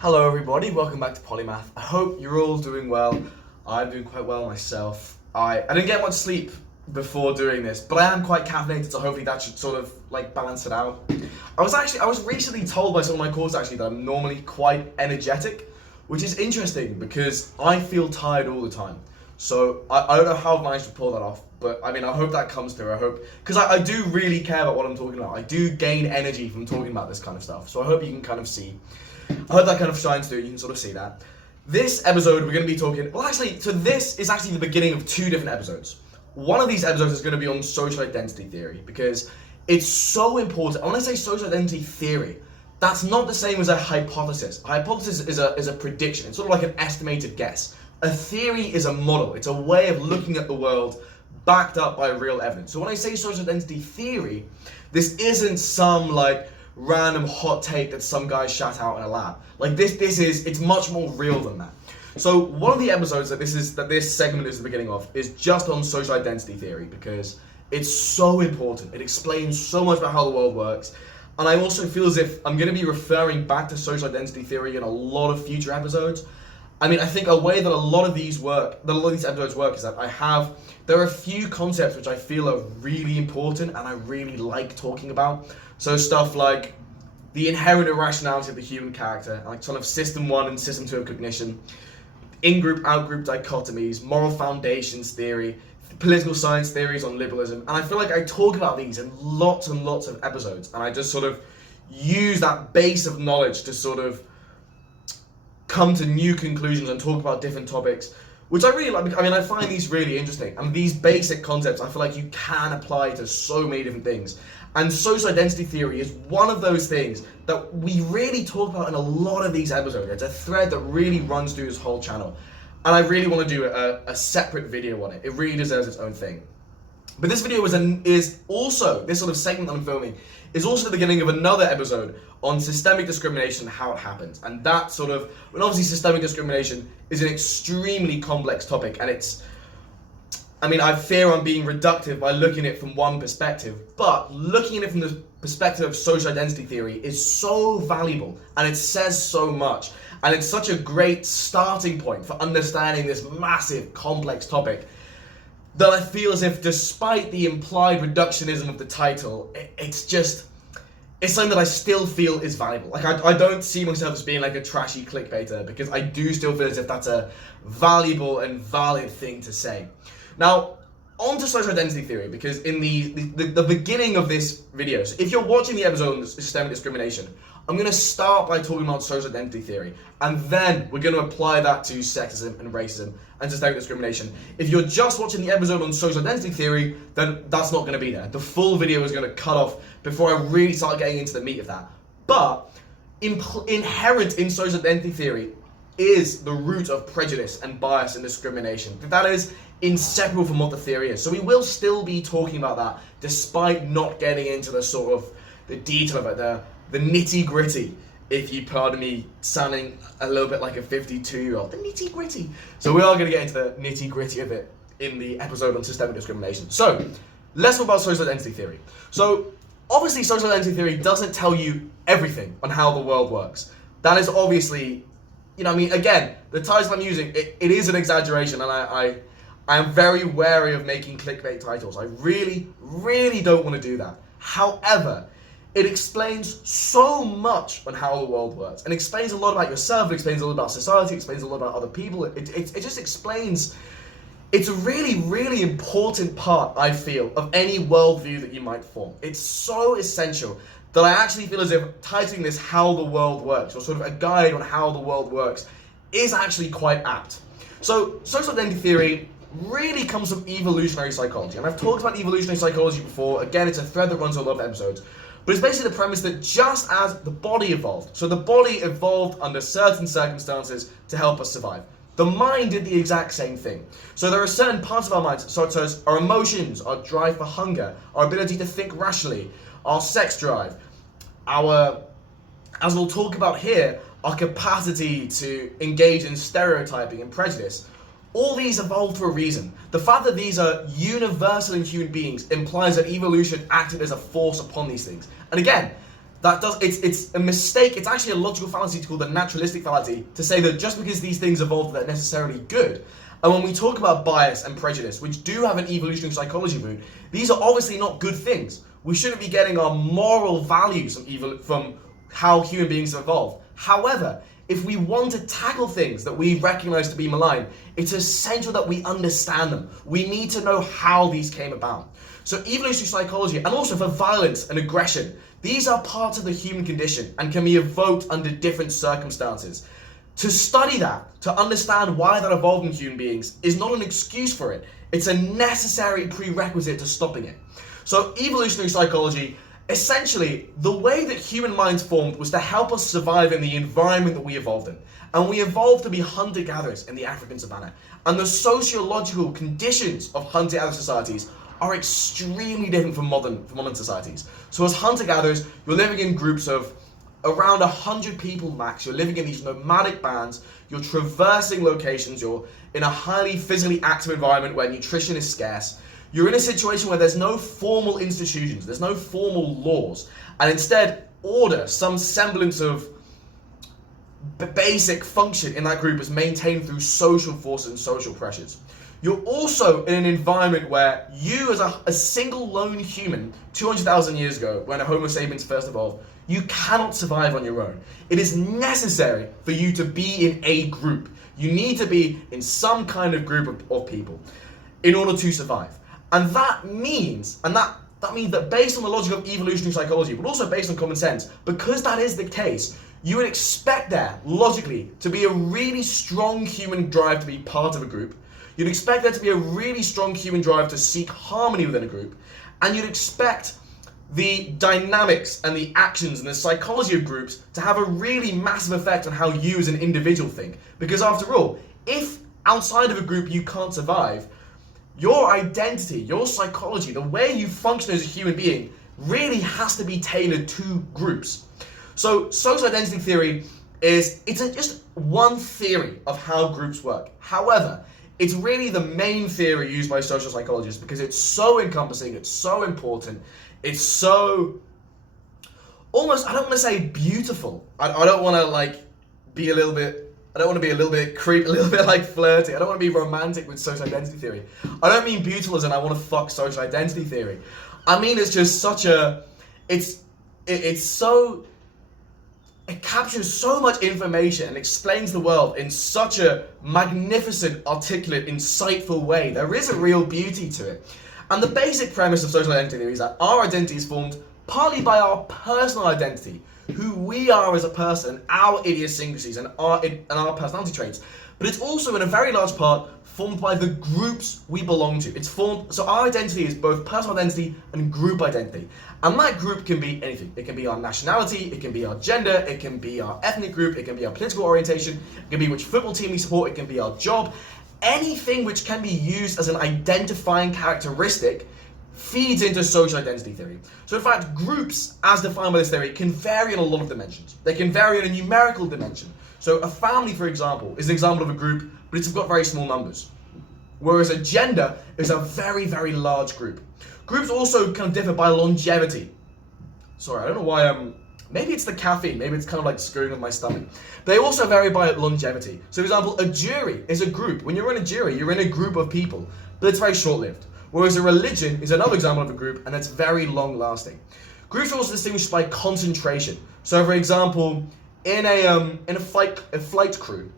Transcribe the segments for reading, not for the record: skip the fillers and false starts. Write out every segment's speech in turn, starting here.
Hello everybody, welcome back to Polymath. I hope you're all doing well. I'm doing quite well myself. I didn't get much sleep before doing this, but I am quite caffeinated, so hopefully that should sort of like balance it out. I was recently told by some of my courses actually that I'm normally quite energetic, which is interesting because I feel tired all the time. So I don't know how I've managed to pull that off, but I mean I hope that comes through. I hope, because I do really care about what I'm talking about. I do gain energy from talking about this kind of stuff, so I hope you can kind of see. I hope that kind of shines through, you can sort of see that. This episode we're going to be talking, so this is actually the beginning of two different episodes. One of these episodes is going to be on social identity theory, because it's so important. And when I say social identity theory, that's not the same as a hypothesis. A hypothesis is a prediction, it's sort of like an estimated guess. A theory is a model, it's a way of looking at the world backed up by real evidence. So when I say social identity theory, this isn't some like random hot take that some guy shat out in a lab. Like it's much more real than that. So one of the episodes that this segment is the beginning of is just on social identity theory, because it's so important. It explains so much about how the world works. And I also feel as if I'm going to be referring back to social identity theory in a lot of future episodes. I mean, I think a way that a lot of these episodes work is that there are a few concepts which I feel are really important and I really like talking about. So stuff like the inherent irrationality of the human character, like sort of system 1 and system 2 of cognition, in-group, out-group dichotomies, moral foundations theory, political science theories on liberalism. And I feel like I talk about these in lots and lots of episodes, and I just sort of use that base of knowledge to sort of come to new conclusions and talk about different topics, which I really like. I mean, I find these really interesting. And these basic concepts, I feel like you can apply to so many different things. And social identity theory is one of those things that we really talk about in a lot of these episodes. It's a thread that really runs through this whole channel. And I really want to do a separate video on it. It really deserves its own thing. But this video is also, this sort of segment that I'm filming, is also the beginning of another episode on systemic discrimination and how it happens. And that sort of, and obviously systemic discrimination is an extremely complex topic, and I fear I'm being reductive by looking at it from one perspective, but looking at it from the perspective of social identity theory is so valuable, and it says so much, and it's such a great starting point for understanding this massive, complex topic, that I feel as if, despite the implied reductionism of the title, it's something that I still feel is valuable. Like, I don't see myself as being like a trashy clickbaiter, because I do still feel as if that's a valuable and valid thing to say. Now, on to social identity theory, because in the beginning of this video, so if you're watching the episode on systemic discrimination, I'm going to start by talking about social identity theory, and then we're going to apply that to sexism and racism and systemic discrimination. If you're just watching the episode on social identity theory, then that's not going to be there. The full video is going to cut off before I really start getting into the meat of that. But inherent in social identity theory is the root of prejudice and bias and discrimination. That is inseparable from what the theory is. So we will still be talking about that, despite not getting into the sort of the detail of it, the nitty gritty, if you pardon me sounding a little bit like a 52-year-old, the nitty gritty. So we are going to get into the nitty gritty of it in the episode on systemic discrimination. So let's talk about social identity theory. So obviously social identity theory doesn't tell you everything on how the world works. That is obviously, again, the title I'm using, it is an exaggeration, and I am very wary of making clickbait titles. I really, really don't want to do that. However, it explains so much on how the world works, and explains a lot about yourself, it explains a lot about society, it explains a lot about other people. It just explains, it's a really, really important part, I feel, of any worldview that you might form. It's so essential that I actually feel as if titling this How the World Works, or sort of a guide on how the world works, is actually quite apt. So social identity theory really comes from evolutionary psychology, and I've talked about evolutionary psychology before. Again, it's a thread that runs a lot of episodes, but it's basically the premise that just as the body evolved, so the body evolved under certain circumstances to help us survive, the mind did the exact same thing. So there are certain parts of our minds, such as our emotions, our drive for hunger, our ability to think rationally, our sex drive, as we'll talk about here, our capacity to engage in stereotyping and prejudice. All these evolved for a reason. The fact that these are universal in human beings implies that evolution acted as a force upon these things. And again, It's a mistake. It's actually a logical fallacy called the naturalistic fallacy to say that just because these things evolved, they're necessarily good. And when we talk about bias and prejudice, which do have an evolutionary psychology root, these are obviously not good things. We shouldn't be getting our moral values from how human beings have evolved. However, if we want to tackle things that we recognize to be malign, it's essential that we understand them. We need to know how these came about. So evolutionary psychology, and also for violence and aggression, these are parts of the human condition and can be evoked under different circumstances. To study that, to understand why that evolved in human beings, is not an excuse for it. It's a necessary prerequisite to stopping it. So evolutionary psychology, essentially, the way that human minds formed was to help us survive in the environment that we evolved in. And we evolved to be hunter-gatherers in the African savannah. And the sociological conditions of hunter-gatherer societies are extremely different from modern societies. So as hunter-gatherers, you're living in groups of around 100 people max. You're living in these nomadic bands. You're traversing locations. You're in a highly physically active environment where nutrition is scarce. You're in a situation where there's no formal institutions. There's no formal laws. And instead, order, some semblance of basic function in that group is maintained through social forces and social pressures. You're also in an environment where you, as a single lone human, 200,000 years ago, when Homo sapiens first evolved, you cannot survive on your own. It is necessary for you to be in a group. You need to be in some kind of group of people in order to survive. And that means that based on the logic of evolutionary psychology, but also based on common sense, because that is the case, you would expect there, logically, to be a really strong human drive to be part of a group. You'd expect there to be a really strong human drive to seek harmony within a group. And you'd expect the dynamics and the actions and the psychology of groups to have a really massive effect on how you as an individual think. Because after all, if outside of a group you can't survive, your identity, your psychology, the way you function as a human being really has to be tailored to groups. So social identity theory it's just one theory of how groups work. However, it's really the main theory used by social psychologists because it's so encompassing, it's so important, it's so almost, I don't want to say beautiful. I don't want to be a little bit creepy, a little bit flirty. I don't want to be romantic with social identity theory. I don't mean beautiful as in I want to fuck social identity theory. I mean it's just such a, it captures so much information and explains the world in such a magnificent, articulate, insightful way. There is a real beauty to it. And the basic premise of social identity theory is that our identity is formed partly by our personal identity, who we are as a person, our idiosyncrasies and our personality traits. But it's also in a very large part formed by the groups we belong to. So our identity is both personal identity and group identity. And that group can be anything. It can be our nationality, it can be our gender, it can be our ethnic group, it can be our political orientation, it can be which football team we support, it can be our job. Anything which can be used as an identifying characteristic feeds into social identity theory. So in fact, groups, as defined by this theory, can vary in a lot of dimensions. They can vary in a numerical dimension. So a family, for example, is an example of a group, but it's got very small numbers. Whereas a gender is a very, very large group. Groups also kind of differ by longevity. Sorry, I don't know why maybe it's the caffeine, maybe it's kind of screwing with my stomach. They also vary by longevity. So for example, a jury is a group. When you're in a jury, you're in a group of people, but it's very short-lived. Whereas a religion is another example of a group, and that's very long-lasting. Groups are also distinguished by concentration. So for example, in a flight crew,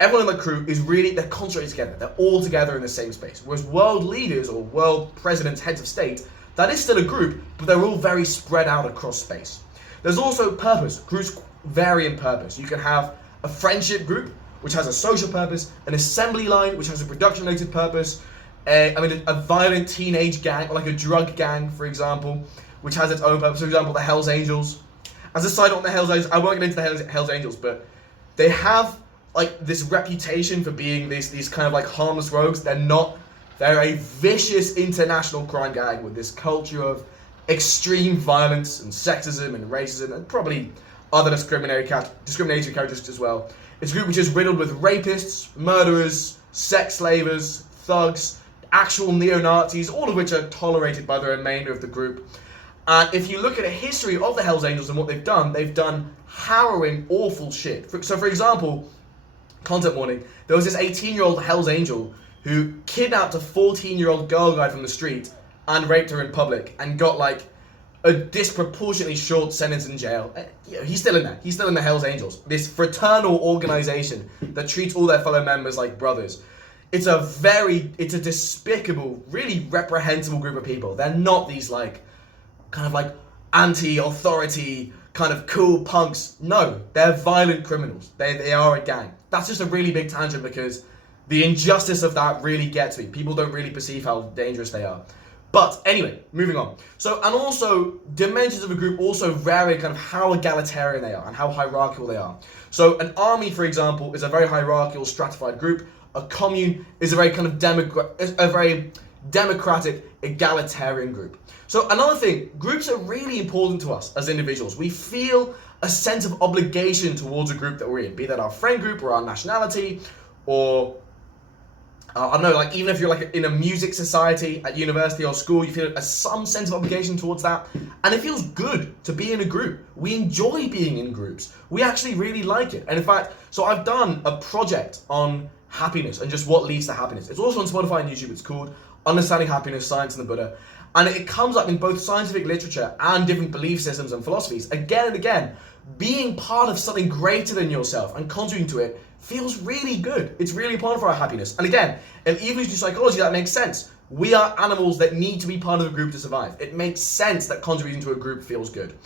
everyone in the crew they're concentrated together. They're all together in the same space. Whereas world leaders or world presidents, heads of state, that is still a group, but they're all very spread out across space. There's also purpose. Groups vary in purpose. You can have a friendship group, which has a social purpose, an assembly line, which has a production-related purpose, a violent teenage gang, or like a drug gang, for example, which has its own purpose. For example, the Hells Angels. As a side note on the Hells Angels, I won't get into the Hells Angels, but they have this reputation for being these kind of harmless rogues. They're a vicious international crime gang with this culture of extreme violence and sexism and racism and probably other discriminatory characteristics as well. It's a group which is riddled with rapists, murderers, sex slavers, thugs, actual neo-Nazis, all of which are tolerated by the remainder of the group. And if you look at a history of the Hells Angels and what they've done harrowing, awful shit. So for example, content warning, there was this 18-year-old Hells Angel who kidnapped a 14-year-old girl guide from the street and raped her in public and got like a disproportionately short sentence in jail. He's still in there. He's still in the Hells Angels. This fraternal organization that treats all their fellow members like brothers. It's a despicable, really reprehensible group of people. They're not these like, kind of like anti-authority, kind of cool punks. No, they're violent criminals. They are a gang. That's just a really big tangent because the injustice of that really gets me. People don't really perceive how dangerous they are. But anyway, moving on. So, and also, dimensions of a group also vary kind of how egalitarian they are and how hierarchical they are. So an army, for example, is a very hierarchical, stratified group. A commune is a very kind of democratic, egalitarian group. So another thing, groups are really important to us as individuals. We feel a sense of obligation towards a group that we're in, be that our friend group or our nationality, or I don't know, like even if you're like in a music society at university or school, you feel some sense of obligation towards that. And it feels good to be in a group. We enjoy being in groups. We actually really like it. And in fact, so I've done a project on happiness and just what leads to happiness. It's also on Spotify and YouTube. It's called Understanding Happiness, Science and the Buddha. And it comes up in both scientific literature and different belief systems and philosophies. Again and again, being part of something greater than yourself and contributing to it feels really good. It's really important for our happiness. And again, in evolutionary psychology, that makes sense. We are animals that need to be part of a group to survive. It makes sense that contributing to a group feels good.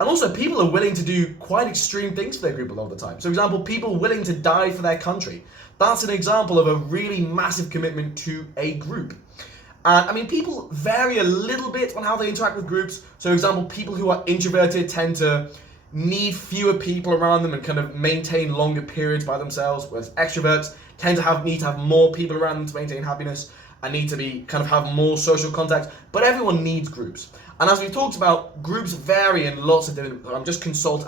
And also, people are willing to do quite extreme things for their group a lot of the time. So, for example, people willing to die for their country. That's an example of a really massive commitment to a group. And I mean, people vary a little bit on how they interact with groups. So, for example, people who are introverted tend to need fewer people around them and kind of maintain longer periods by themselves, whereas extroverts tend to need to have more people around them to maintain happiness and need to be kind of have more social contact. But everyone needs groups. And as we've talked about, groups vary in lots of different. I've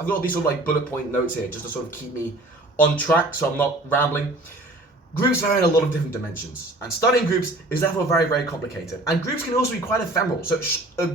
got these sort of like bullet point notes here just to sort of keep me on track so I'm not rambling. Groups vary in a lot of different dimensions, and studying groups is therefore very, very complicated. And groups can also be quite ephemeral. So a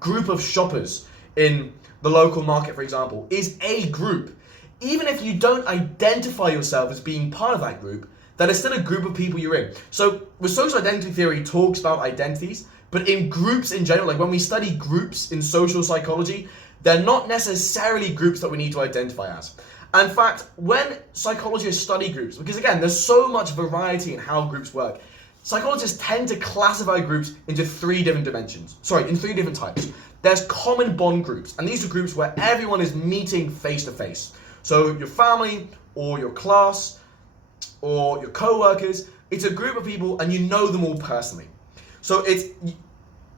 group of shoppers in the local market, for example, is a group. Even if you don't identify yourself as being part of that group, that is still a group of people you're in. So the social identity theory talks about identities, but in groups in general, like when we study groups in social psychology, they're not necessarily groups that we need to identify as. In fact, when psychologists study groups, because again, there's so much variety in how groups work, psychologists tend to classify groups into three different types. There's common bond groups, and these are groups where everyone is meeting face to face. So your family, or your class, or your co-workers, it's a group of people and you know them all personally.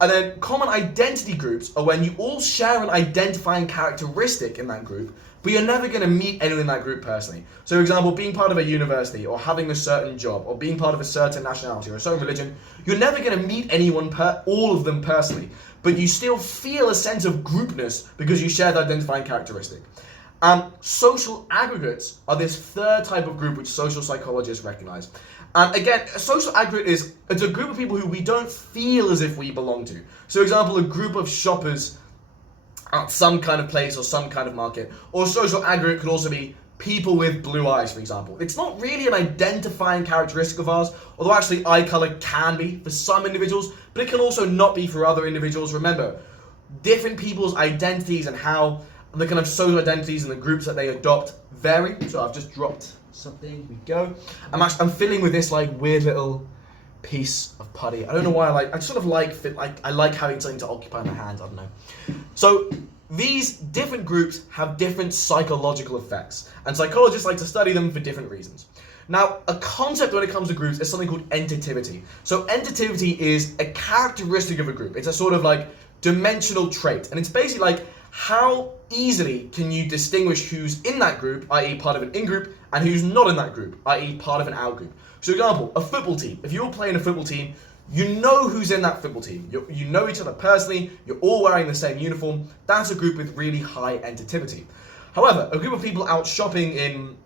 And then common identity groups are when you all share an identifying characteristic in that group, but you're never going to meet anyone in that group personally. So for example, being part of a university, or having a certain job, or being part of a certain nationality, or a certain religion, you're never going to meet all of them personally, but you still feel a sense of groupness because you share the identifying characteristic. Social aggregates are this third type of group which social psychologists recognize. And again, a social aggregate it's a group of people who we don't feel as if we belong to. So for example, a group of shoppers at some kind of place or some kind of market. Or a social aggregate could also be people with blue eyes, for example. It's not really an identifying characteristic of ours, although actually eye color can be for some individuals, but it can also not be for other individuals. Remember, different people's identities and how the kind of social identities and the groups that they adopt vary. So I've just dropped something. Here we go. I'm filling with this like weird little piece of putty. I don't know why I like having something to occupy my hands. I don't know. So these different groups have different psychological effects, and psychologists like to study them for different reasons. Now, a concept when it comes to groups is something called entativity. So entativity is a characteristic of a group. It's a sort of like dimensional trait, and it's basically like how easily can you distinguish who's in that group, i.e. part of an in-group, and who's not in that group, i.e. part of an out-group. So for example, a football team. If you're playing a football team, you know who's in that football team. You know each other personally, you're all wearing the same uniform. That's a group with really high entativity. However, a group of people out shopping in,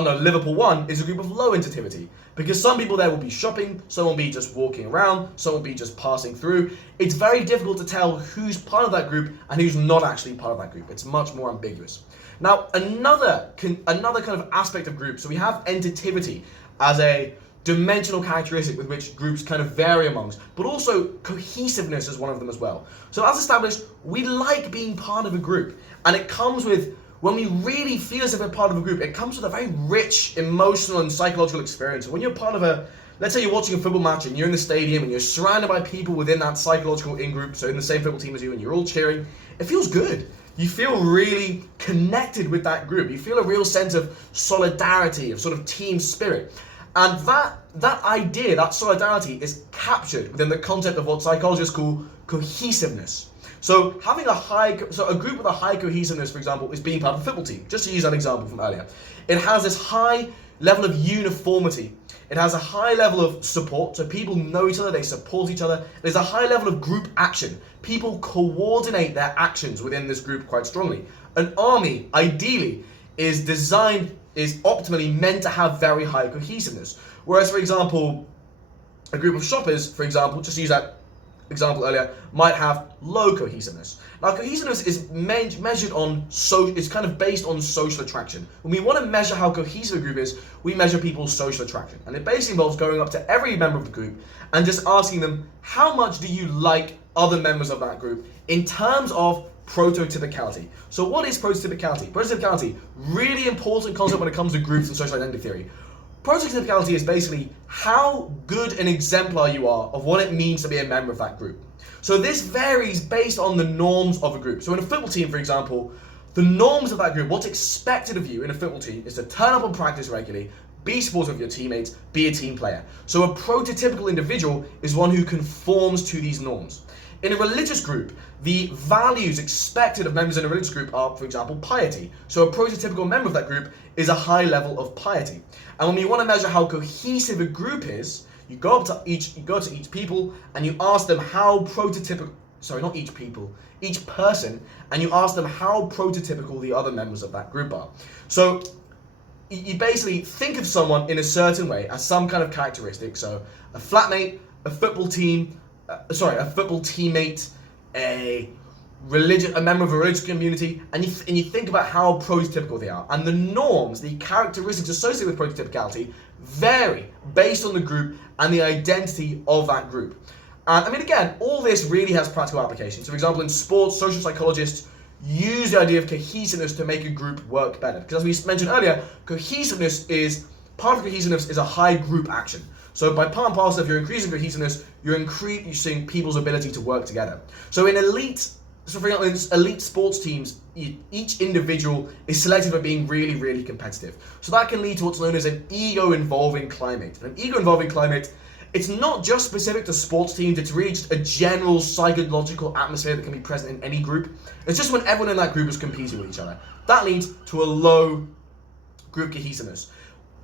Liverpool 1 is a group of low interactivity. Because some people there will be shopping, some will be just walking around, some will be just passing through. It's very difficult to tell who's part of that group and who's not actually part of that group. It's much more ambiguous. Now, another kind of aspect of groups, so we have interactivity as a dimensional characteristic with which groups kind of vary amongst, but also cohesiveness is one of them as well. So as established, we like being part of a group, and it comes with, when we really feel as if we're part of a group, it comes with a very rich emotional and psychological experience. When you're part of let's say you're watching a football match and you're in the stadium and you're surrounded by people within that psychological in-group, so in the same football team as you, and you're all cheering, it feels good. You feel really connected with that group. You feel a real sense of solidarity, of sort of team spirit. And that idea, that solidarity, is captured within the concept of what psychologists call cohesiveness. So a group with a high cohesiveness, for example, is being part of a football team. Just to use that example from earlier. It has this high level of uniformity. It has a high level of support, so people know each other, they support each other. There's a high level of group action. People coordinate their actions within this group quite strongly. An army, ideally, is optimally meant to have very high cohesiveness. Whereas, for example, a group of shoppers, for example, just to use that example earlier, might have low cohesiveness. Now, cohesiveness is measured on it's kind of based on social attraction. When we want to measure how cohesive a group is, we measure people's social attraction. And it basically involves going up to every member of the group and just asking them, how much do you like other members of that group in terms of prototypicality? So what is prototypicality? Prototypicality, really important concept when it comes to groups and social identity theory. Prototypicality is basically how good an exemplar you are of what it means to be a member of that group. So this varies based on the norms of a group. So in a football team, for example, the norms of that group, what's expected of you in a football team is to turn up and practice regularly, be supportive of your teammates, be a team player. So a prototypical individual is one who conforms to these norms. In a religious group, the values expected of members in a religious group are, for example, piety. So a prototypical member of that group is a high level of piety. And when you want to measure how cohesive a group is, you go to each people and you ask them how each person, and you ask them how prototypical the other members of that group are. So you basically think of someone in a certain way as some kind of characteristic. So a flatmate, a football teammate, a member of a religious community, and you think about how prototypical they are. And the norms, the characteristics associated with prototypicality vary based on the group and the identity of that group. And I mean, again, all this really has practical applications. So, for example, in sports, social psychologists use the idea of cohesiveness to make a group work better. Because as we mentioned earlier, part of cohesiveness is a high group action. So by part and parcel, if you're increasing cohesiveness, you're increasing people's ability to work together. So for example, in elite sports teams, each individual is selected for being really, really competitive. So that can lead to what's known as an ego-involving climate. And an ego-involving climate, it's not just specific to sports teams, it's really just a general psychological atmosphere that can be present in any group. It's just when everyone in that group is competing with each other. That leads to a low group cohesiveness.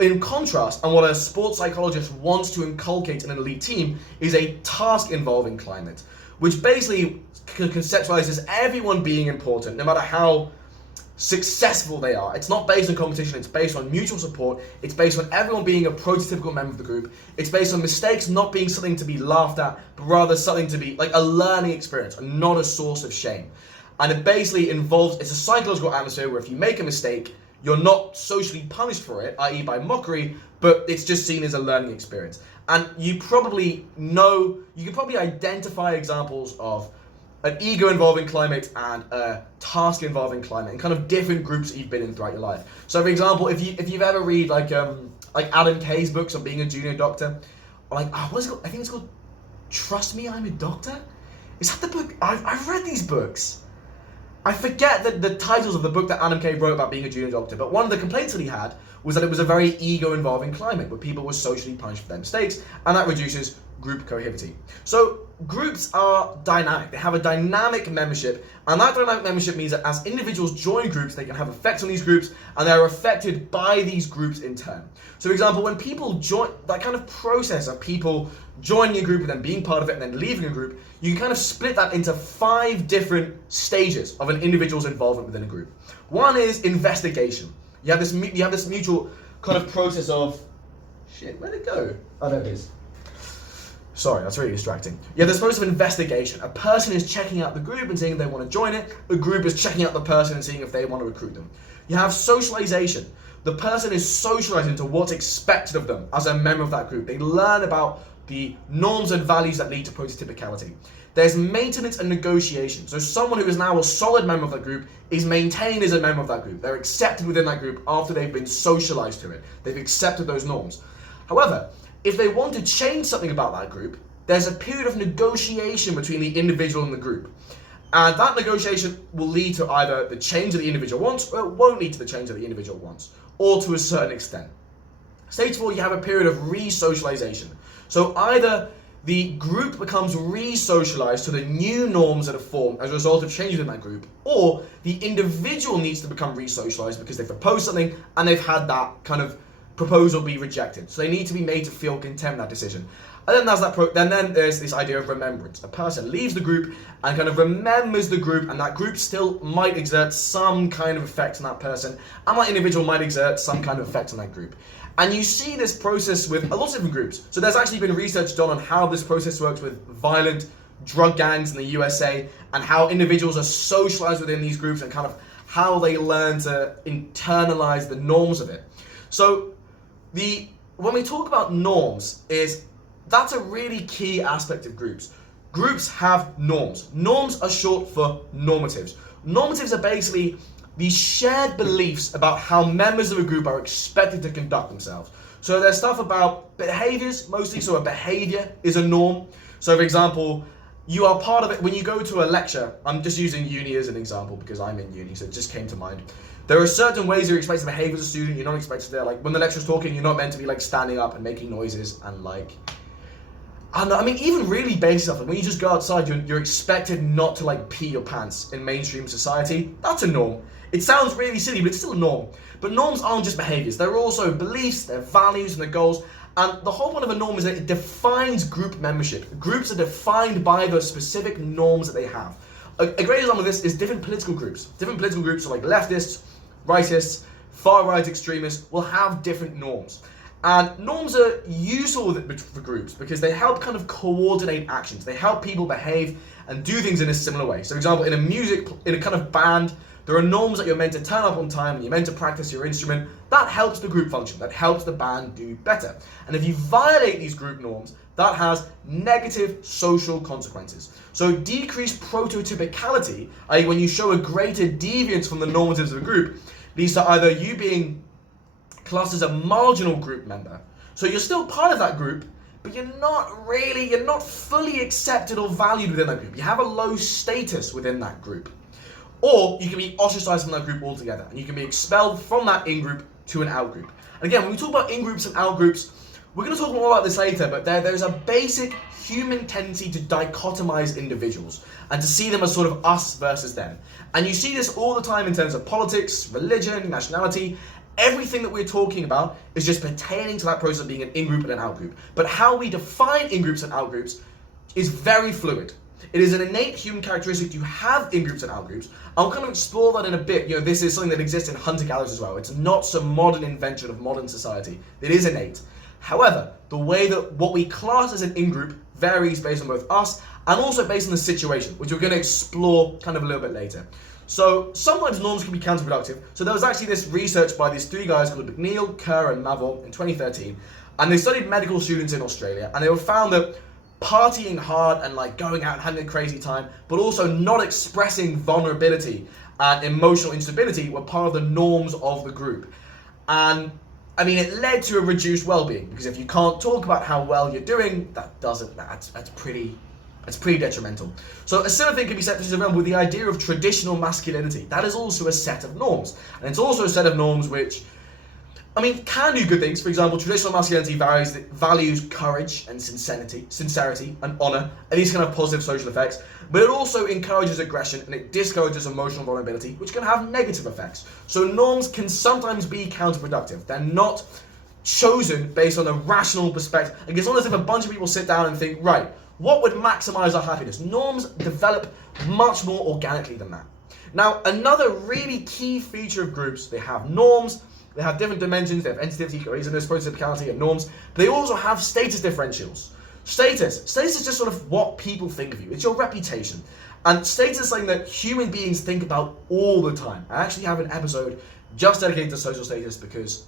In contrast, and what a sports psychologist wants to inculcate in an elite team is a task-involving climate, which basically conceptualizes everyone being important, no matter how successful they are. It's not based on competition, it's based on mutual support, it's based on everyone being a prototypical member of the group, it's based on mistakes not being something to be laughed at, but rather something to be like a learning experience and not a source of shame. And it basically it's a psychological atmosphere where if you make a mistake, you're not socially punished for it, i.e. by mockery, but it's just seen as a learning experience. And you can probably identify examples of an ego-involving climate and a task-involving climate in kind of different groups that you've been in throughout your life. So for example, if you've ever read like Adam Kay's books on being a junior doctor, or what is it called? I think it's called Trust Me, I'm a Doctor? Is that the book? I've read these books. I forget the titles of the book that Adam Kay wrote about being a junior doctor, but one of the complaints that he had was that it was a very ego-involving climate where people were socially punished for their mistakes, and that reduces group cohesivity. So groups are dynamic. They have a dynamic membership, and that dynamic membership means that as individuals join groups, they can have effects on these groups, and they're affected by these groups in turn. So for example, when people join, that kind of process of people joining a group and then being part of it and then leaving a group, you can kind of split that into 5 different stages of an individual's involvement within a group. One is investigation. You have this mutual kind of process of, shit, where'd it go? Oh, there it is. Sorry, that's really distracting. You have this process of investigation. A person is checking out the group and seeing if they want to join it. A group is checking out the person and seeing if they want to recruit them. You have socialization. The person is socializing to what's expected of them as a member of that group. They learn about the norms and values that lead to prototypicality. There's maintenance and negotiation. So someone who is now a solid member of that group is maintained as a member of that group. They're accepted within that group after they've been socialized to it. They've accepted those norms. However, if they want to change something about that group, there's a period of negotiation between the individual and the group. And that negotiation will lead to either the change that the individual wants, or it won't lead to the change that the individual wants, or to a certain extent. Stage 4, you have a period of re-socialization. So either the group becomes re-socialized to the new norms that are formed as a result of changes in that group, or the individual needs to become re-socialized because they've proposed something and they've had that kind of proposal be rejected. So they need to be made to feel contempt of that decision. And then there's this idea of remembrance. A person leaves the group and kind of remembers the group, and that group still might exert some kind of effect on that person, and that individual might exert some kind of effect on that group. And you see this process with a lot of different groups. So there's actually been research done on how this process works with violent drug gangs in the USA, and how individuals are socialized within these groups and kind of how they learn to internalize the norms of it. So when we talk about norms, that's a really key aspect of groups. Groups have norms. Norms are short for normatives. Normatives are basically the shared beliefs about how members of a group are expected to conduct themselves. So there's stuff about behaviors, mostly. So a behavior is a norm. So for example, you are part of it when you go to a lecture. I'm just using uni as an example because I'm in uni, so it just came to mind. There are certain ways you're expected to behave as a student. You're not expected to, like, when the lecturer's talking, you're not meant to be like standing up and making noises and like, I mean, even really basic stuff. Like when you just go outside, you're expected not to like pee your pants in mainstream society. That's a norm. It sounds really silly, but it's still a norm. But norms aren't just behaviors. They're also beliefs, their values, and their goals. And the whole point of a norm is that it defines group membership. Groups are defined by the specific norms that they have. A great example of this is different political groups. Different political groups, so like leftists, rightists, far-right extremists, will have different norms. And norms are useful for groups because they help kind of coordinate actions. They help people behave and do things in a similar way. So for example, in a kind of band, there are norms that you're meant to turn up on time and you're meant to practice your instrument. That helps the group function. That helps the band do better. And if you violate these group norms, that has negative social consequences. So decreased prototypicality, i.e. when you show a greater deviance from the normatives of a group, leads to either you being classed as a marginal group member. So you're still part of that group, but you're not fully accepted or valued within that group. You have a low status within that group. Or you can be ostracized from that group altogether, and you can be expelled from that in-group to an out-group. And again, when we talk about in-groups and out-groups, we're going to talk more about this later, but there's a basic human tendency to dichotomize individuals and to see them as sort of us versus them. And you see this all the time in terms of politics, religion, nationality. Everything that we're talking about is just pertaining to that process of being an in-group and an out-group. But how we define in-groups and out-groups is very fluid. It is an innate human characteristic to have in-groups and out-groups. I'll kind of explore that in a bit. This is something that exists in hunter-gatherers as well. It's not some modern invention of modern society. It is innate. However, the way that what we class as an in-group varies based on both us and also based on the situation, which we're going to explore kind of a little bit later. So sometimes norms can be counterproductive. So there was actually this research by these three guys called McNeil, Kerr, and Mavor in 2013, and they studied medical students in Australia, and they found that partying hard and like going out and having a crazy time, but also not expressing vulnerability and emotional instability were part of the norms of the group. And I mean, it led to a reduced well-being, because if you can't talk about how well you're doing, that's pretty detrimental. So a similar thing can be said with the idea of traditional masculinity. That is also a set of norms, and it's also a set of norms which, I mean, can do good things. For example, traditional masculinity values courage and sincerity and honor, and these kind of positive social effects, but it also encourages aggression and it discourages emotional vulnerability, which can have negative effects. So norms can sometimes be counterproductive. They're not chosen based on a rational perspective. Like, it's not as if a bunch of people sit down and think, right, what would maximize our happiness? Norms develop much more organically than that. Now, another really key feature of groups, they have norms, they have different dimensions, they have entity, cohesiveness, prototypicality, and norms, but they also have status differentials. Status is just sort of what people think of you. It's your reputation. And status is something that human beings think about all the time. I actually have an episode just dedicated to social status because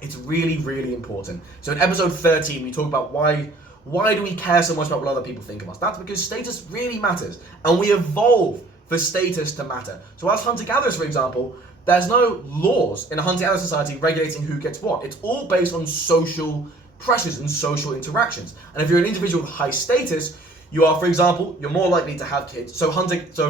it's really, really important. So in episode 13, we talk about why do we care so much about what other people think of us? That's because status really matters. And we evolve for status to matter. So as hunter-gatherers, for example, there's no laws in a hunter-gatherer society regulating who gets what. It's all based on social pressures and social interactions. And if you're an individual with high status, you are, for example, you're more likely to have kids. So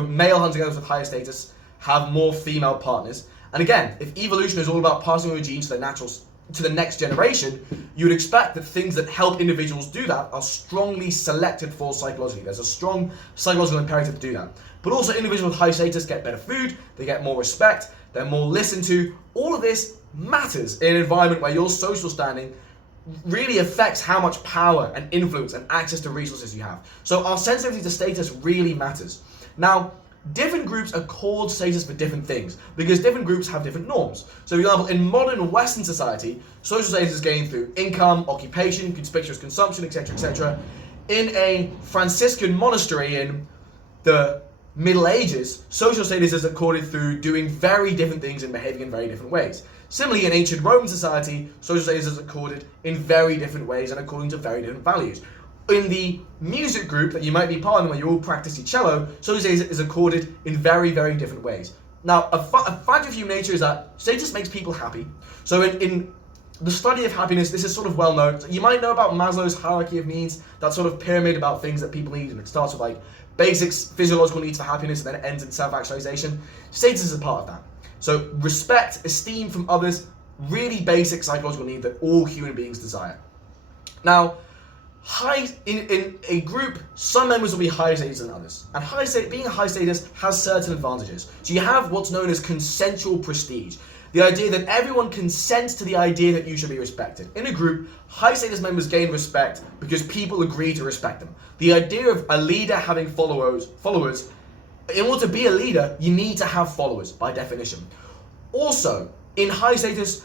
male hunter-gatherers with higher status have more female partners. And again, if evolution is all about passing on genes to the next generation, you would expect that things that help individuals do that are strongly selected for psychologically. There's a strong psychological imperative to do that. But also individuals with high status get better food, they get more respect, they're more listened to. All of this matters in an environment where your social standing really affects how much power and influence and access to resources you have. So our sensitivity to status really matters. Now, different groups are called status for different things because different groups have different norms. So for example, in modern Western society, social status is gained through income, occupation, conspicuous consumption, etc., etc. In a Franciscan monastery in the Middle Ages, social status is accorded through doing very different things and behaving in very different ways. Similarly, in ancient Roman society, social status is accorded in very different ways and according to very different values. In the music group that you might be part of where you all practice your cello, social status is accorded in very, very different ways. Now, a fact of human nature is that status makes people happy. So in the study of happiness, this is sort of well known. You might know about Maslow's hierarchy of needs, that sort of pyramid about things that people need, and it starts with like basics, physiological needs for happiness, and then it ends in self-actualization. Status is a part of that. So respect, esteem from others, really basic psychological need that all human beings desire. Now, in a group, some members will be higher status than others. And being a high status has certain advantages. So you have what's known as consensual prestige. The idea that everyone consents to the idea that you should be respected. In a group, high status members gain respect because people agree to respect them. The idea of a leader having followers, in order to be a leader, you need to have followers by definition. Also, in high status,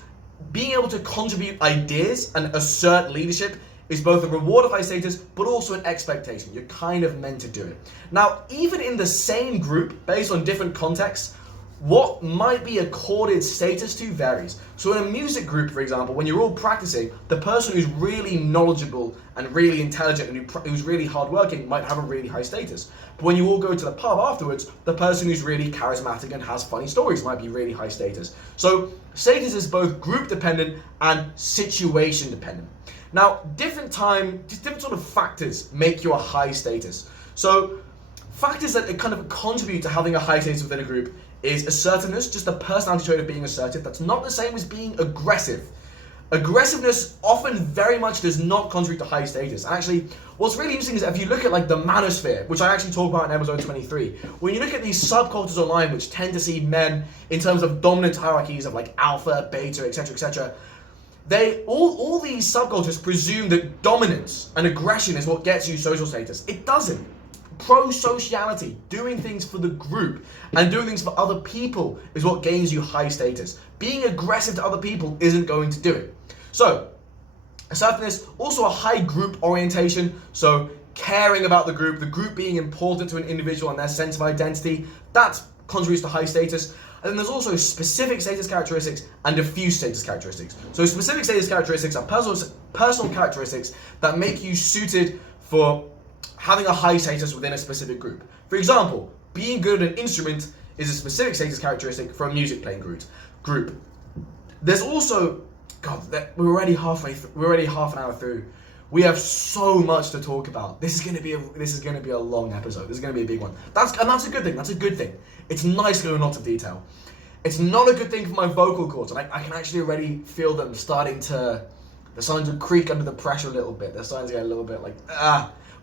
being able to contribute ideas and assert leadership is both a reward of high status, but also an expectation. You're kind of meant to do it. Now, even in the same group, based on different contexts, what might be accorded status to varies. So in a music group, for example, when you're all practicing, the person who's really knowledgeable and really intelligent and who's really hardworking might have a really high status. But when you all go to the pub afterwards, the person who's really charismatic and has funny stories might be really high status. So status is both group dependent and situation dependent. Now, different sort of factors make you a high status. So factors that kind of contribute to having a high status within a group is assertiveness, just the personality trait of being assertive. That's not the same as being aggressive. Aggressiveness often very much does not contribute to high status. Actually, what's really interesting is that if you look at like the manosphere, which I actually talk about in episode 23, when you look at these subcultures online which tend to see men in terms of dominant hierarchies of like alpha, beta, etc., all these subcultures presume that dominance and aggression is what gets you social status. It doesn't. Pro-sociality, doing things for the group and doing things for other people is what gains you high status. Being aggressive to other people isn't going to do it. So, assertiveness, also a high group orientation, so caring about the group being important to an individual and their sense of identity, that contributes to high status. And then there's also specific status characteristics and diffuse status characteristics. So specific status characteristics are personal characteristics that make you suited for having a high status within a specific group. For example, being good at an instrument is a specific status characteristic for a music playing group. There's also, we're already half an hour through. We have so much to talk about. This is going to be a long episode. This is going to be a big one. That's a good thing. That's a good thing. It's nice to go in lots of detail. It's not a good thing for my vocal cords. I can actually already feel them starting to creak under the pressure a little bit. They're starting to get a little bit like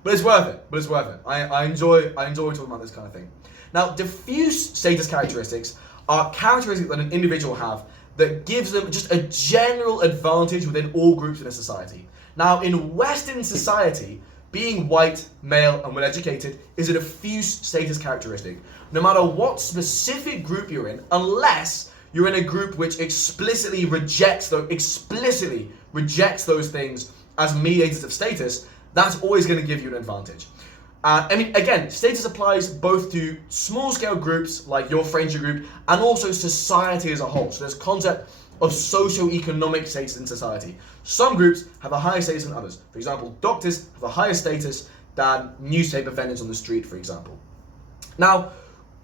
But it's worth it. I enjoy talking about this kind of thing. Now, diffuse status characteristics are characteristics that an individual have that gives them just a general advantage within all groups in a society. Now, in Western society, being white, male, and well-educated is a diffuse status characteristic. No matter what specific group you're in, unless you're in a group which explicitly rejects those things as mediators of status, that's always going to give you an advantage. I mean, again, status applies both to small-scale groups like your friendship group and also society as a whole. So there's concept of socio-economic status in society. Some groups have a higher status than others. For example, doctors have a higher status than newspaper vendors on the street, for example. Now,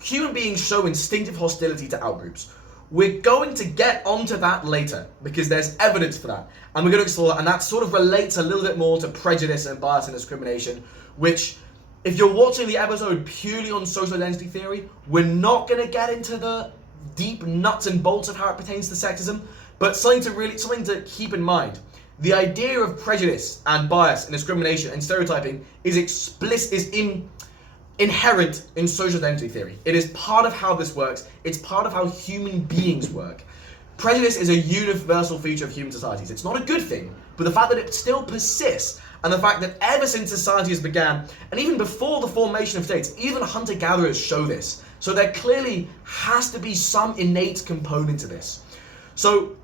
human beings show instinctive hostility to outgroups. We're going to get onto that later because there's evidence for that. And we're going to explore that, and that sort of relates a little bit more to prejudice and bias and discrimination, which, if you're watching the episode purely on social identity theory, we're not going to get into the deep nuts and bolts of how it pertains to sexism, but something to keep in mind. The idea of prejudice and bias and discrimination and stereotyping is inherent in social identity theory. It is part of how this works. It's part of how human beings work. Prejudice is a universal feature of human societies. It's not a good thing, but the fact that it still persists, and the fact that ever since societies began, and even before the formation of states, even hunter-gatherers show this. So there clearly has to be some innate component to this. So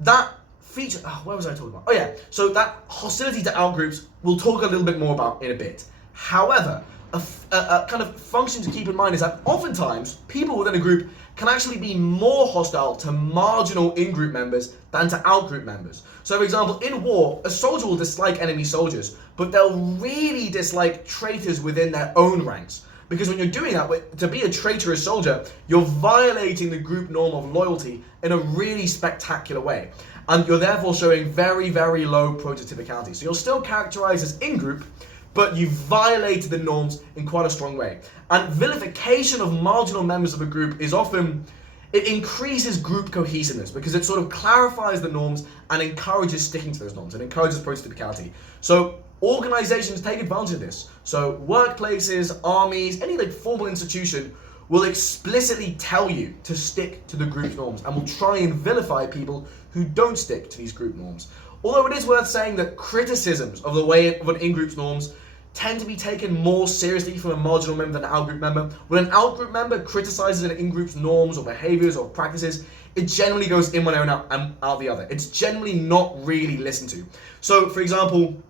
that feature, what was I talking about? Oh yeah, so that hostility to outgroups, we'll talk a little bit more about in a bit. However, a kind of function to keep in mind is that oftentimes people within a group can actually be more hostile to marginal in-group members than to out-group members. So for example, in war, a soldier will dislike enemy soldiers, but they'll really dislike traitors within their own ranks. Because when you're doing that, to be a traitorous soldier, you're violating the group norm of loyalty in a really spectacular way. And you're therefore showing very, very low prototypicality. So you're still characterized as in-group, but you violated the norms in quite a strong way. And vilification of marginal members of a group is often, it increases group cohesiveness because it sort of clarifies the norms and encourages sticking to those norms and encourages prototypicality. So organizations take advantage of this. So workplaces, armies, any like formal institution will explicitly tell you to stick to the group norms and will try and vilify people who don't stick to these group norms. Although it is worth saying that criticisms of the way of an in-group's norms tend to be taken more seriously from a marginal member than an out-group member. When an out-group member criticizes an in-group's norms or behaviors or practices, it generally goes in one ear and out the other. It's generally not really listened to. So, for example,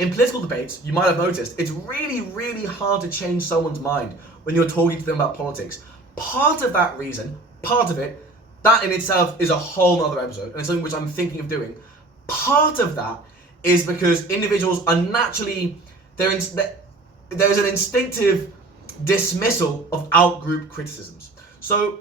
in political debates, you might have noticed, it's really, really hard to change someone's mind when you're talking to them about politics. Part of that reason, part of it, that in itself is a whole other episode, and it's something which I'm thinking of doing. Part of that is because individuals are naturally, there's an instinctive dismissal of out-group criticisms. So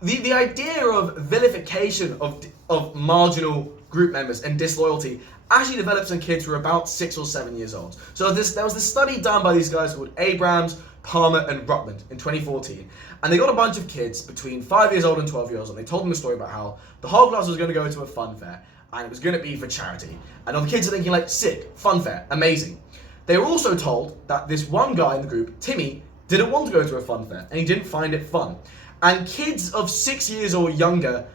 the idea of vilification of marginal group members and disloyalty actually develops in kids who are about 6 or 7 years old. So there was this study done by these guys called Abrams, Palmer, and Rutland in 2014. And they got a bunch of kids between 5 years old and 12 years old, and they told them a story about how the whole class was going to go to a fun fair, and it was going to be for charity. And all the kids are thinking like, sick, fun fair, amazing. They were also told that this one guy in the group, Timmy, didn't want to go to a fun fair, and he didn't find it fun. And kids of 6 years or younger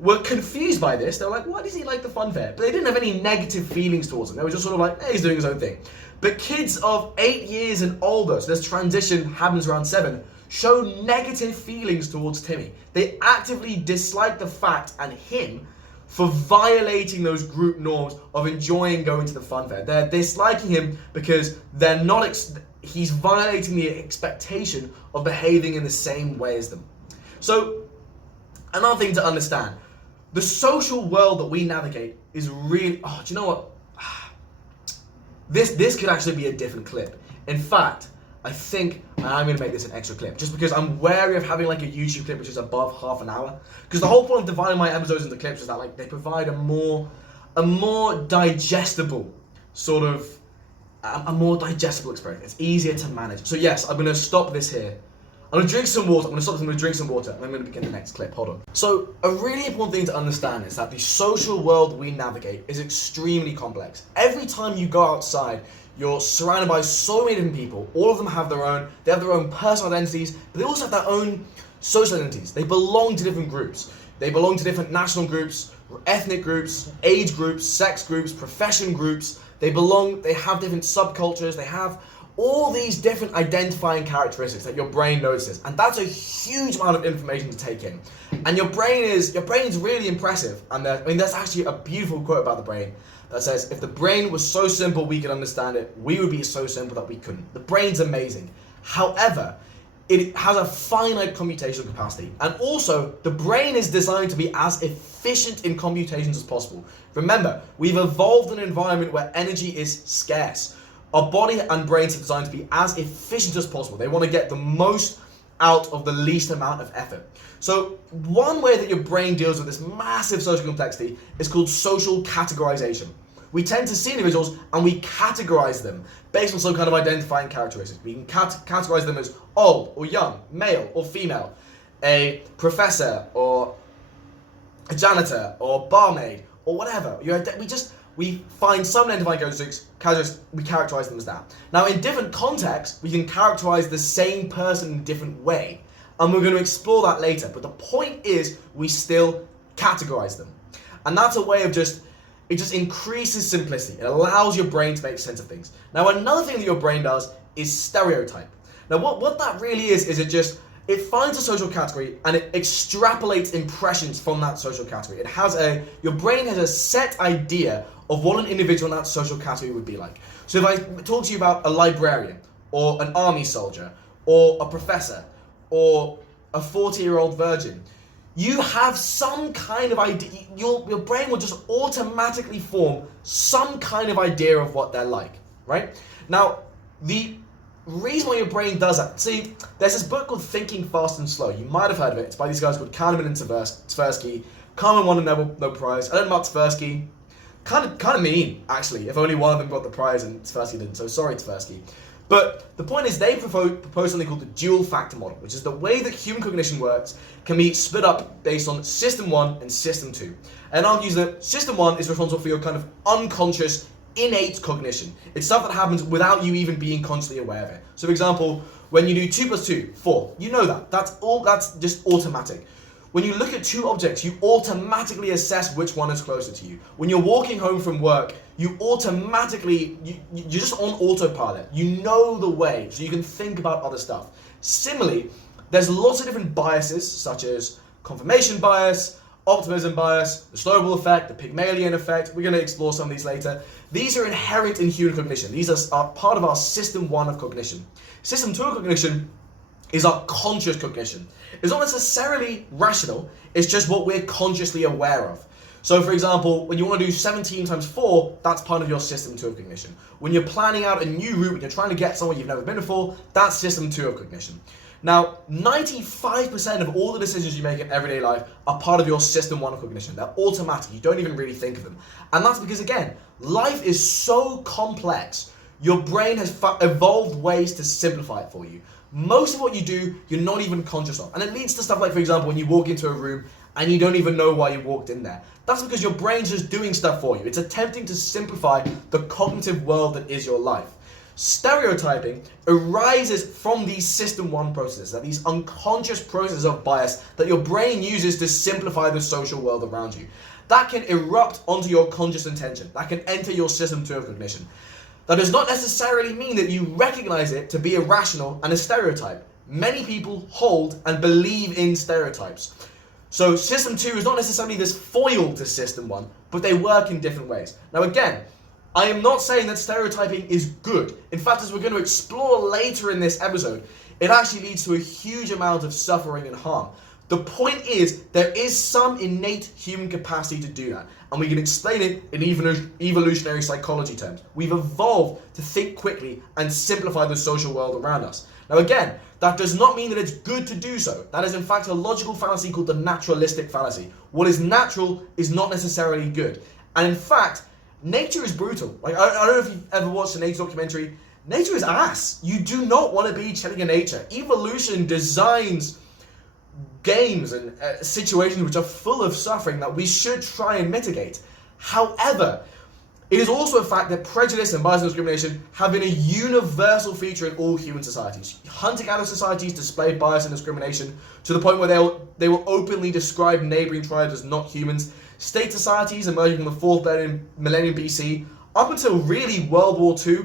were confused by this. They were like, why does he like the fun fair? But they didn't have any negative feelings towards him. They were just sort of like, hey, he's doing his own thing. But kids of 8 years and older, so this transition happens around 7, show negative feelings towards Timmy. They actively dislike the fact and him for violating those group norms of enjoying going to the fun fair. They're disliking him because he's violating the expectation of behaving in the same way as them. So, another thing to understand, the social world that we navigate is really, do you know what? This could actually be a different clip. In fact, I think I'm going to make this an extra clip, just because I'm wary of having like a YouTube clip which is above half an hour. Because the whole point of dividing my episodes into clips is that like they provide a more digestible sort of, a more digestible experience. It's easier to manage. So yes, I'm going to stop this here. I'm going to drink some water, I'm going to drink some water, and I'm going to begin the next clip. Hold on. So, a really important thing to understand is that the social world we navigate is extremely complex. Every time you go outside, you're surrounded by so many different people. All of them have their own personal identities, but they also have their own social identities. They belong to different groups. They belong to different national groups, ethnic groups, age groups, sex groups, profession groups. They have different subcultures, they have All these different identifying characteristics that your brain notices, and that's a huge amount of information to take in. And your brain is really impressive. And there's actually a beautiful quote about the brain that says, if the brain was so simple we could understand it, we would be so simple that we couldn't. The brain's amazing. However, it has a finite computational capacity. And also, the brain is designed to be as efficient in computations as possible. Remember, we've evolved in an environment where energy is scarce. Our body and brains are designed to be as efficient as possible. They want to get the most out of the least amount of effort. So one way that your brain deals with this massive social complexity is called social categorization. We tend to see individuals and we categorize them based on some kind of identifying characteristics. We can categorize them as old or young, male or female, a professor or a janitor or barmaid or whatever. We find some identifying characteristics, we characterize them as that. Now, in different contexts, we can characterize the same person in a different way, and we're going to explore that later. But the point is, we still categorize them. And that's a way of it just increases simplicity. It allows your brain to make sense of things. Now, another thing that your brain does is stereotype. Now, what that really is it finds a social category and it extrapolates impressions from that social category. Your brain has a set idea of what an individual in that social category would be like. So if I talk to you about a librarian, or an army soldier, or a professor, or a 40-year-old virgin, you have some kind of idea. Your brain will just automatically form some kind of idea of what they're like, right? Now, the reason why your brain does that, see, there's this book called Thinking Fast and Slow. You might have heard of it. It's by these guys called Kahneman and Tversky. Kahneman won a Nobel Prize. I don't know about Tversky. Kind of mean, actually, if only one of them got the prize and Tversky didn't, so sorry Tversky. But the point is, they propose something called the dual factor model, which is the way that human cognition works can be split up based on system 1 and system 2. And argues that system 1 is responsible for your kind of unconscious, innate cognition. It's stuff that happens without you even being consciously aware of it. So for example, when you do 2 plus 2, 4, you know that. That's just automatic. When you look at two objects, you automatically assess which one is closer to you. When you're walking home from work, you're just on autopilot. You know the way, so you can think about other stuff. Similarly, there's lots of different biases, such as confirmation bias, optimism bias, the snowball effect, the Pygmalion effect. We're going to explore some of these later. These are inherent in human cognition. These are part of our system 1 of cognition. System 2 of cognition is our conscious cognition. It's not necessarily rational, it's just what we're consciously aware of. So for example, when you want to do 17 times 4, that's part of your system 2 of cognition. When you're planning out a new route, when you're trying to get somewhere you've never been before, that's system 2 of cognition. Now, 95% of all the decisions you make in everyday life are part of your system 1 of cognition. They're automatic, you don't even really think of them. And that's because, again, life is so complex, your brain has evolved ways to simplify it for you. Most of what you do, you're not even conscious of. And it leads to stuff like, for example, when you walk into a room and you don't even know why you walked in there. That's because your brain's just doing stuff for you. It's attempting to simplify the cognitive world that is your life. Stereotyping arises from these system 1 processes, these unconscious processes of bias that your brain uses to simplify the social world around you. That can erupt onto your conscious intention. That can enter your system 2 of cognition. That does not necessarily mean that you recognize it to be irrational and a stereotype. Many people hold and believe in stereotypes. So system 2 is not necessarily this foil to system 1, but they work in different ways. Now again, I am not saying that stereotyping is good. In fact, as we're going to explore later in this episode, it actually leads to a huge amount of suffering and harm. The point is, there is some innate human capacity to do that, and we can explain it in evolutionary psychology terms. We've evolved to think quickly and simplify the social world around us. Now again, that does not mean that it's good to do so. That is in fact a logical fallacy called the naturalistic fallacy. What is natural is not necessarily good. And in fact, nature is brutal. Like, I don't know if you've ever watched a nature documentary. Nature is ass. You do not want to be chilling in nature. Evolution designs games and situations which are full of suffering that we should try and mitigate. However, it is also a fact that prejudice and bias and discrimination have been a universal feature in all human societies. Hunter-gatherer societies display bias and discrimination to the point where they will openly describe neighboring tribes as not humans. State societies emerging from the 4th millennium BC up until really World War II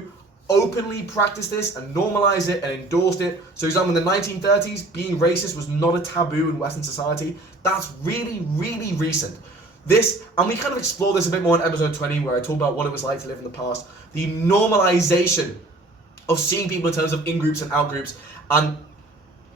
openly practiced this and normalized it and endorsed it. So, for example, in the 1930s, being racist was not a taboo in Western society. That's really, really recent. This, and we kind of explore this a bit more in episode 20, where I talk about what it was like to live in the past. The normalization of seeing people in terms of in-groups and out-groups, and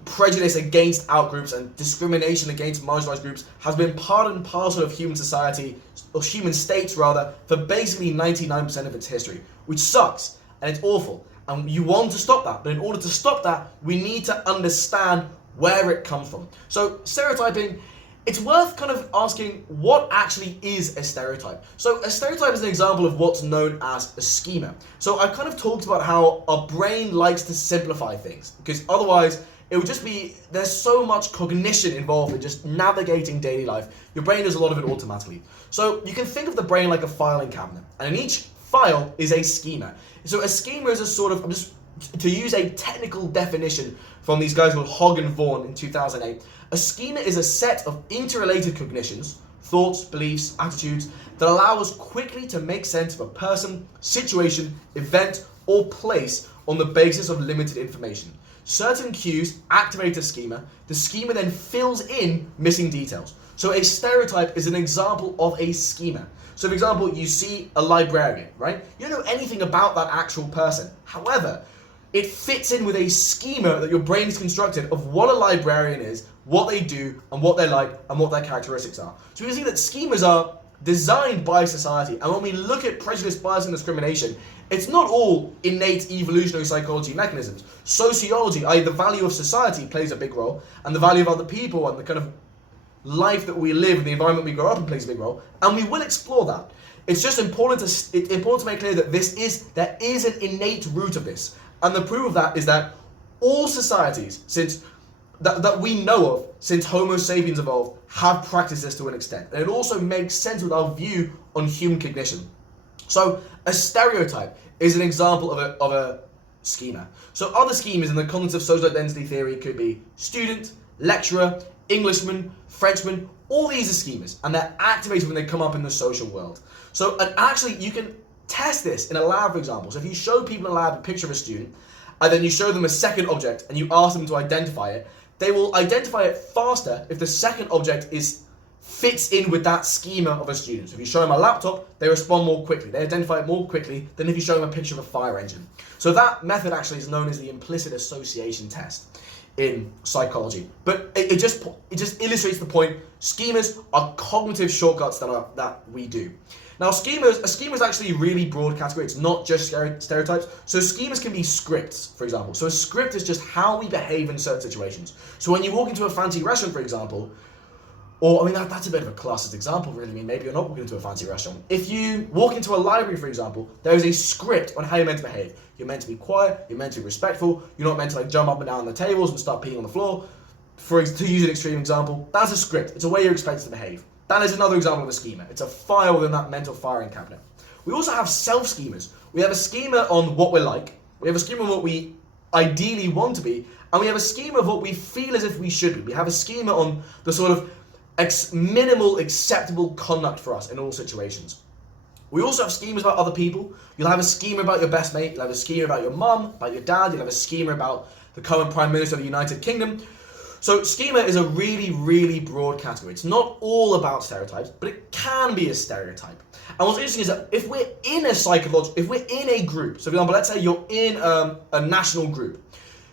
prejudice against out-groups and discrimination against marginalised groups has been part and parcel of human society, or human states rather, for basically 99% of its history, which sucks, and it's awful. And you want to stop that, but in order to stop that, we need to understand where it comes from. So stereotyping, it's worth kind of asking what actually is a stereotype. So a stereotype is an example of what's known as a schema. So I've kind of talked about how our brain likes to simplify things, because otherwise it would just be, there's so much cognition involved in just navigating daily life. Your brain does a lot of it automatically. So you can think of the brain like a filing cabinet, and in each file is a schema. So a schema is a sort of, to use a technical definition from these guys called Hogg and Vaughan in 2008, a schema is a set of interrelated cognitions, thoughts, beliefs, attitudes that allow us quickly to make sense of a person, situation, event, or place on the basis of limited information. Certain cues activate a schema. The schema then fills in missing details. So a stereotype is an example of a schema. So for example, you see a librarian, right? You don't know anything about that actual person. However, it fits in with a schema that your brain has constructed of what a librarian is, what they do, and what they're like, and what their characteristics are. So we can see that schemas are designed by society. And when we look at prejudice, bias, and discrimination, it's not all innate evolutionary psychology mechanisms. Sociology, i.e. the value of society, plays a big role, and the value of other people and the kind of life that we live and the environment we grow up in plays a big role, and we will explore that. It's just important to make clear that there is an innate root of this, and the proof of that is that all societies that we know of since Homo sapiens evolved have practiced this to an extent, and it also makes sense with our view on human cognition. So a stereotype is an example of a schema. So other schemas in the context of social identity theory could be student, lecturer, Englishman, Frenchman. All these are schemas, and they're activated when they come up in the social world. So and actually you can test this in a lab, for example. So if you show people in a lab a picture of a student, and then you show them a second object and you ask them to identify it, they will identify it faster if the second object fits in with that schema of a student. So if you show them a laptop, they respond more quickly. They identify it more quickly than if you show them a picture of a fire engine. So that method actually is known as the implicit association test in psychology. But it just illustrates the point. Schemas are cognitive shortcuts that we do. Now, a schema is actually a really broad category. It's not just stereotypes. So schemas can be scripts, for example. So a script is just how we behave in certain situations. So when you walk into a fancy restaurant, for example, or, that's a bit of a classist example, really. Maybe you're not walking into a fancy restaurant. If you walk into a library, for example, there is a script on how you're meant to behave. You're meant to be quiet, you're meant to be respectful, you're not meant to jump up and down the tables and start peeing on the floor. To use an extreme example, that's a script. It's a way you're expected to behave. That is another example of a schema. It's a file within that mental filing cabinet. We also have self-schemas. We have a schema on what we're like, we have a schema on what we ideally want to be, and we have a schema of what we feel as if we should be. We have a schema on the sort of minimal acceptable conduct for us in all situations. We also have schemas about other people. You'll have a schema about your best mate, you'll have a schema about your mum, about your dad, you'll have a schema about the current Prime Minister of the United Kingdom. So schema is a really, really broad category. It's not all about stereotypes, but it can be a stereotype. And what's interesting is that if we're in a group, so for example, let's say you're in a national group,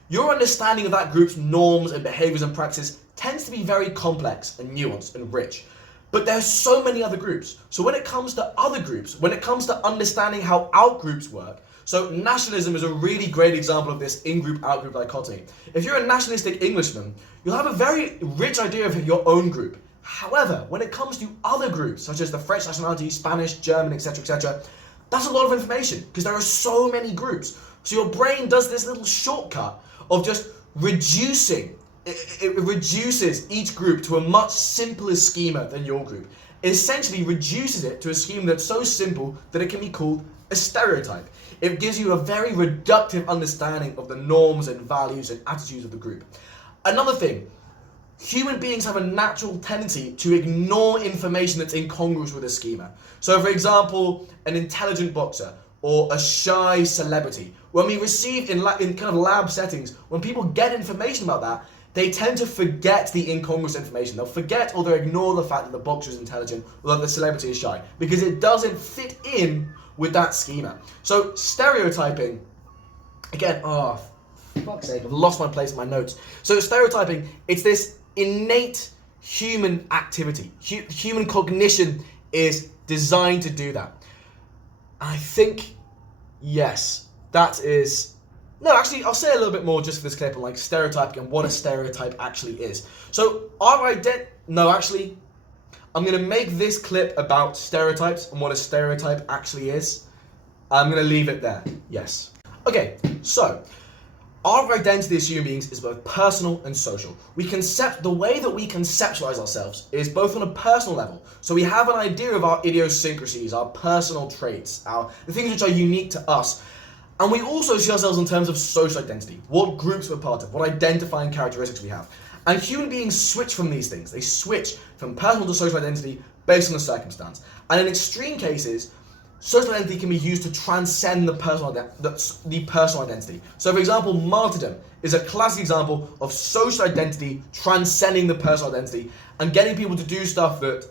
your understanding of that group's norms and behaviors and practices tends to be very complex and nuanced and rich. But there's so many other groups. So when it comes to other groups, when it comes to understanding how out-groups work, so nationalism is a really great example of this in-group, out-group dichotomy. If you're a nationalistic Englishman, you'll have a very rich idea of your own group. However, when it comes to other groups, such as the French nationality, Spanish, German, etc., that's a lot of information because there are so many groups. So your brain does this little shortcut of just reducing. It reduces each group to a much simpler schema than your group. It essentially reduces it to a schema that's so simple that it can be called a stereotype. It gives you a very reductive understanding of the norms and values and attitudes of the group. Another thing, human beings have a natural tendency to ignore information that's incongruous with a schema. So for example, an intelligent boxer or a shy celebrity when we receive in kind of lab settings, when people get information about that, they tend to forget the incongruous information. They'll forget or they'll ignore the fact that the boxer is intelligent or that the celebrity is shy because it doesn't fit in with that schema. So stereotyping, again, oh, for fuck's sake, I've lost my place in my notes. So stereotyping, it's this innate human activity. Human cognition is designed to do that. I think, yes, that is... No, actually, I'll say a little bit more just for this clip on like stereotyping and what a stereotype actually is. So, no, actually, I'm going to make this clip about stereotypes and what a stereotype actually is. I'm going to leave it there. Yes. Okay, so, our identity as human beings is both personal and social. The way that we conceptualize ourselves is both on a personal level. So we have an idea of our idiosyncrasies, our personal traits, the things which are unique to us. And we also see ourselves in terms of social identity, what groups we're part of, what identifying characteristics we have. And human beings switch from these things. They switch from personal to social identity based on the circumstance. And in extreme cases, social identity can be used to transcend the personal identity. So for example, martyrdom is a classic example of social identity transcending the personal identity and getting people to do stuff that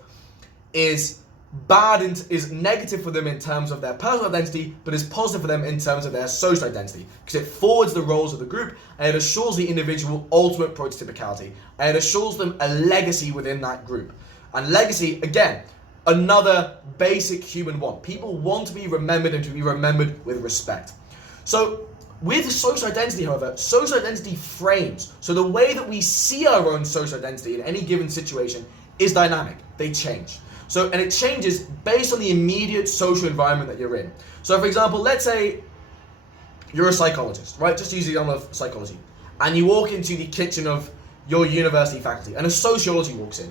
is bad and is negative for them in terms of their personal identity, but is positive for them in terms of their social identity, because it forwards the roles of the group and it assures the individual ultimate prototypicality and it assures them a legacy within that group. And legacy, again, another basic human want. People want to be remembered and to be remembered with respect. So with social identity, however, social identity frames. So the way that we see our own social identity in any given situation is dynamic. They change. So, and it changes based on the immediate social environment that you're in. So for example, let's say you're a psychologist, right? Just using the example of psychology. And you walk into the kitchen of your university faculty and a sociology walks in.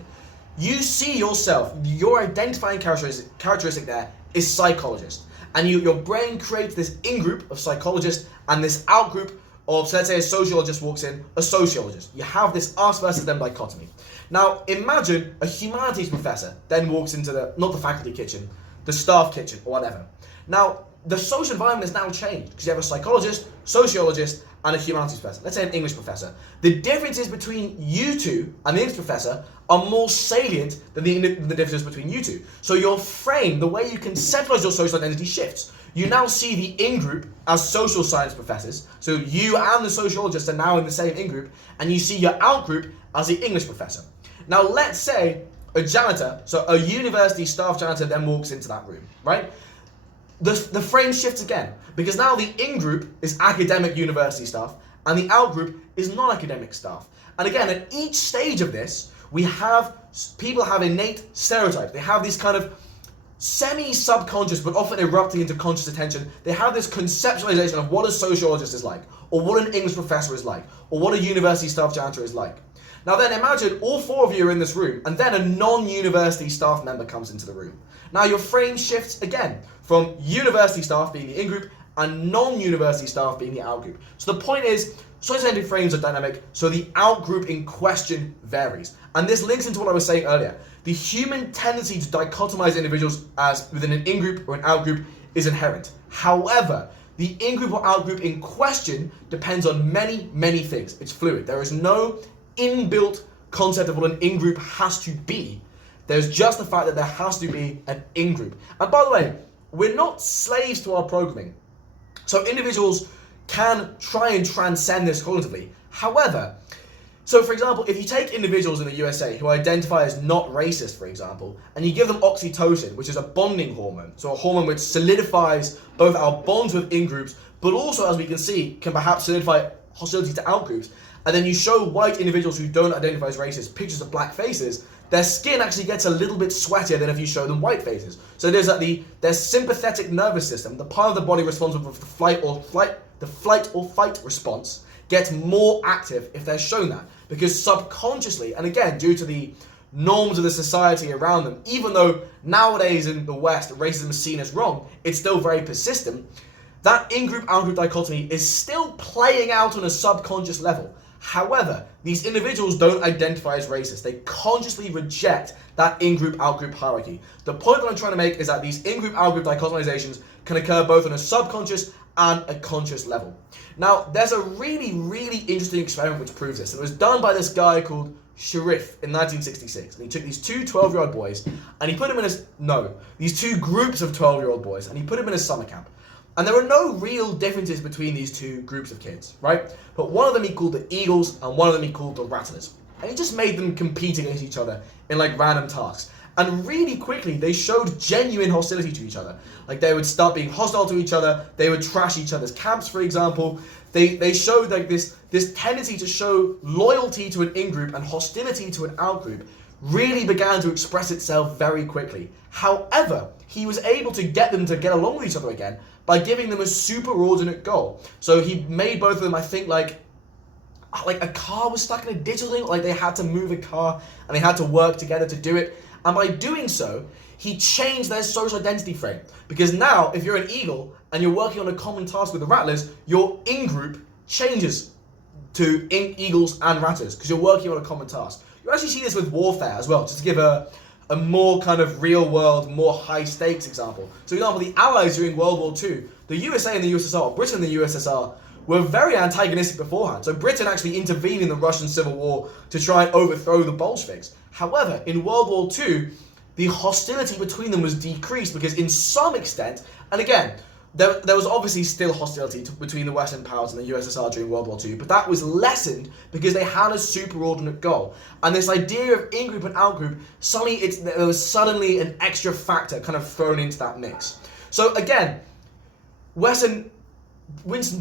You see yourself, your identifying characteristic there is psychologist. And your brain creates this in-group of psychologists and this out-group of, so let's say a sociologist walks in, a sociologist. You have this us versus them dichotomy. Now, imagine a humanities professor then walks into not the faculty kitchen, the staff kitchen, or whatever. Now, the social environment has now changed because you have a psychologist, sociologist, and a humanities professor. Let's say an English professor. The differences between you two and the English professor are more salient than the differences between you two. So your frame, the way you conceptualize your social identity shifts. You now see the in-group as social science professors. So you and the sociologist are now in the same in-group, and you see your out-group as the English professor. Now let's say a janitor, so a university staff janitor then walks into that room, right? The frame shifts again, because now the in-group is academic university staff, and the out-group is non-academic staff. And again, at each stage of this, people have innate stereotypes. They have these kind of semi-subconscious, but often erupting into conscious attention. They have this conceptualization of what a sociologist is like, or what an English professor is like, or what a university staff janitor is like. Now then imagine all four of you are in this room, and then a non-university staff member comes into the room. Now your frame shifts again, from university staff being the in-group, and non-university staff being the out-group. So the point is, social identity frames are dynamic, so the out-group in question varies. And this links into what I was saying earlier. The human tendency to dichotomize individuals as within an in-group or an out-group is inherent. However, the in-group or out-group in question depends on many, many things. It's fluid. There is no inbuilt concept of what an in-group has to be. There's just the fact that there has to be an in-group. And by the way, we're not slaves to our programming. So individuals can try and transcend this cognitively. However, so for example, if you take individuals in the USA who identify as not racist, for example, and you give them oxytocin, which is a bonding hormone, so a hormone which solidifies both our bonds with in-groups, but also, as we can see, can perhaps solidify hostility to out-groups, and then you show white individuals who don't identify as racist pictures of black faces, their skin actually gets a little bit sweatier than if you show them white faces. So there's their sympathetic nervous system, the part of the body responsible for the flight or fight response, gets more active if they're shown that. Because subconsciously, and again, due to the norms of the society around them, even though nowadays in the West racism is seen as wrong, it's still very persistent, that in-group, out-group dichotomy is still playing out on a subconscious level. However, these individuals don't identify as racist. They consciously reject that in-group, out-group hierarchy. The point that I'm trying to make is that these in-group, out-group dichotomizations can occur both on a subconscious and a conscious level. Now, there's a really, really interesting experiment which proves this. It was done by this guy called Sharif in 1966. And he took these two 12-year-old boys and he put them in these two groups of 12-year-old boys, and he put them in a summer camp. And there were no real differences between these two groups of kids, right? But one of them he called the Eagles and one of them he called the Rattlers. And he just made them compete against each other in like random tasks. And really quickly, they showed genuine hostility to each other. Like they would start being hostile to each other. They would trash each other's camps, for example. They showed like this tendency to show loyalty to an in-group and hostility to an out-group really began to express itself very quickly. However, he was able to get them to get along with each other again by giving them a superordinate goal. So he made both of them, I think, like a car was stuck in a ditch or something, like they had to move a car and they had to work together to do it. And by doing so, he changed their social identity frame. Because now, if you're an eagle and you're working on a common task with the rattlers, your in-group changes to eagles and rattlers because you're working on a common task. You actually see this with warfare as well, just to give a more kind of real world, more high stakes example. So for example, the Allies during World War II, the USA and the USSR, or Britain and the USSR, were very antagonistic beforehand. So Britain actually intervened in the Russian Civil War to try and overthrow the Bolsheviks. However, in World War II, the hostility between them was decreased because in some extent, and again, there was obviously still hostility between the Western powers and the USSR during World War II, but that was lessened because they had a superordinate goal. And this idea of in-group and out-group, there was suddenly an extra factor kind of thrown into that mix. So again, Winston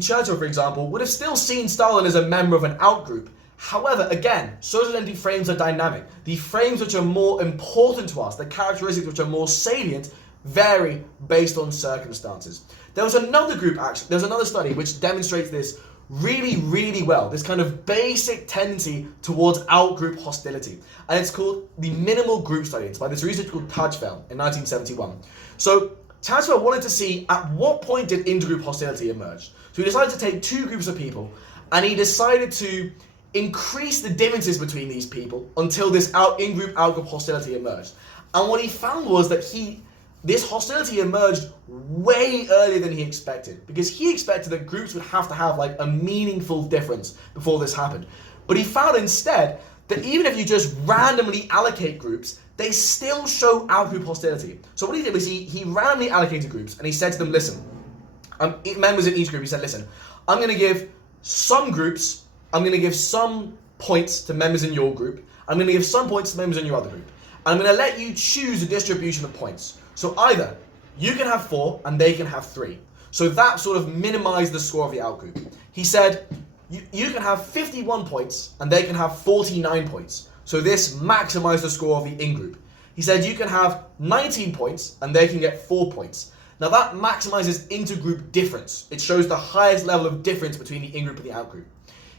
Churchill, for example, would have still seen Stalin as a member of an out-group. However, again, social identity frames are dynamic. The frames which are more important to us, the characteristics which are more salient, vary based on circumstances. There was another study which demonstrates this really, really well, this kind of basic tendency towards out-group hostility. And it's called the minimal group study. It's by this researcher called Tajfel in 1971. So Tajfel wanted to see at what point did intergroup hostility emerge. So he decided to take two groups of people and he decided to increase the differences between these people until this in-group, out-group hostility emerged. And what he found was that this hostility emerged way earlier than he expected, because he expected that groups would have to have like a meaningful difference before this happened. But he found instead that even if you just randomly allocate groups, they still show out-group hostility. So what he did was he randomly allocated groups and he said to them, listen, members in each group, he said, listen, I'm going to give some points to members in your group. I'm going to give some points to members in your other group. And I'm going to let you choose a distribution of points. So either you can have 4 and they can have 3. So that sort of minimized the score of the outgroup. He said, you can have 51 points and they can have 49 points. So this maximized the score of the in-group. He said you can have 19 points and they can get 4 points. Now that maximizes intergroup difference. It shows the highest level of difference between the in-group and the out-group.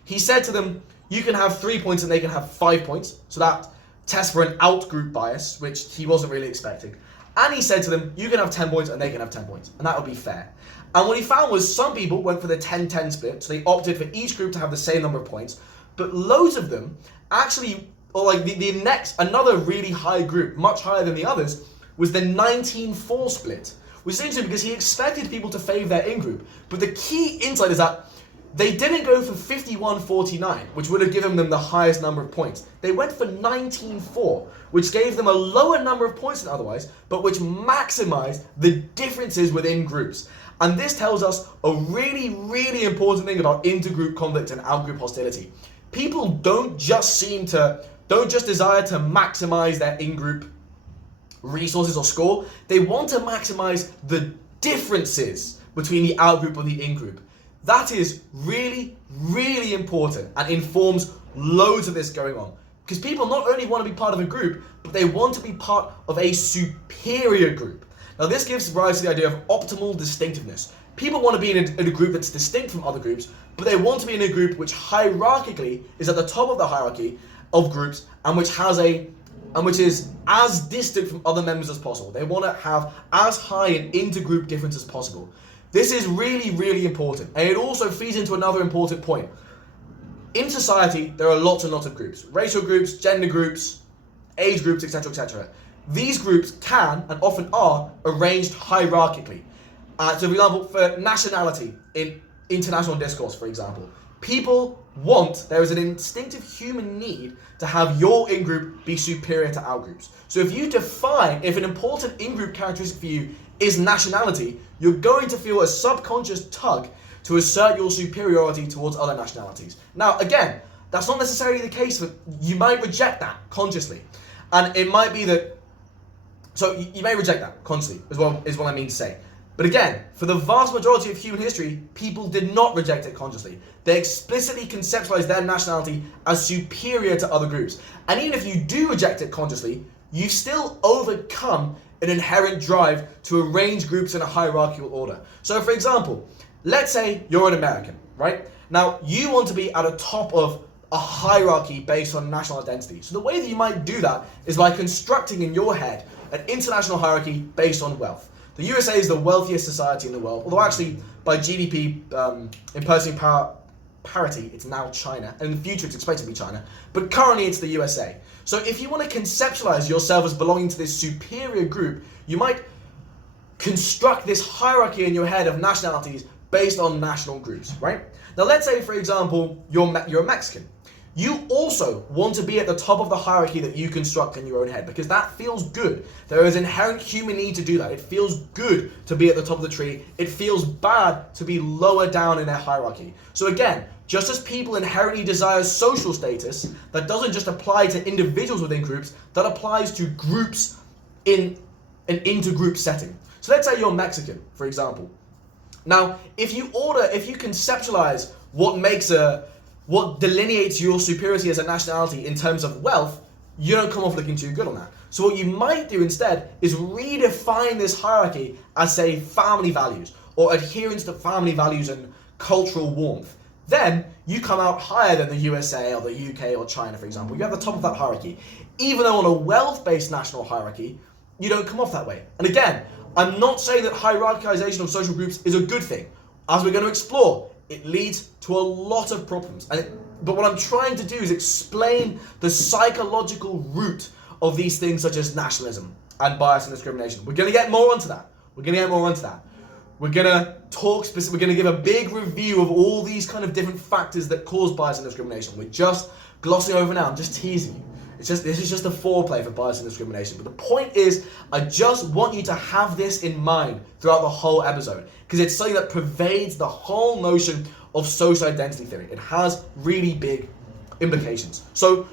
He said to them, you can have 3 points and they can have 5 points. So that tests for an out-group bias, which he wasn't really expecting. And he said to them, you can have 10 points and they can have 10 points. And that would be fair. And what he found was some people went for the 10-10 split. So they opted for each group to have the same number of points. But loads of them actually, or like another really high group, much higher than the others, was the 19-4 split. Which is interesting because he expected people to favor their in-group. But the key insight is that they didn't go for 51-49, which would have given them the highest number of points. They went for 19-4, which gave them a lower number of points than otherwise, but which maximized the differences within groups. And this tells us a really, really important thing about intergroup conflict and outgroup hostility. People don't just desire to maximize their in-group resources or score. They want to maximize the differences between the outgroup and the in-group. That is really, really important and informs loads of this going on. Because people not only want to be part of a group, but they want to be part of a superior group. Now this gives rise to the idea of optimal distinctiveness. People want to be in a group that's distinct from other groups, but they want to be in a group which hierarchically is at the top of the hierarchy of groups and which is as distant from other members as possible. They want to have as high an intergroup difference as possible. This is really, really important, and it also feeds into another important point. In society, there are lots and lots of groups. Racial groups, gender groups, age groups, etc., etc. These groups can, and often are, arranged hierarchically. So for example, for nationality, in international discourse, for example, there is an instinctive human need to have your in-group be superior to out-groups. So if an important in-group characteristic for you is nationality, you're going to feel a subconscious tug to assert your superiority towards other nationalities. Now, again, that's not necessarily the case, but you might reject that consciously. And it might be that, so you may reject that consciously, is what I mean to say. But again, for the vast majority of human history, people did not reject it consciously. They explicitly conceptualized their nationality as superior to other groups. And even if you do reject it consciously, you still overcome an inherent drive to arrange groups in a hierarchical order. So for example, let's say you're an American, right? Now, you want to be at the top of a hierarchy based on national identity. So the way that you might do that is by constructing in your head an international hierarchy based on wealth. The USA is the wealthiest society in the world, although actually by GDP, in purchasing power parity, it's now China, and in the future it's expected to be China, but currently it's the USA. So if you want to conceptualize yourself as belonging to this superior group, you might construct this hierarchy in your head of nationalities based on national groups, right? Now let's say, for example, you're a Mexican. You also want to be at the top of the hierarchy that you construct in your own head because that feels good. There is inherent human need to do that. It feels good to be at the top of the tree. It feels bad to be lower down in their hierarchy. So again, just as people inherently desire social status, that doesn't just apply to individuals within groups, that applies to groups in an intergroup setting. So let's say you're Mexican, for example. Now, if you conceptualize what delineates your superiority as a nationality in terms of wealth, you don't come off looking too good on that. So what you might do instead is redefine this hierarchy as, say, family values or adherence to family values and cultural warmth. Then you come out higher than the USA or the UK or China, for example. You're at the top of that hierarchy. Even though on a wealth-based national hierarchy, you don't come off that way. And again, I'm not saying that hierarchization of social groups is a good thing. As we're going to explore, it leads to a lot of problems. But what I'm trying to do is explain the psychological root of these things such as nationalism and bias and discrimination. We're going to get more onto that. We're going to give a big review of all these kind of different factors that cause bias and discrimination. We're just glossing over now. I'm just teasing you. This is just a foreplay for bias and discrimination. But the point is, I just want you to have this in mind throughout the whole episode, because it's something that pervades the whole notion of social identity theory. It has really big implications. So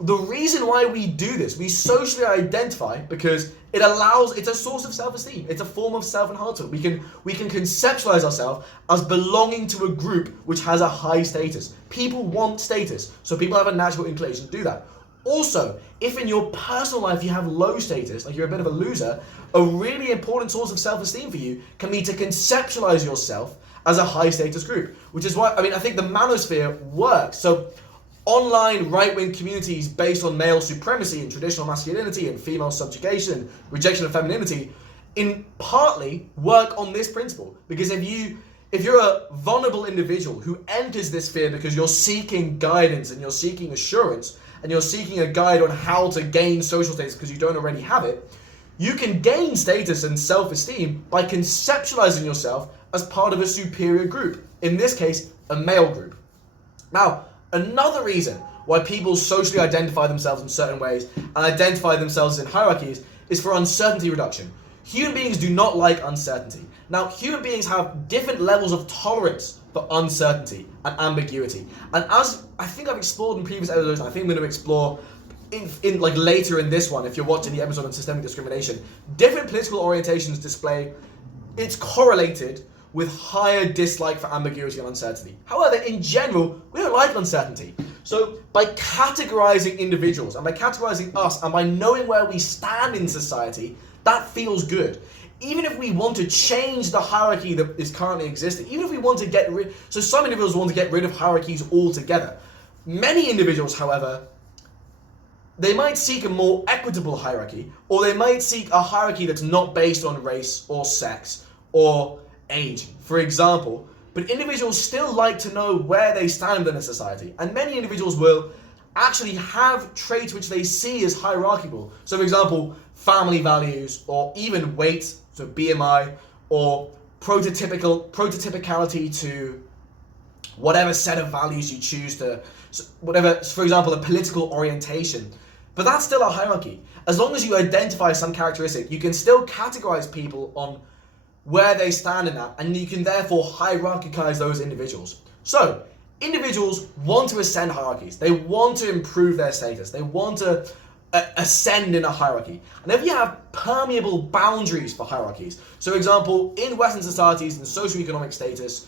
the reason why we do this, we socially identify because it's a source of self-esteem. It's a form of self-enhancement. We can conceptualize ourselves as belonging to a group which has a high status. People want status, so people have a natural inclination to do that. Also, if in your personal life you have low status, like you're a bit of a loser, a really important source of self-esteem for you can be to conceptualize yourself as a high status group, which is why, I think the manosphere works. So online right-wing communities based on male supremacy and traditional masculinity and female subjugation and rejection of femininity in partly work on this principle. Because if you're a vulnerable individual who enters this sphere because you're seeking guidance and you're seeking assurance, and you're seeking a guide on how to gain social status because you don't already have it, you can gain status and self-esteem by conceptualizing yourself as part of a superior group, in this case, a male group. Now, another reason why people socially identify themselves in certain ways and identify themselves in hierarchies is for uncertainty reduction. Human beings do not like uncertainty. Now, human beings have different levels of tolerance for uncertainty and ambiguity. And as I think I've explored in previous episodes, and I think I'm going to explore in later in this one, if you're watching the episode on systemic discrimination, different political orientations display it's correlated with higher dislike for ambiguity and uncertainty. However, in general, we don't like uncertainty. So by categorizing individuals and by categorizing us and by knowing where we stand in society, that feels good. Even if we want to change the hierarchy that is currently existing, even if we want to so some individuals want to get rid of hierarchies altogether. Many individuals, however, they might seek a more equitable hierarchy, or they might seek a hierarchy that's not based on race or sex or age. For example, but individuals still like to know where they stand in a society. And many individuals will actually have traits which they see as hierarchical. So for example, family values, or even weight, so BMI, or prototypicality to whatever set of values you choose to, whatever, for example, a political orientation. But that's still a hierarchy. As long as you identify some characteristic, you can still categorize people on where they stand in that, and you can therefore hierarchize those individuals. So, individuals want to ascend hierarchies. They want to improve their status. They want to ascend in a hierarchy. And if you have permeable boundaries for hierarchies, so for example, in Western societies and socioeconomic status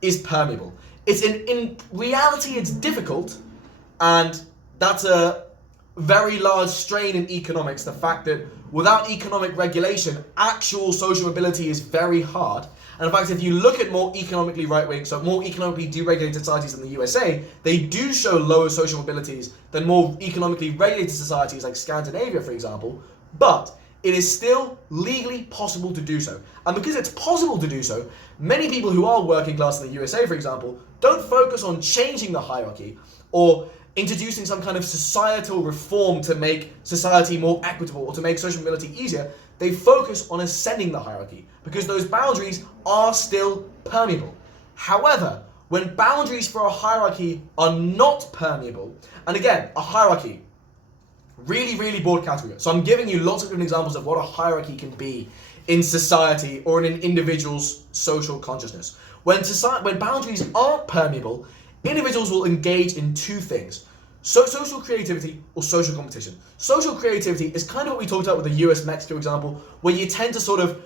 is permeable. It's in reality, it's difficult, and that's a very large strain in economics, the fact that without economic regulation, actual social mobility is very hard. And in fact, if you look at more economically right-wing, so more economically deregulated societies in the USA, they do show lower social mobilities than more economically regulated societies like Scandinavia, for example, but it is still legally possible to do so. And because it's possible to do so, many people who are working class in the USA, for example, don't focus on changing the hierarchy or introducing some kind of societal reform to make society more equitable or to make social mobility easier. They focus on ascending the hierarchy because those boundaries are still permeable. However, when boundaries for a hierarchy are not permeable, and again, a hierarchy, really, really broad category. So I'm giving you lots of different examples of what a hierarchy can be in society or in an individual's social consciousness. When boundaries aren't permeable, individuals will engage in two things: social creativity or social competition. Social creativity is kind of what we talked about with the US-Mexico example, where you tend to sort of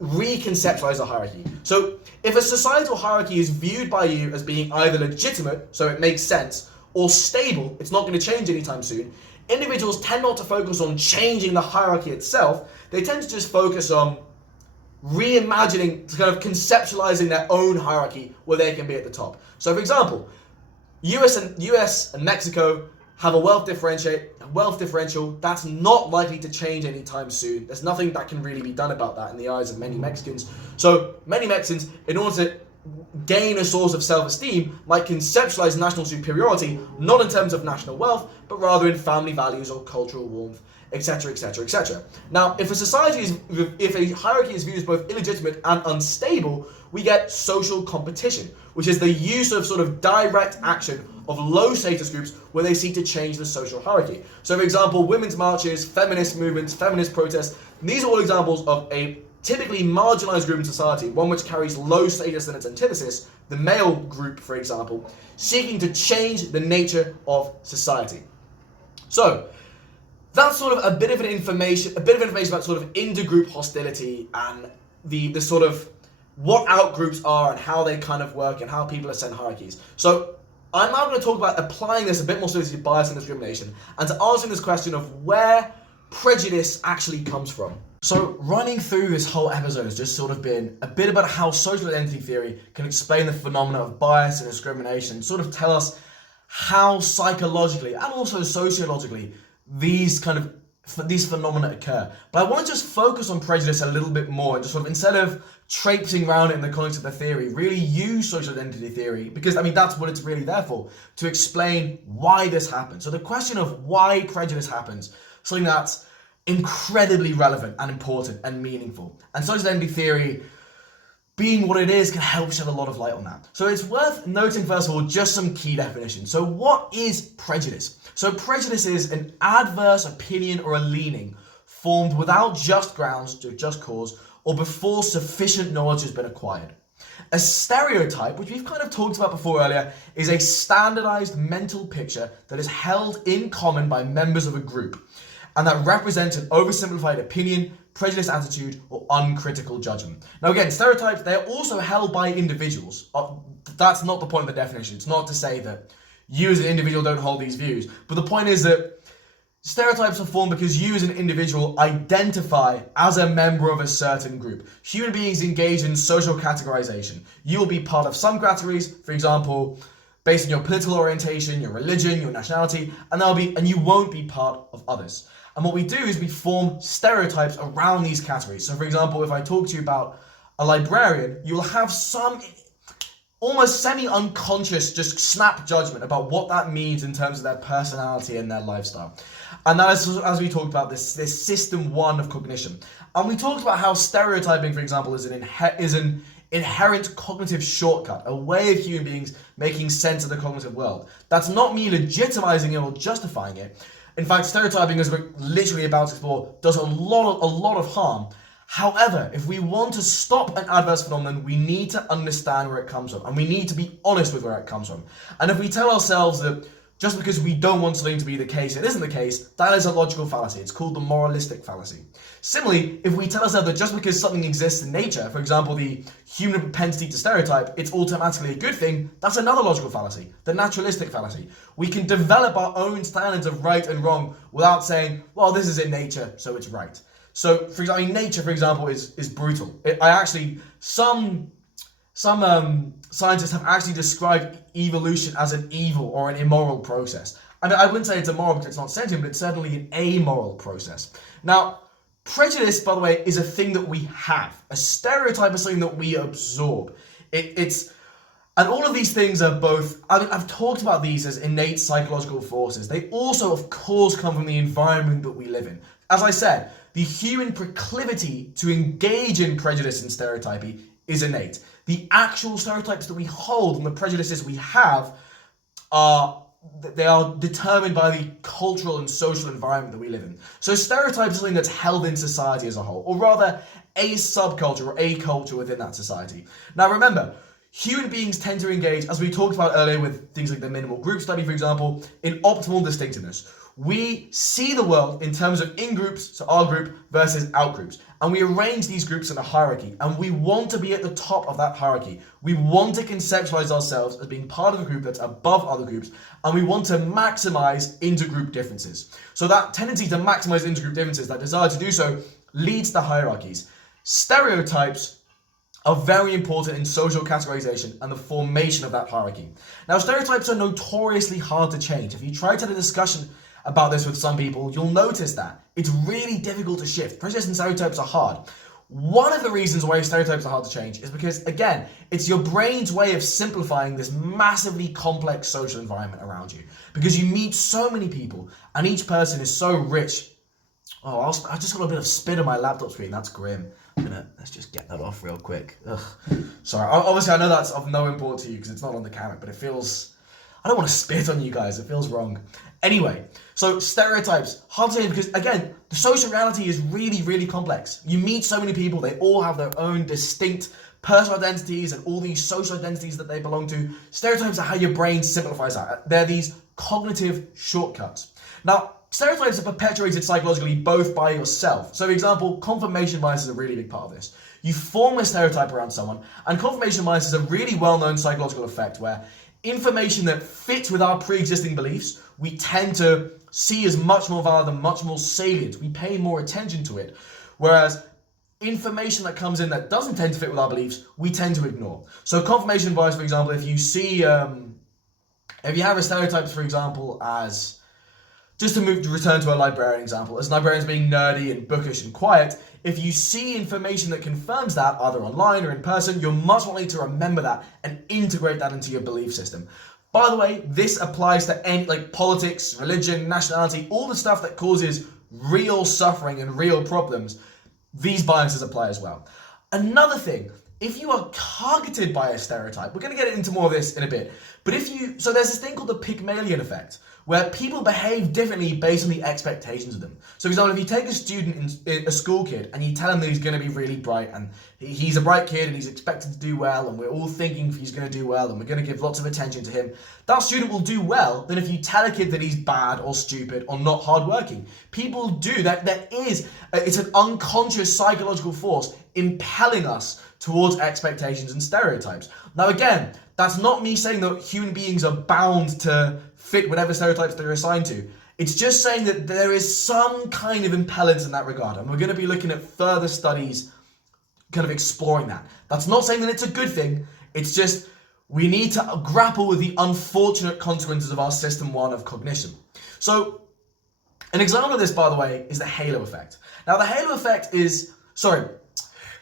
reconceptualize a hierarchy. So if a societal hierarchy is viewed by you as being either legitimate, so it makes sense, or stable, it's not going to change anytime soon, individuals tend not to focus on changing the hierarchy itself. They tend to just focus on reimagining, kind of conceptualizing their own hierarchy where they can be at the top. So for example, US and Mexico have a wealth differential that's not likely to change anytime soon. There's nothing that can really be done about that in the eyes of many Mexicans. So many Mexicans, in order to gain a source of self-esteem, might conceptualize national superiority not in terms of national wealth, but rather in family values or cultural warmth, etc., etc., etc. Now, if a hierarchy is viewed as both illegitimate and unstable, we get social competition, which is the use of sort of direct action of low status groups where they seek to change the social hierarchy. So, for example, women's marches, feminist movements, feminist protests, these are all examples of a typically marginalized group in society, one which carries low status in its antithesis, the male group, for example, seeking to change the nature of society. So, that's sort of a bit of information about sort of intergroup hostility and the sort of what outgroups are and how they kind of work and how people ascend hierarchies. So I'm now going to talk about applying this a bit more seriously to bias and discrimination and to answering this question of where prejudice actually comes from. So running through this whole episode has just sort of been a bit about how social identity theory can explain the phenomena of bias and discrimination, sort of tell us how psychologically and also sociologically these phenomena occur. But I want to just focus on prejudice a little bit more and just sort of, instead of traipsing around it in the context of the theory, really use social identity theory, because I mean that's what it's really there for, to explain why this happens. So the question of why prejudice happens, something that's incredibly relevant and important and meaningful. And social identity theory, being what it is, can help shed a lot of light on that. So it's worth noting, first of all, just some key definitions. So what is prejudice? So prejudice is an adverse opinion or a leaning formed without just grounds, just cause, or before sufficient knowledge has been acquired. A stereotype, which we've kind of talked about before earlier, is a standardized mental picture that is held in common by members of a group, and that represents an oversimplified opinion, prejudiced attitude, or uncritical judgment. Now again, stereotypes, they're also held by individuals. That's not the point of the definition. It's not to say that you as an individual don't hold these views, but the point is that stereotypes are formed because you as an individual identify as a member of a certain group. Human beings engage in social categorization. You will be part of some categories, for example, based on your political orientation, your religion, your nationality, and you won't be part of others. And what we do is we form stereotypes around these categories. So for example, if I talk to you about a librarian, you'll have some almost semi-unconscious just snap judgment about what that means in terms of their personality and their lifestyle. And that is, as we talked about, this system one of cognition. And we talked about how stereotyping, for example, is an inherent cognitive shortcut, a way of human beings making sense of the cognitive world. That's not me legitimizing it or justifying it. In fact, stereotyping, as we're literally about to explore, does a lot of harm. However, if we want to stop an adverse phenomenon, we need to understand where it comes from, and we need to be honest with where it comes from. And if we tell ourselves that just because we don't want something to be the case, it isn't the case, that is a logical fallacy. It's called the moralistic fallacy. Similarly, if we tell ourselves that just because something exists in nature, for example, the human propensity to stereotype, it's automatically a good thing, that's another logical fallacy, the naturalistic fallacy. We can develop our own standards of right and wrong without saying, well, this is in nature, so it's right. So, for example, nature, for example, is brutal. Some scientists have actually described evolution as an evil or an immoral process. I mean, I wouldn't say it's immoral because it's not sentient, but it's certainly an amoral process. Now, prejudice, by the way, is a thing that we have. A stereotype is something that we absorb. And all of these things are both, I've talked about these as innate psychological forces. They also, of course, come from the environment that we live in. As I said, the human proclivity to engage in prejudice and stereotyping is innate. The actual stereotypes that we hold and the prejudices we have are determined by the cultural and social environment that we live in. So stereotypes are something that's held in society as a whole, or rather a subculture or a culture within that society. Now remember, human beings tend to engage, as we talked about earlier with things like the minimal group study, for example, in optimal distinctiveness. We see the world in terms of in-groups, so our group, versus out-groups. And we arrange these groups in a hierarchy. And we want to be at the top of that hierarchy. We want to conceptualize ourselves as being part of a group that's above other groups. And we want to maximize intergroup differences. So that tendency to maximize intergroup differences, that desire to do so, leads to hierarchies. Stereotypes are very important in social categorization and the formation of that hierarchy. Now, stereotypes are notoriously hard to change. If you try to have a discussion about this with some people, you'll notice that it's really difficult to shift. Prejudice and stereotypes are hard. One of the reasons why stereotypes are hard to change is because, again, it's your brain's way of simplifying this massively complex social environment around you. Because you meet so many people, and each person is so rich. Oh, I just got a bit of spit on my laptop screen. That's grim. Let's just get that off real quick. Ugh. Sorry. Obviously, I know that's of no import to you because it's not on the camera, but it feels... I don't want to spit on you guys. It feels wrong. Anyway, so stereotypes, hard to say because, again, the social reality is really, really complex. You meet so many people, they all have their own distinct personal identities and all these social identities that they belong to. Stereotypes are how your brain simplifies that. They're these cognitive shortcuts. Now, stereotypes are perpetuated psychologically both by yourself. So, for example, confirmation bias is a really big part of this. You form a stereotype around someone, and confirmation bias is a really well-known psychological effect where information that fits with our pre-existing beliefs, we tend to see as much more valid and much more salient. We pay more attention to it. Whereas information that comes in that doesn't tend to fit with our beliefs, we tend to ignore. So confirmation bias, for example, if you see, if you have a stereotype, for example, as, just to return to a librarian example, as librarians being nerdy and bookish and quiet, if you see information that confirms that, either online or in person, you're much more likely to remember that and integrate that into your belief system. By the way, this applies to any, like politics, religion, nationality, all the stuff that causes real suffering and real problems. These biases apply as well. Another thing, if you are targeted by a stereotype, we're going to get into more of this in a bit, but so there's this thing called the Pygmalion effect, where people behave differently based on the expectations of them. So, for example, if you take a student, a school kid, and you tell him that he's going to be really bright, and he's a bright kid, and he's expected to do well, and we're all thinking he's going to do well, and we're going to give lots of attention to him, that student will do well than if you tell a kid that he's bad or stupid or not hardworking. People do that. It's an unconscious psychological force impelling us towards expectations and stereotypes. Now, again, that's not me saying that human beings are bound to fit whatever stereotypes they're assigned to. It's just saying that there is some kind of impellence in that regard, and we're going to be looking at further studies kind of exploring that. That's not saying that it's a good thing, it's just we need to grapple with the unfortunate consequences of our system one of cognition. So, an example of this, by the way, is the halo effect. Now, the halo effect is,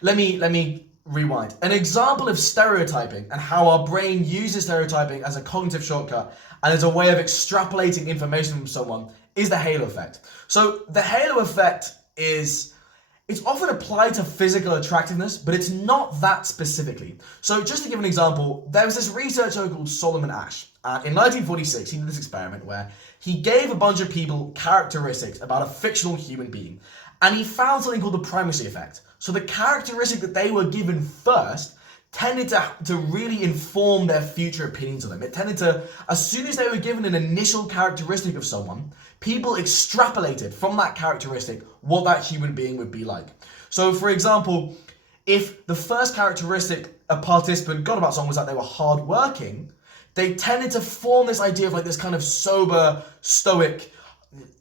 let me rewind. An example of stereotyping and how our brain uses stereotyping as a cognitive shortcut and as a way of extrapolating information from someone is the halo effect. So the halo effect it's often applied to physical attractiveness, but it's not that specifically. So just to give an example, there was this researcher called Solomon Asch. In 1946, he did this experiment where he gave a bunch of people characteristics about a fictional human being, and he found something called the primacy effect. So the characteristic that they were given first tended to really inform their future opinions of them. It tended to, as soon as they were given an initial characteristic of someone, people extrapolated from that characteristic what that human being would be like. So for example, if the first characteristic a participant got about someone was that they were hardworking, they tended to form this idea of like this kind of sober, stoic,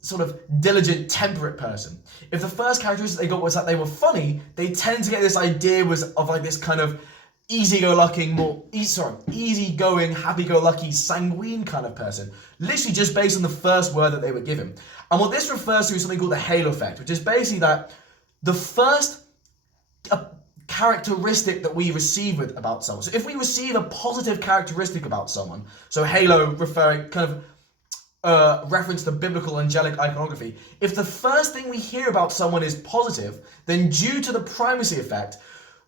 sort of diligent, temperate person. If the first characteristic they got was that they were funny, they tend to get this idea of like this kind of easygoing, happy-go-lucky, sanguine kind of person, literally just based on the first word that they were given. And what this refers to is something called the halo effect, which is basically that the first characteristic that we receive about someone. So if we receive a positive characteristic about someone, so halo referring kind of reference to biblical angelic iconography, if the first thing we hear about someone is positive, then due to the primacy effect,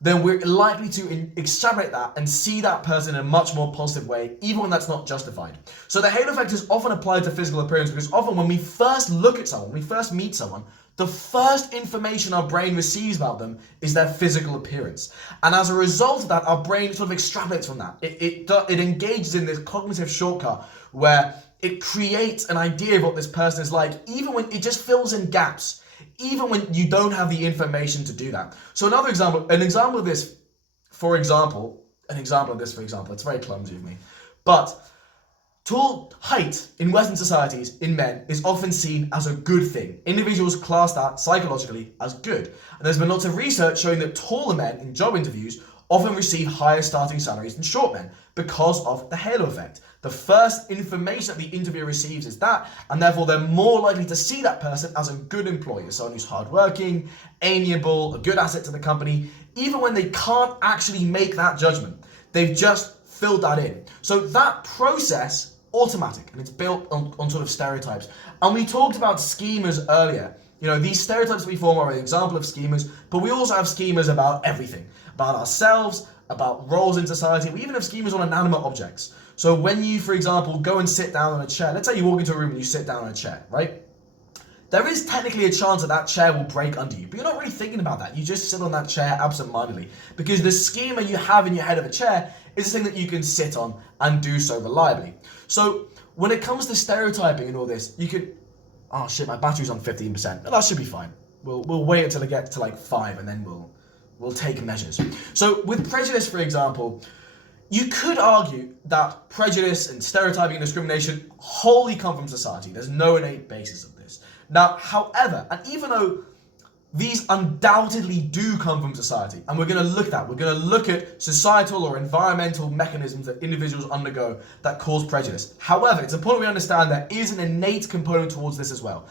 then we're likely to extrapolate that and see that person in a much more positive way, even when that's not justified. So the halo effect is often applied to physical appearance because often when we first look at someone, when we first meet someone, the first information our brain receives about them is their physical appearance. And as a result of that, our brain sort of extrapolates from that. It engages in this cognitive shortcut where it creates an idea of what this person is like, even when it just fills in gaps, even when you don't have the information to do that. So an example of this, for example, it's very clumsy of me, but tall height in Western societies in men is often seen as a good thing. Individuals class that psychologically as good. And there's been lots of research showing that taller men in job interviews often receive higher starting salaries than short men because of the halo effect. The first information that the interviewer receives is that, and therefore they're more likely to see that person as a good employee, someone who's hardworking, amiable, a good asset to the company, even when they can't actually make that judgment. They've just filled that in. So that process, automatic, and it's built on sort of stereotypes. And we talked about schemas earlier. You know, these stereotypes we form are an example of schemas, but we also have schemas about everything, about ourselves, about roles in society. We even have schemas on inanimate objects. So when you, for example, go and sit down on a chair, let's say you walk into a room and you sit down on a chair, right? There is technically a chance that that chair will break under you, but you're not really thinking about that. You just sit on that chair absent-mindedly because the schema you have in your head of a chair is a thing that you can sit on and do so reliably. So when it comes to stereotyping and all this, you could, oh shit, my battery's on 15%, but that should be fine. We'll wait until it gets to like 5 and then we'll take measures. So with prejudice, for example, you could argue that prejudice and stereotyping and discrimination wholly come from society. There's no innate basis of this. Now, however, and even though these undoubtedly do come from society, and we're going to look at societal or environmental mechanisms that individuals undergo that cause prejudice. However, it's important we understand there is an innate component towards this as well.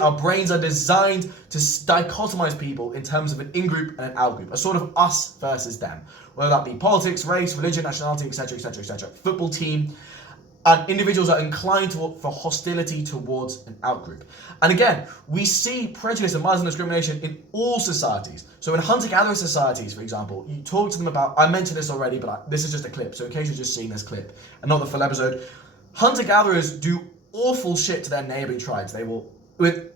Our brains are designed to dichotomize people in terms of an in-group and an out-group, a sort of us versus them, whether that be politics, race, religion, nationality, etc., etc., etc., football team. And individuals are inclined for hostility towards an outgroup. And again, we see prejudice and marginalised discrimination in all societies. So in hunter-gatherer societies, for example, you talk to them about, I mentioned this already, but this is just a clip, so in case you're just seeing this clip and not the full episode, hunter-gatherers do awful shit to their neighbouring tribes. They will, with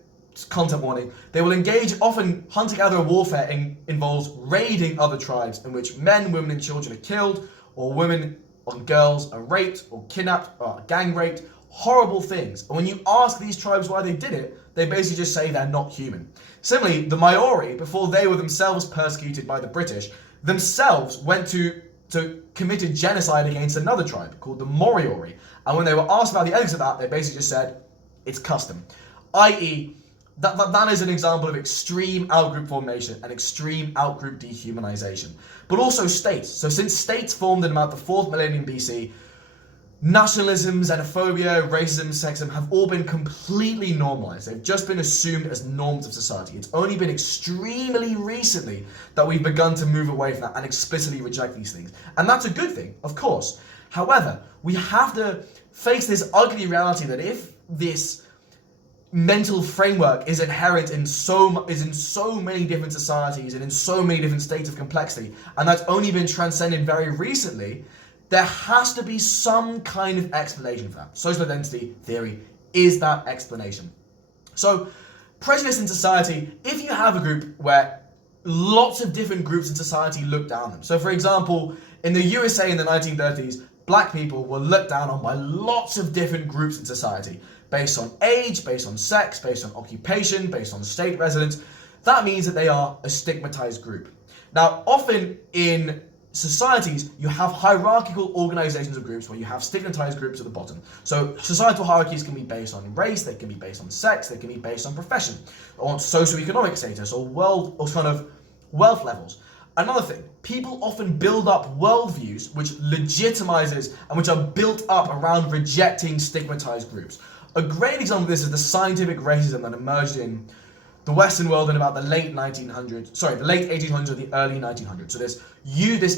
content warning, they will engage, often hunter-gatherer warfare involves raiding other tribes in which men, women and children are killed, or women and girls are raped or kidnapped or gang raped, horrible things. And when you ask these tribes why they did it, they basically just say they're not human. Similarly, the Maori, before they were themselves persecuted by the British, themselves went to committed genocide against another tribe called the Moriori. And when they were asked about the ethics of that, they basically just said, it's custom. I.e., that is an example of extreme outgroup formation and extreme outgroup dehumanization. But also states. So since states formed in about the 4th millennium BC, nationalism, xenophobia, racism, sexism have all been completely normalized. They've just been assumed as norms of society. It's only been extremely recently that we've begun to move away from that and explicitly reject these things. And that's a good thing, of course. However, we have to face this ugly reality that if this mental framework is inherent in so many different societies and in so many different states of complexity, and that's only been transcended very recently, there has to be some kind of explanation for that. Social identity theory is that explanation. So, prejudice in society, if you have a group where lots of different groups in society look down on them. So, for example, in the USA in the 1930s, black people were looked down on by lots of different groups in society, based on age, based on sex, based on occupation, based on state residence. That means that they are a stigmatized group. Now, often in societies, you have hierarchical organizations of groups where you have stigmatized groups at the bottom. So societal hierarchies can be based on race, they can be based on sex, they can be based on profession, or socioeconomic status, or kind of wealth levels. Another thing, people often build up worldviews which legitimizes and which are built up around rejecting stigmatized groups. A great example of this is the scientific racism that emerged in the Western world in about the late 1800s, the early 1900s. So this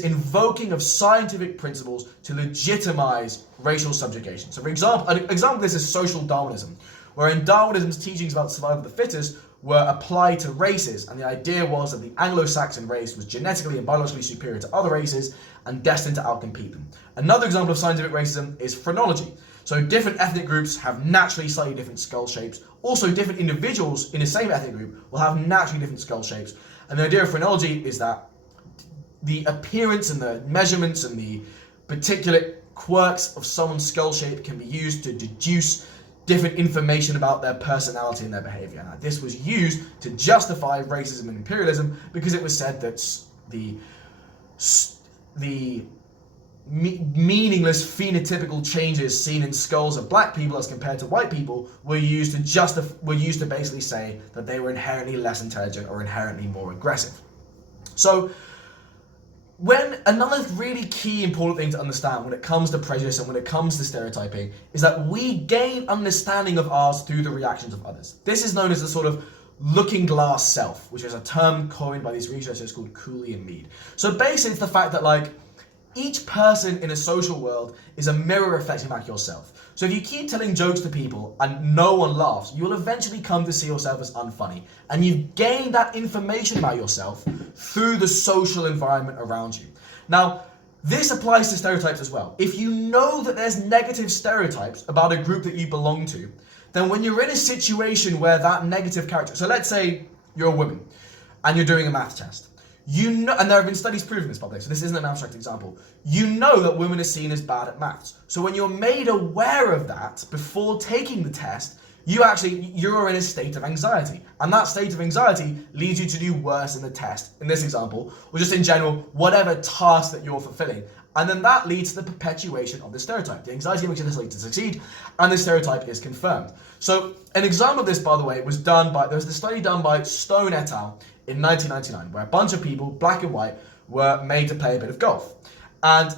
invoking of scientific principles to legitimize racial subjugation. So for example, an example of this is social Darwinism, wherein Darwinism's teachings about survival of the fittest were applied to races, and the idea was that the Anglo-Saxon race was genetically and biologically superior to other races and destined to outcompete them. Another example of scientific racism is phrenology. So different ethnic groups have naturally slightly different skull shapes. Also, different individuals in the same ethnic group will have naturally different skull shapes. And the idea of phrenology is that the appearance and the measurements and the particular quirks of someone's skull shape can be used to deduce different information about their personality and their behavior. Now, this was used to justify racism and imperialism because it was said that the meaningless phenotypical changes seen in skulls of black people as compared to white people were used to basically say that they were inherently less intelligent or inherently more aggressive. So when another really key important thing to understand when it comes to prejudice and when it comes to stereotyping is that we gain understanding of ours through the reactions of others. This is known as the sort of looking glass self, which is a term coined by these researchers called Cooley and Mead. So basically it's the fact that each person in a social world is a mirror reflecting back yourself. So if you keep telling jokes to people and no one laughs, you'll eventually come to see yourself as unfunny. And you've gained that information about yourself through the social environment around you. Now, this applies to stereotypes as well. If you know that there's negative stereotypes about a group that you belong to, then when you're in a situation where that negative character, so let's say you're a woman and you're doing a math test. You know, and there have been studies proving this, by the way, so this isn't an abstract example. You know that women are seen as bad at maths. So when you're made aware of that before taking the test, you're in a state of anxiety. And that state of anxiety leads you to do worse in the test, in this example, or just in general, whatever task that you're fulfilling. And then that leads to the perpetuation of the stereotype. The anxiety makes you less likely to succeed, and the stereotype is confirmed. So an example of this, by the way, there was the study done by Stone et al. In 1999, where a bunch of people, black and white, were made to play a bit of golf. And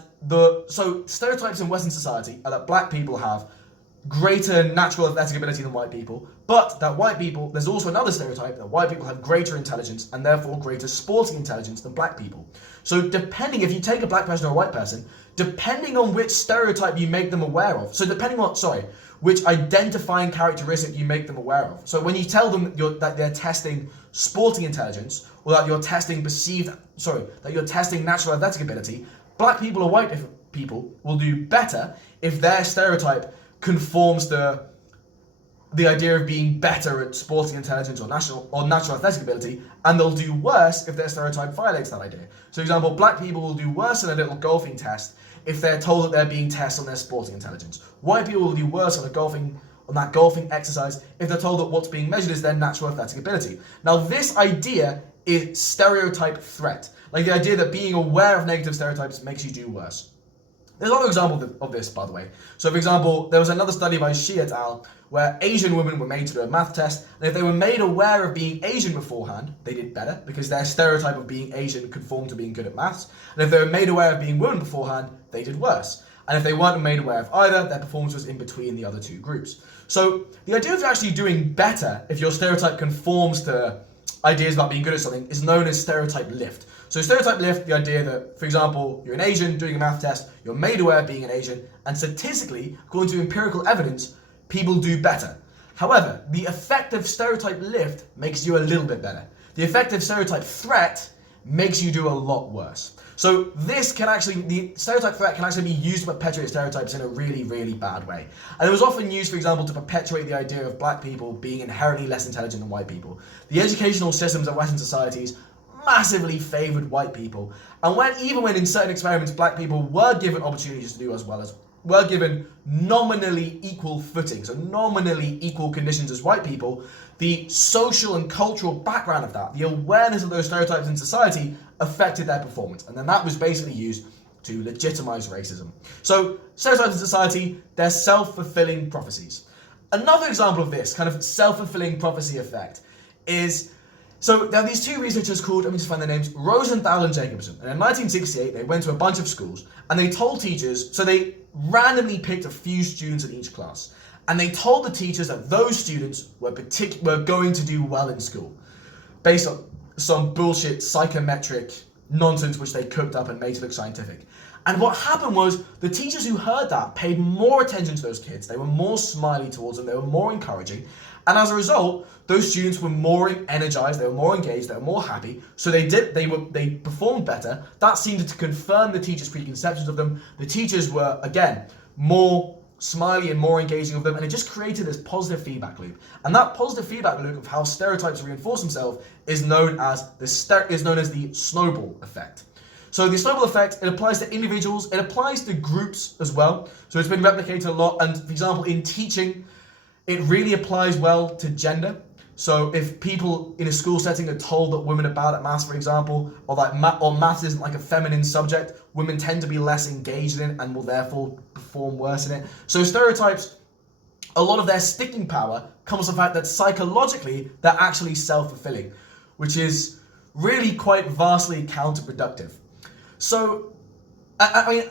so stereotypes in Western society are that black people have greater natural athletic ability than white people, but that white people, there's also another stereotype that white people have greater intelligence and therefore greater sporting intelligence than black people. So if you take a black person or a white person, depending on which stereotype you make them aware of, which identifying characteristic you make them aware of. So when you tell them that they're testing sporting intelligence, or that you're testing natural athletic ability, black people or white people will do better if their stereotype conforms to the idea of being better at sporting intelligence or natural athletic ability, and they'll do worse if their stereotype violates that idea. So for example, black people will do worse in a little golfing test if they're told that they're being tested on their sporting intelligence. White people will do worse on that golfing exercise if they're told that what's being measured is their natural athletic ability. Now this idea is stereotype threat, like the idea that being aware of negative stereotypes makes you do worse. There's another example of this, by the way. So for example, there was another study by Shi et al. Where Asian women were made to do a math test, and if they were made aware of being Asian beforehand, they did better because their stereotype of being Asian conformed to being good at maths. And if they were made aware of being women beforehand, they did worse. and if they weren't made aware of either, their performance was in between the other two groups. So the idea of actually doing better if your stereotype conforms to ideas about being good at something is known as stereotype lift. So stereotype lift, the idea that, for example, you're an Asian doing a math test, you're made aware of being an Asian, and statistically, according to empirical evidence, people do better. However, the effective stereotype lift makes you a little bit better. The effective stereotype threat makes you do a lot worse. So the stereotype threat can actually be used to perpetuate stereotypes in a really, really bad way. And it was often used, for example, to perpetuate the idea of black people being inherently less intelligent than white people. The educational systems of Western societies massively favoured white people. And even when in certain experiments black people were given opportunities to do as well as were given nominally equal footing, so nominally equal conditions as white people, the social and cultural background of that, the awareness of those stereotypes in society affected their performance. And then that was basically used to legitimize racism. So stereotypes in society, they're self-fulfilling prophecies. Another example of this kind of self-fulfilling prophecy effect is, so there are these two researchers called, let me just find their names, Rosenthal and Jacobson. And in 1968, they went to a bunch of schools and they told teachers, so they randomly picked a few students in each class. And they told the teachers that those students were going to do well in school, based on some bullshit psychometric nonsense which they cooked up and made to look scientific. And what happened was the teachers who heard that paid more attention to those kids. They were more smiley towards them. They were more encouraging. And as a result, those students were more energized. They were more engaged. They were more happy. So they performed better. That seemed to confirm the teachers' preconceptions of them. The teachers were, again, more smiley and more engaging of them, and it just created this positive feedback loop. And that positive feedback loop of how stereotypes reinforce themselves is known as the snowball effect. So the snowball effect, it applies to individuals, it applies to groups as well. So it's been replicated a lot, and for example, in teaching, it really applies well to gender. So if people in a school setting are told that women are bad at maths, for example, or that maths isn't like a feminine subject, women tend to be less engaged in it and will therefore perform worse in it. So stereotypes, a lot of their sticking power comes from the fact that psychologically they're actually self-fulfilling, which is really quite vastly counterproductive. So I mean,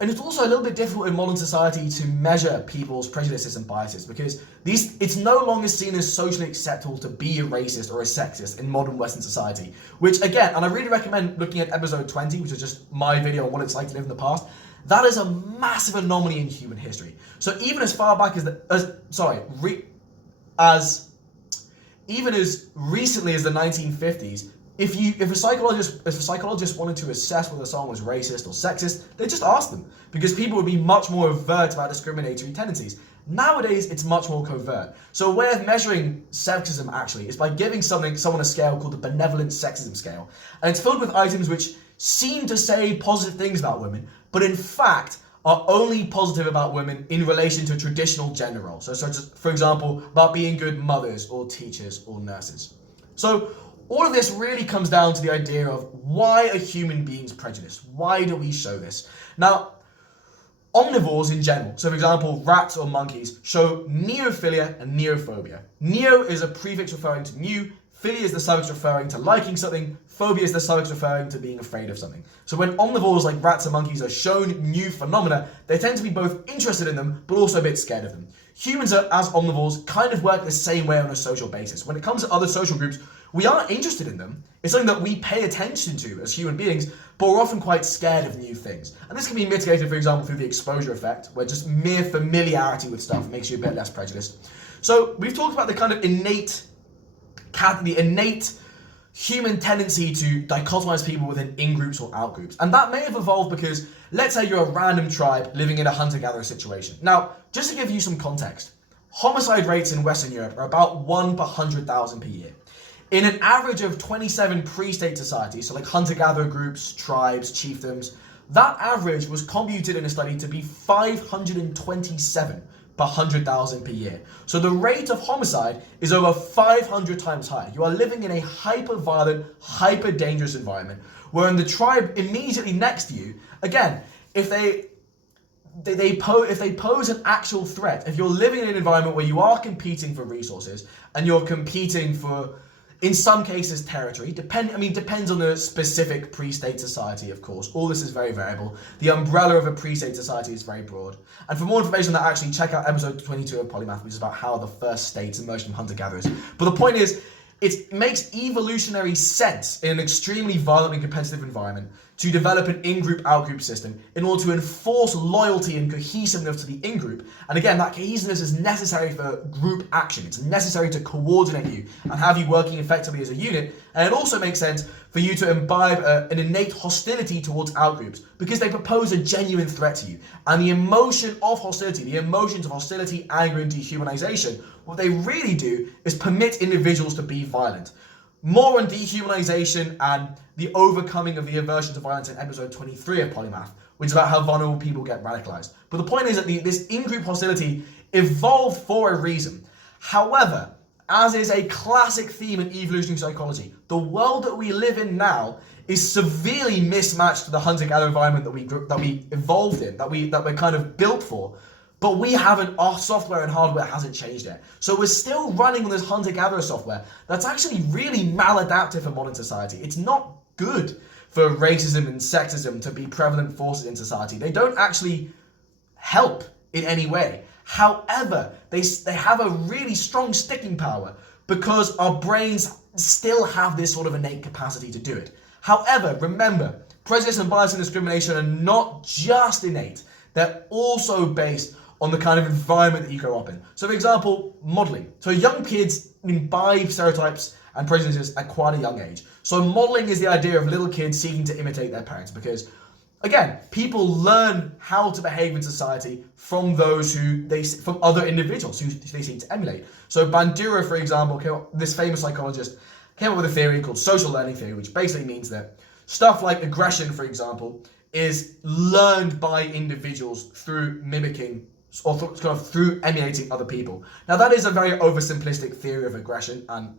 and it's also a little bit difficult in modern society to measure people's prejudices and biases, because it's no longer seen as socially acceptable to be a racist or a sexist in modern Western society. Which again, and I really recommend looking at episode 20, which is just my video on what it's like to live in the past. That is a massive anomaly in human history. So even as far back even as recently as the 1950s, if a psychologist wanted to assess whether someone was racist or sexist, they just ask them, because people would be much more overt about discriminatory tendencies. Nowadays, it's much more covert. So a way of measuring sexism actually is by giving someone a scale called the benevolent sexism scale, and it's filled with items which seem to say positive things about women, but in fact are only positive about women in relation to traditional gender roles. So such as, for example, about being good mothers or teachers or nurses. So all of this really comes down to the idea of why are human beings prejudiced? Why do we show this? Now, omnivores in general, so for example, rats or monkeys, show neophilia and neophobia. Neo is a prefix referring to new, philia is the suffix referring to liking something, phobia is the suffix referring to being afraid of something. So when omnivores like rats and monkeys are shown new phenomena, they tend to be both interested in them, but also a bit scared of them. Humans, as omnivores, kind of work the same way on a social basis. When it comes to other social groups, we are interested in them. It's something that we pay attention to as human beings, but we're often quite scared of new things. And this can be mitigated, for example, through the exposure effect, where just mere familiarity with stuff makes you a bit less prejudiced. So we've talked about the kind of innate human tendency to dichotomize people within in-groups or out-groups. And that may have evolved because, let's say you're a random tribe living in a hunter-gatherer situation. Now, just to give you some context, homicide rates in Western Europe are about 1 per 100,000 per year. In an average of 27 pre-state societies, so like hunter-gatherer groups, tribes, chiefdoms, that average was computed in a study to be 527 per 100,000 per year. So the rate of homicide is over 500 times higher. You are living in a hyper-violent, hyper-dangerous environment, where in the tribe immediately next to you, again, if they pose an actual threat, if you're living in an environment where you are competing for resources, and you're competing for In some cases, territory. Depends on the specific pre-state society, of course. All this is very variable. The umbrella of a pre-state society is very broad. And for more information on that, actually check out episode 22 of Polymath, which is about how the first states emerged from hunter-gatherers. But the point is, it makes evolutionary sense in an extremely violent and competitive environment to develop an in-group, out-group system in order to enforce loyalty and cohesiveness to the in-group. And again, that cohesiveness is necessary for group action. It's necessary to coordinate you and have you working effectively as a unit. And it also makes sense for you to imbibe an innate hostility towards out-groups because they propose a genuine threat to you. And the emotion of hostility, the emotions of hostility, anger, and dehumanization, what they really do is permit individuals to be violent. More on dehumanization and the overcoming of the aversion to violence in episode 23 of Polymath, which is about how vulnerable people get radicalized. But the point is that this in-group hostility evolved for a reason. However, as is a classic theme in evolutionary psychology, the world that we live in now is severely mismatched to the hunter-gatherer environment that we evolved in, that we're kind of built for. But we haven't, our software and hardware hasn't changed yet. So we're still running on this hunter-gatherer software that's actually really maladaptive for modern society. It's not good for racism and sexism to be prevalent forces in society. They don't actually help in any way. However, they have a really strong sticking power because our brains still have this sort of innate capacity to do it. However, remember, prejudice and bias and discrimination are not just innate. They're also based on the kind of environment that you grow up in. So for example, modeling. So young kids imbibe stereotypes and prejudices at quite a young age. So modeling is the idea of little kids seeking to imitate their parents because, again, people learn how to behave in society from from other individuals who they seek to emulate. So Bandura, for example, this famous psychologist, came up with a theory called social learning theory, which basically means that stuff like aggression, for example, is learned by individuals through mimicking or through emulating other people. Now that is a very oversimplistic theory of aggression, and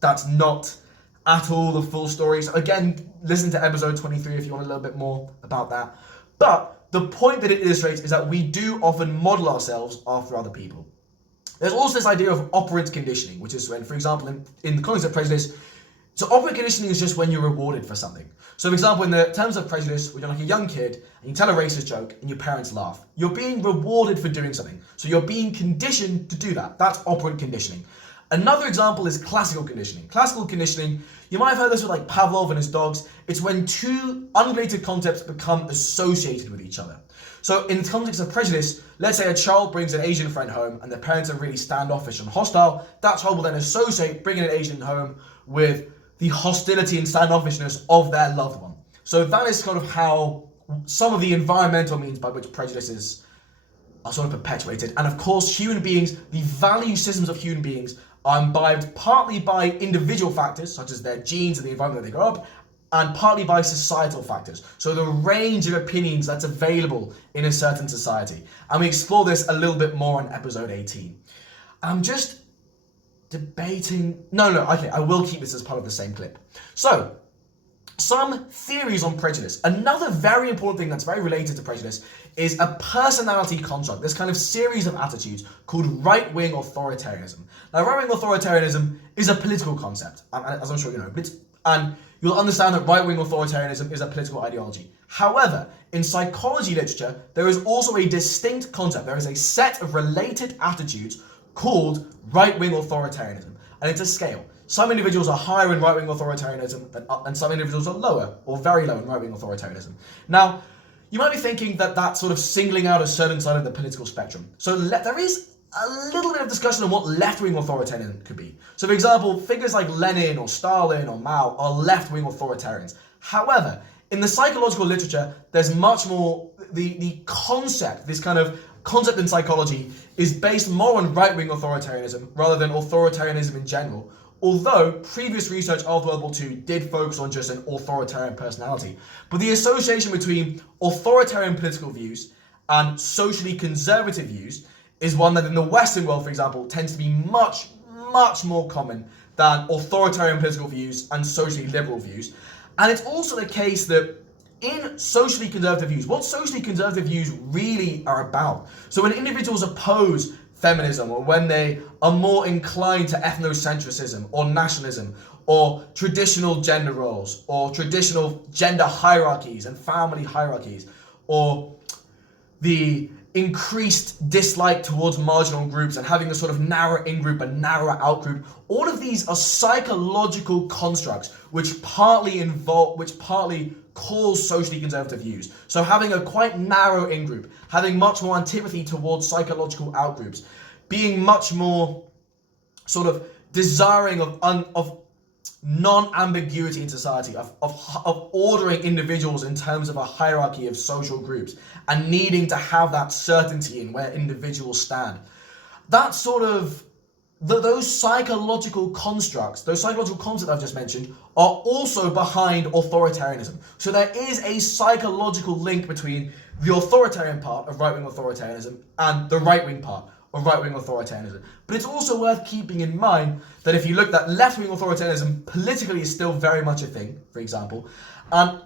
that's not at all the full story. So again, listen to episode 23 if you want a little bit more about that. But the point that it illustrates is that we do often model ourselves after other people. There's also this idea of operant conditioning, which is when, for example, in the context of prejudice, so operant conditioning is just when you're rewarded for something. So for example, in the terms of prejudice, when you're like a young kid and you tell a racist joke and your parents laugh, you're being rewarded for doing something. So you're being conditioned to do that. That's operant conditioning. Another example is classical conditioning. Classical conditioning, you might have heard this with like Pavlov and his dogs. It's when two unrelated concepts become associated with each other. So in the context of prejudice, let's say a child brings an Asian friend home and the parents are really standoffish and hostile. That child will then associate bringing an Asian home with the hostility and standoffishness of their loved one. So that is sort of how some of the environmental means by which prejudices are sort of perpetuated. And of course, human beings, the value systems of human beings are imbibed partly by individual factors, such as their genes and the environment that they grow up, and partly by societal factors. So the range of opinions that's available in a certain society. And we explore this a little bit more in episode 18. I'm just debating, okay, I will keep this as part of the same clip. So, some theories on prejudice. Another very important thing that's very related to prejudice is a personality construct, this kind of series of attitudes called right-wing authoritarianism. Now, right-wing authoritarianism is a political concept, as I'm sure you know, and you'll understand that right-wing authoritarianism is a political ideology. However, in psychology literature, there is also a distinct concept. There is a set of related attitudes called right-wing authoritarianism, and it's a scale. Some individuals are higher in right-wing authoritarianism and some individuals are lower or very low in right-wing authoritarianism. Now, you might be thinking that that's sort of singling out a certain side of the political spectrum. So there is a little bit of discussion on what left-wing authoritarianism could be. So for example, figures like Lenin or Stalin or Mao are left-wing authoritarians. However, in the psychological literature, there's much more, the concept, this kind of concept in psychology is based more on right-wing authoritarianism rather than authoritarianism in general, although previous research after World War II did focus on just an authoritarian personality. But the association between authoritarian political views and socially conservative views is one that in the Western world, for example, tends to be much, much more common than authoritarian political views and socially liberal views. And it's also the case that in socially conservative views, what socially conservative views really are about. So when individuals oppose feminism, or when they are more inclined to ethnocentrism or nationalism, or traditional gender roles, or traditional gender hierarchies and family hierarchies, or the increased dislike towards marginal groups and having a sort of narrow in-group and narrower out-group. All of these are psychological constructs which partly cause socially conservative views. So having a quite narrow in-group, having much more antipathy towards psychological out-groups, being much more sort of desiring of non-ambiguity in society, of ordering individuals in terms of a hierarchy of social groups, and needing to have that certainty in where individuals stand. That sort of, those psychological constructs, those psychological concepts I've just mentioned, are also behind authoritarianism. So there is a psychological link between the authoritarian part of right-wing authoritarianism and the right-wing part of right-wing authoritarianism. But it's also worth keeping in mind that if you look at left-wing authoritarianism, politically is still very much a thing, for example.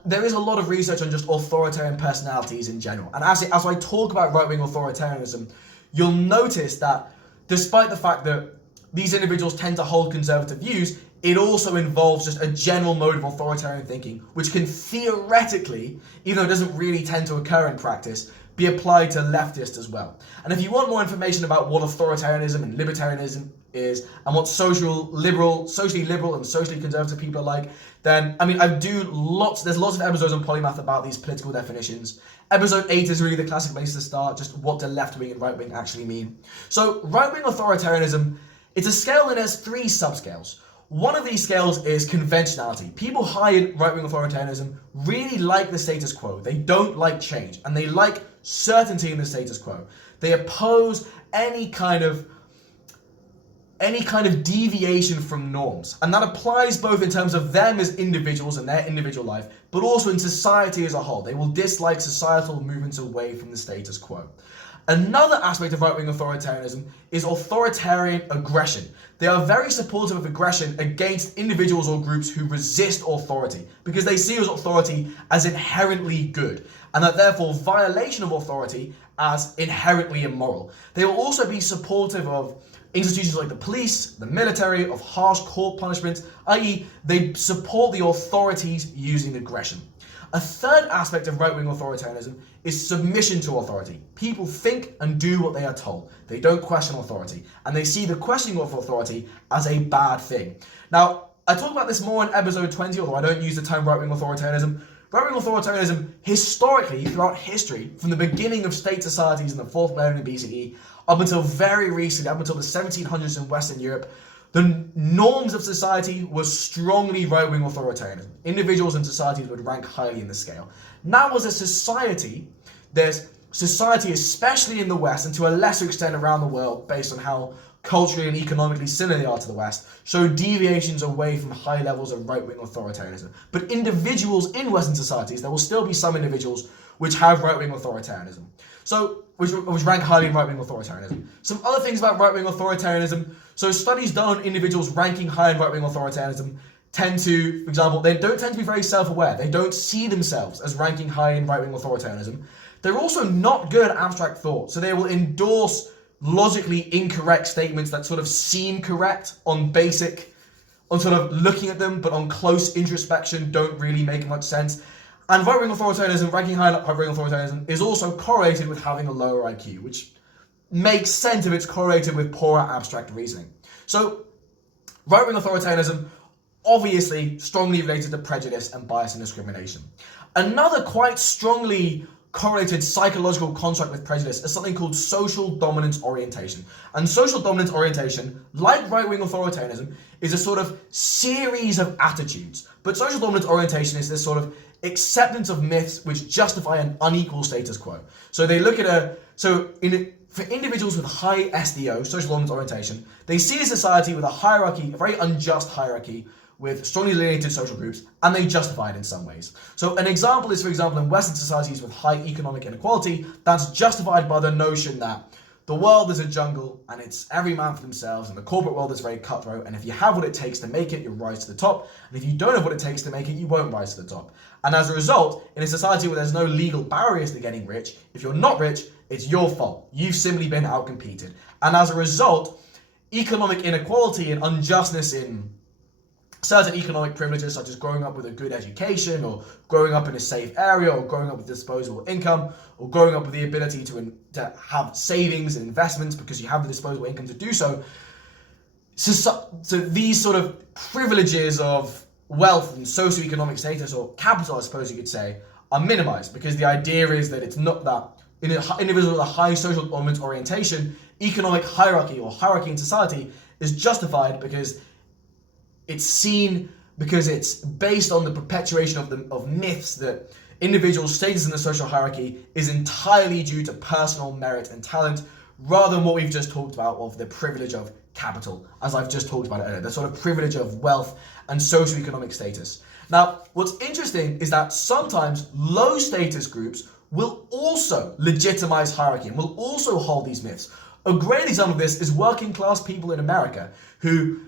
There is a lot of research on just authoritarian personalities in general. And as I talk about right-wing authoritarianism, you'll notice that despite the fact that these individuals tend to hold conservative views, it also involves just a general mode of authoritarian thinking, which can theoretically, even though it doesn't really tend to occur in practice, be applied to leftists as well. And if you want more information about what authoritarianism and libertarianism is, and what socially liberal and socially conservative people are like, then, there's lots of episodes on Polymath about these political definitions. Episode 8 is really the classic place to start, just what do left-wing and right-wing actually mean. So, right-wing authoritarianism, it's a scale that has 3 subscales. One of these scales is conventionality. People high in right-wing authoritarianism really like the status quo. They don't like change, and they like certainty in the status quo. They oppose any kind of deviation from norms. And that applies both in terms of them as individuals and their individual life, but also in society as a whole. They will dislike societal movements away from the status quo. Another aspect of right-wing authoritarianism is authoritarian aggression. They are very supportive of aggression against individuals or groups who resist authority, because they see authority as inherently good, and that therefore violation of authority as inherently immoral. They will also be supportive of institutions like the police, the military, of harsh court punishments, i.e. they support the authorities using aggression. A third aspect of right-wing authoritarianism is submission to authority. People think and do what they are told. They don't question authority, and they see the questioning of authority as a bad thing. Now, I talk about this more in episode 20, although I don't use the term right-wing authoritarianism. Right-wing authoritarianism, historically, throughout history, from the beginning of state societies in the 4th millennium BCE, up until very recently, up until the 1700s in Western Europe, the norms of society were strongly right-wing authoritarianism. Individuals and societies would rank highly in the scale. Now as a society, there's society, especially in the West, and to a lesser extent around the world, based on how culturally and economically similar they are to the West, show deviations away from high levels of right-wing authoritarianism. But individuals in Western societies, there will still be some individuals which have right-wing authoritarianism. So, which rank highly in right-wing authoritarianism. Some other things about right-wing authoritarianism. So studies done on individuals ranking high in right-wing authoritarianism tend to, for example, they don't tend to be very self-aware. They don't see themselves as ranking high in right-wing authoritarianism. They're also not good at abstract thought. So they will endorse logically incorrect statements that sort of seem correct on sort of looking at them, but on close introspection don't really make much sense. And right-wing authoritarianism, ranking high in right-wing authoritarianism, is also correlated with having a lower IQ, which makes sense if it's correlated with poorer abstract reasoning. So, right-wing authoritarianism, obviously strongly related to prejudice and bias and discrimination. Another quite strongly correlated psychological construct with prejudice is something called social dominance orientation. And social dominance orientation, like right-wing authoritarianism, is a sort of series of attitudes. But social dominance orientation is this sort of acceptance of myths which justify an unequal status quo. So they look at for individuals with high SDO, social dominance orientation, they see a society with a hierarchy, a very unjust hierarchy, with strongly delineated social groups, and they justify it in some ways. So an example is, for example, in Western societies with high economic inequality, that's justified by the notion that the world is a jungle and it's every man for themselves, and the corporate world is very cutthroat, and if you have what it takes to make it, you'll rise to the top, and if you don't have what it takes to make it, you won't rise to the top. And as a result, in a society where there's no legal barriers to getting rich, if you're not rich, it's your fault. You've simply been outcompeted. And as a result, economic inequality and unjustness in certain economic privileges, such as growing up with a good education, or growing up in a safe area, or growing up with disposable income, or growing up with the ability to have savings and investments because you have the disposable income to do so. So these sort of privileges of wealth and socioeconomic status, or capital, I suppose you could say, are minimized, because the idea is that it's not that in an individual with a high social orientation, economic hierarchy or hierarchy in society is justified because it's based on the perpetuation of myths that individual status in the social hierarchy is entirely due to personal merit and talent, rather than what we've just talked about of the privilege of capital, as I've just talked about it earlier, the sort of privilege of wealth and socioeconomic status. Now, what's interesting is that sometimes low status groups will also legitimize hierarchy and will also hold these myths. A great example of this is working class people in America who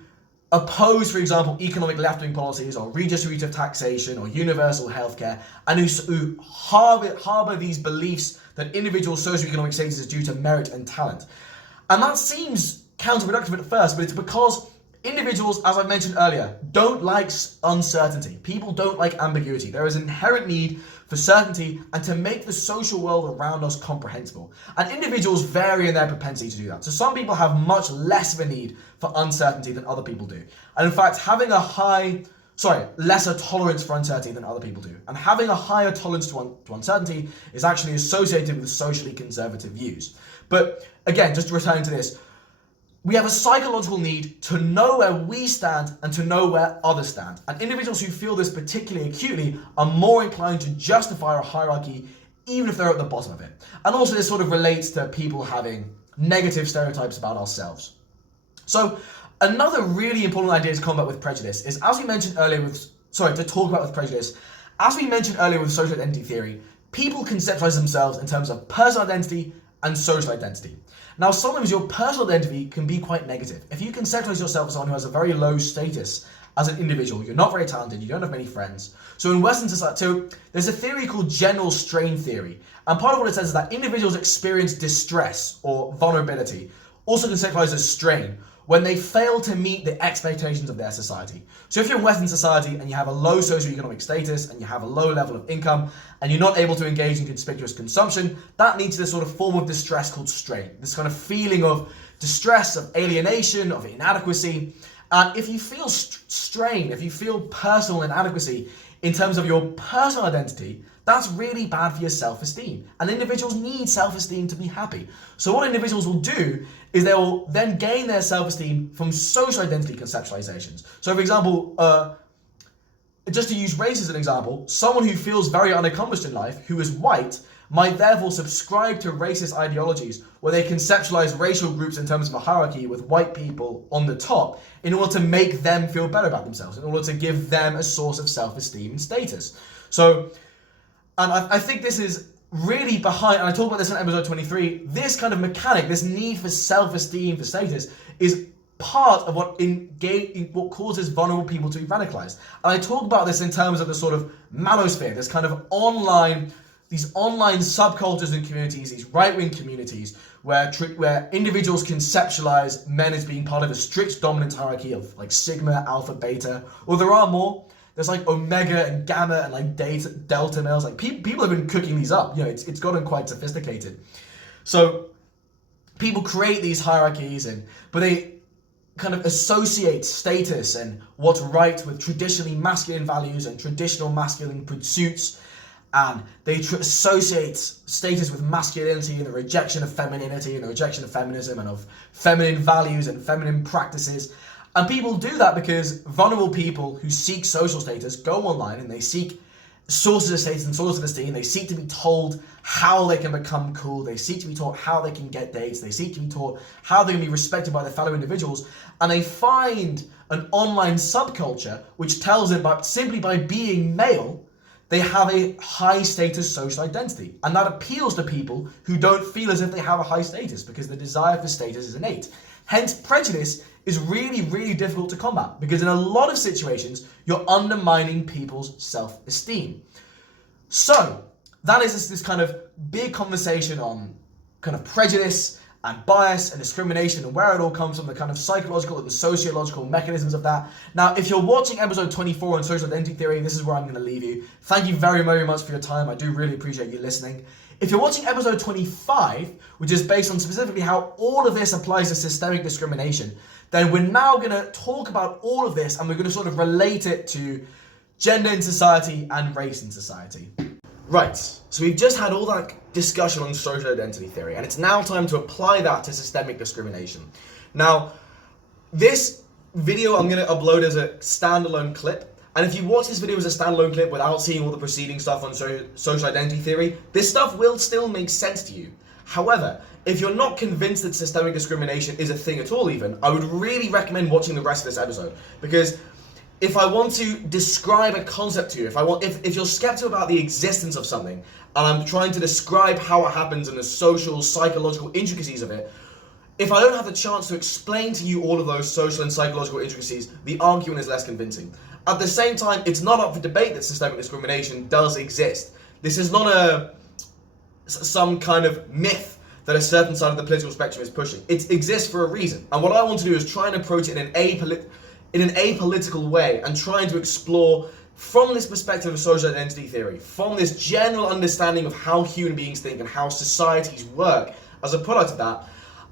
oppose, for example, economic left-wing policies or redistributive taxation or universal healthcare, and who harbor these beliefs that individual socioeconomic status is due to merit and talent. And that seems counterproductive at first, but it's because individuals, as I mentioned earlier, don't like uncertainty. People don't like ambiguity. There is an inherent need for certainty and to make the social world around us comprehensible. And individuals vary in their propensity to do that. So some people have much less of a need for uncertainty than other people do. And in fact, having lesser tolerance for uncertainty than other people do. And having a higher tolerance to uncertainty is actually associated with socially conservative views. But again, just returning to this, we have a psychological need to know where we stand and to know where others stand. And individuals who feel this particularly acutely are more inclined to justify a hierarchy even if they're at the bottom of it. And also this sort of relates to people having negative stereotypes about ourselves. So another really important idea to combat with prejudice is, as we mentioned earlier with social identity theory, people conceptualize themselves in terms of personal identity and social identity. Now, sometimes your personal identity can be quite negative. If you conceptualize yourself as someone who has a very low status as an individual, you're not very talented, you don't have many friends. So in Western society, there's a theory called general strain theory. And part of what it says is that individuals experience distress or vulnerability, also conceptualized as strain, when they fail to meet the expectations of their society. So if you're in Western society and you have a low socioeconomic status and you have a low level of income and you're not able to engage in conspicuous consumption, that leads to this sort of form of distress called strain. This kind of feeling of distress, of alienation, of inadequacy. And if you feel strain, if you feel personal inadequacy in terms of your personal identity, that's really bad for your self-esteem. And individuals need self-esteem to be happy. So what individuals will do is they will then gain their self-esteem from social identity conceptualizations. So for example, just to use race as an example, someone who feels very unaccomplished in life, who is white, might therefore subscribe to racist ideologies where they conceptualize racial groups in terms of a hierarchy with white people on the top in order to make them feel better about themselves, in order to give them a source of self-esteem and status. So, and I think this is really behind, and I talked about this in episode 23, this kind of mechanic, this need for self-esteem, for status, is part of what causes vulnerable people to be radicalized. And I talk about this in terms of the sort of manosphere, this kind of these online subcultures and communities, these right-wing communities, where individuals conceptualize men as being part of a strict dominant hierarchy of like sigma, alpha, beta, or there are more. There's like omega and gamma and like delta males. Like people have been cooking these up. You know, it's gotten quite sophisticated. So people create these hierarchies, but they kind of associate status and what's right with traditionally masculine values and traditional masculine pursuits. And they associate status with masculinity and the rejection of femininity and the rejection of feminism and of feminine values and feminine practices. And people do that because vulnerable people who seek social status go online and they seek sources of status and sources of esteem. They seek to be told how they can become cool. They seek to be taught how they can get dates. They seek to be taught how they can be respected by their fellow individuals. And they find an online subculture which tells them simply by being male they have a high status social identity, and that appeals to people who don't feel as if they have a high status because the desire for status is innate. Hence, prejudice is really, really difficult to combat because in a lot of situations, you're undermining people's self-esteem. So, that is this kind of big conversation on kind of prejudice and bias and discrimination and where it all comes from, the kind of psychological and sociological mechanisms of that. Now, if you're watching episode 24 on social identity theory, this is where I'm going to leave you. Thank you very, very much for your time. I do really appreciate you listening. If you're watching episode 25, which is based on specifically how all of this applies to systemic discrimination, then we're now going to talk about all of this and we're going to sort of relate it to gender in society and race in society. Right, so we've just had all that discussion on social identity theory, and it's now time to apply that to systemic discrimination. Now, this video I'm going to upload as a standalone clip, and if you watch this video as a standalone clip without seeing all the preceding stuff on social identity theory, this stuff will still make sense to you. However, if you're not convinced that systemic discrimination is a thing at all even, I would really recommend watching the rest of this episode, because if I want to describe a concept to you, if you're skeptical about the existence of something, and I'm trying to describe how it happens and the social, psychological intricacies of it, if I don't have the chance to explain to you all of those social and psychological intricacies, the argument is less convincing. At the same time, it's not up for debate that systemic discrimination does exist. This is not some kind of myth that a certain side of the political spectrum is pushing. It exists for a reason. And what I want to do is try and approach it in an apolitical way and trying to explore from this perspective of social identity theory, from this general understanding of how human beings think and how societies work as a product of that,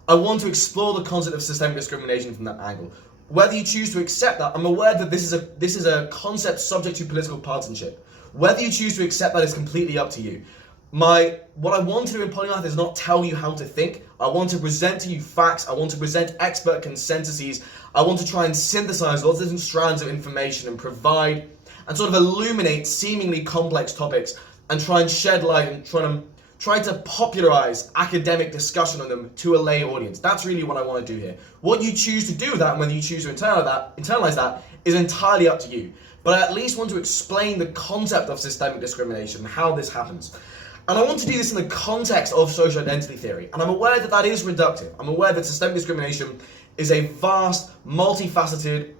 I want to explore the concept of systemic discrimination from that angle. Whether you choose to accept that, I'm aware that this is a concept subject to political partisanship. Whether you choose to accept that is completely up to you. What I want to do in Polymath is not tell you how to think. I want to present to you facts. I want to present expert consensuses. I want to try and synthesize lots of different strands of information and provide and sort of illuminate seemingly complex topics and try and shed light and try to popularize academic discussion on them to a lay audience. That's really what I want to do here. What you choose to do with that and whether you choose to internalize that is entirely up to you. But I at least want to explain the concept of systemic discrimination and how this happens. And I want to do this in the context of social identity theory. And I'm aware that that is reductive. I'm aware that systemic discrimination is a vast, multifaceted,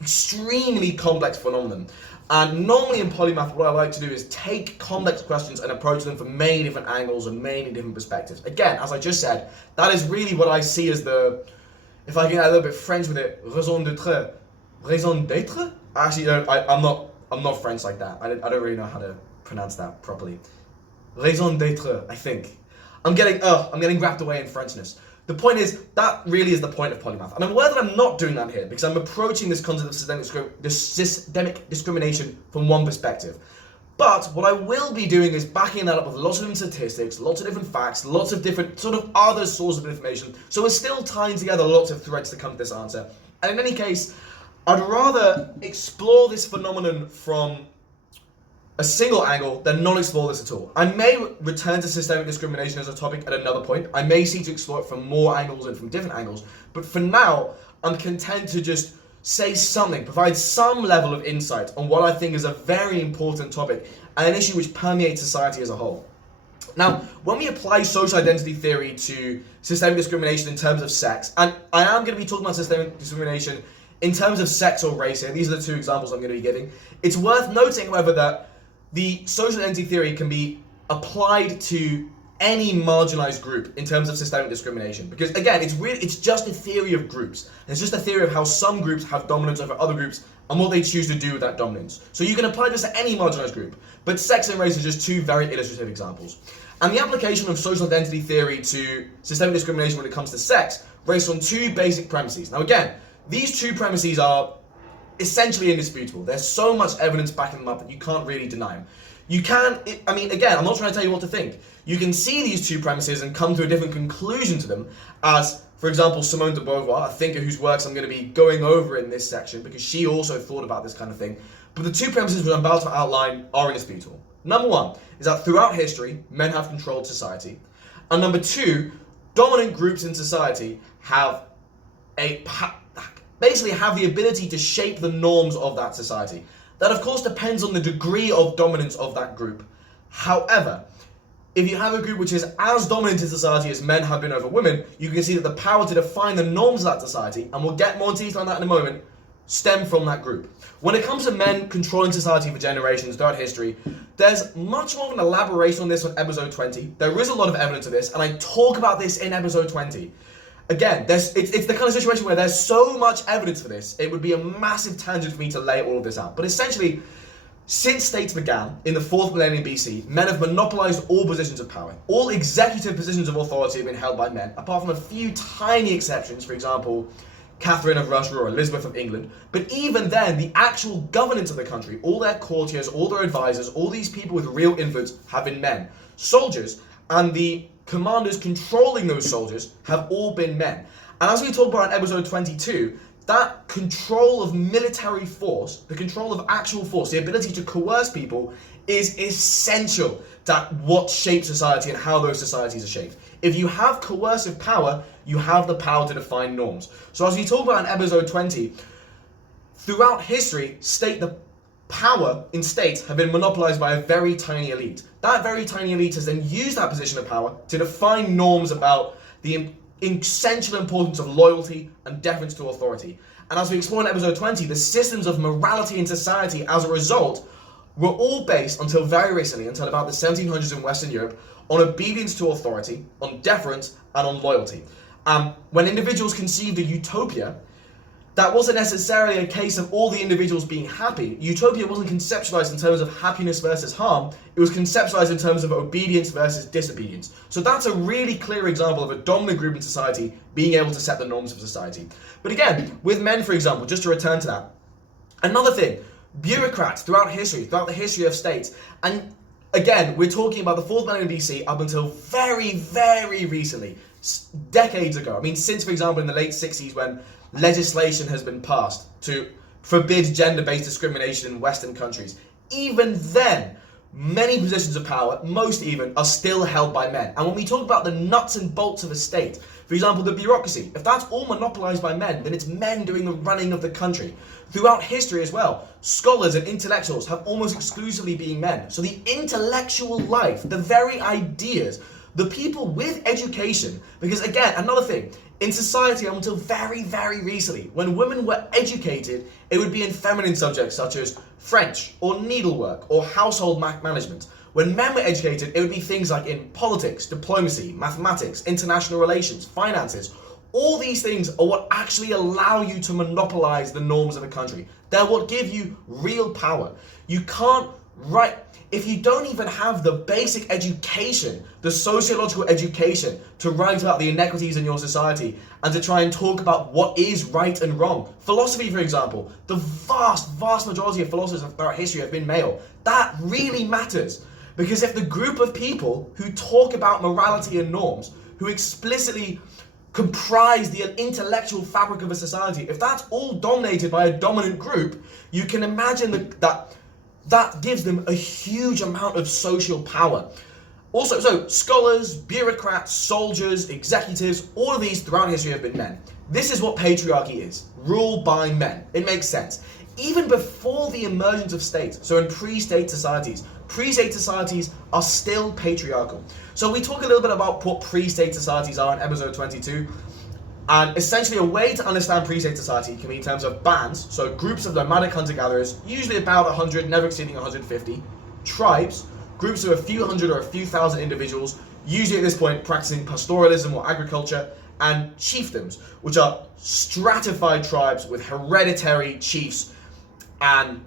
extremely complex phenomenon. And normally in Polymath, what I like to do is take complex questions and approach them from many different angles and many different perspectives. Again, as I just said, that is really what I see as the, if I can get a little bit French with it, raison d'être. Raison d'être? Actually, I'm not French like that. I don't really know how to pronounce that properly. Raison d'être, I think. I'm getting wrapped away in Frenchness. The point is, that really is the point of Polymath. And I'm aware that I'm not doing that here because I'm approaching this concept of systemic discrimination from one perspective. But what I will be doing is backing that up with lots of different statistics, lots of different facts, lots of different sort of other sources of information. So we're still tying together lots of threads to come to this answer. And in any case, I'd rather explore this phenomenon from a single angle than not explore this at all. I may return to systemic discrimination as a topic at another point. I may seek to explore it from more angles and from different angles. But for now, I'm content to just say something, provide some level of insight on what I think is a very important topic and an issue which permeates society as a whole. Now, when we apply social identity theory to systemic discrimination in terms of sex, and I am going to be talking about systemic discrimination in terms of sex or race here, these are the two examples I'm going to be giving. It's worth noting, however, that the social identity theory can be applied to any marginalized group in terms of systemic discrimination. Because again, it's just a theory of groups. It's just a theory of how some groups have dominance over other groups and what they choose to do with that dominance. So you can apply this to any marginalized group. But sex and race are just two very illustrative examples. And the application of social identity theory to systemic discrimination when it comes to sex rests on two basic premises. Now again, these two premises are essentially indisputable. There's so much evidence backing them up that you can't really deny them. Again, I'm not trying to tell you what to think. You can see these two premises and come to a different conclusion to them as, for example, Simone de Beauvoir, a thinker whose works I'm going to be going over in this section because she also thought about this kind of thing. But the two premises which I'm about to outline are indisputable. Number one is that throughout history, men have controlled society. And number two, dominant groups in society basically have the ability to shape the norms of that society. That of course depends on the degree of dominance of that group. However, if you have a group which is as dominant in society as men have been over women, you can see that the power to define the norms of that society, and we'll get more detail on that in a moment, stem from that group. When it comes to men controlling society for generations throughout history, there's much more of an elaboration on this on episode 20. There is a lot of evidence of this, and I talk about this in episode 20. Again, it's the kind of situation where there's so much evidence for this, it would be a massive tangent for me to lay all of this out. But essentially, since states began in the 4th millennium BC, men have monopolized all positions of power. All executive positions of authority have been held by men, apart from a few tiny exceptions, for example, Catherine of Russia or Elizabeth of England. But even then, the actual governance of the country, all their courtiers, all their advisors, all these people with real influence have been men. Soldiers and the commanders controlling those soldiers have all been men. And as we talked about in episode 22, that control of military force, the control of actual force, the ability to coerce people is essential to what shapes society and how those societies are shaped. If you have coercive power, you have the power to define norms. So as we talk about in episode 20, throughout history, the power in states have been monopolized by a very tiny elite. That very tiny elite has then used that position of power to define norms about the essential importance of loyalty and deference to authority. And as we explore in episode 20, the systems of morality in society as a result were all based until very recently, until about the 1700s in Western Europe, on obedience to authority, on deference, and on loyalty. When individuals conceived a utopia, that wasn't necessarily a case of all the individuals being happy. Utopia wasn't conceptualized in terms of happiness versus harm. It was conceptualized in terms of obedience versus disobedience. So that's a really clear example of a dominant group in society being able to set the norms of society. But again, with men, for example, just to return to that, another thing, bureaucrats throughout history, throughout the history of states, and again, we're talking about the 4th millennium BC up until very, very recently, decades ago. I mean, since, for example, in the late 60s when legislation has been passed to forbid gender-based discrimination in Western countries. Even then, many positions of power, most even, are still held by men. And when we talk about the nuts and bolts of a state, for example, the bureaucracy, if that's all monopolized by men, then it's men doing the running of the country. Throughout history as well, scholars and intellectuals have almost exclusively been men. So the intellectual life, the very ideas, the people with education, because again, another thing, in society until very, very recently, when women were educated, it would be in feminine subjects such as French or needlework or household management. When men were educated, it would be things like in politics, diplomacy, mathematics, international relations, finances. All these things are what actually allow you to monopolize the norms of a country. They're what give you real power. You can't write, if you don't even have the basic education, the sociological education to write about the inequities in your society and to try and talk about what is right and wrong. Philosophy, for example, the vast majority of philosophers throughout history have been male. That really matters, because if the group of people who talk about morality and norms, who explicitly comprise the intellectual fabric of a society, if that's all dominated by a dominant group, you can imagine that gives them a huge amount of social power. Also, so scholars, bureaucrats, soldiers, executives, all of these throughout history have been men. This is what patriarchy is, rule by men. It makes sense. Even before the emergence of states, so in pre-state societies are still patriarchal. So we talk a little bit about what pre-state societies are in episode 22. And essentially a way to understand pre-state society can be in terms of bands, so groups of nomadic hunter-gatherers, usually about 100, never exceeding 150, tribes, groups of a few hundred or a few thousand individuals, usually at this point practicing pastoralism or agriculture, and chiefdoms, which are stratified tribes with hereditary chiefs, and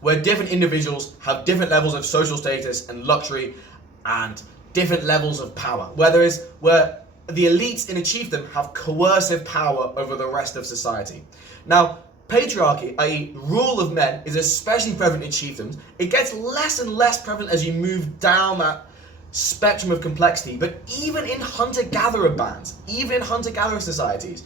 where different individuals have different levels of social status and luxury and different levels of power, where the elites in a chiefdom have coercive power over the rest of society. Now, patriarchy, i.e. rule of men, is especially prevalent in chiefdoms. It gets less and less prevalent as you move down that spectrum of complexity, but even in hunter-gatherer bands, even in hunter-gatherer societies,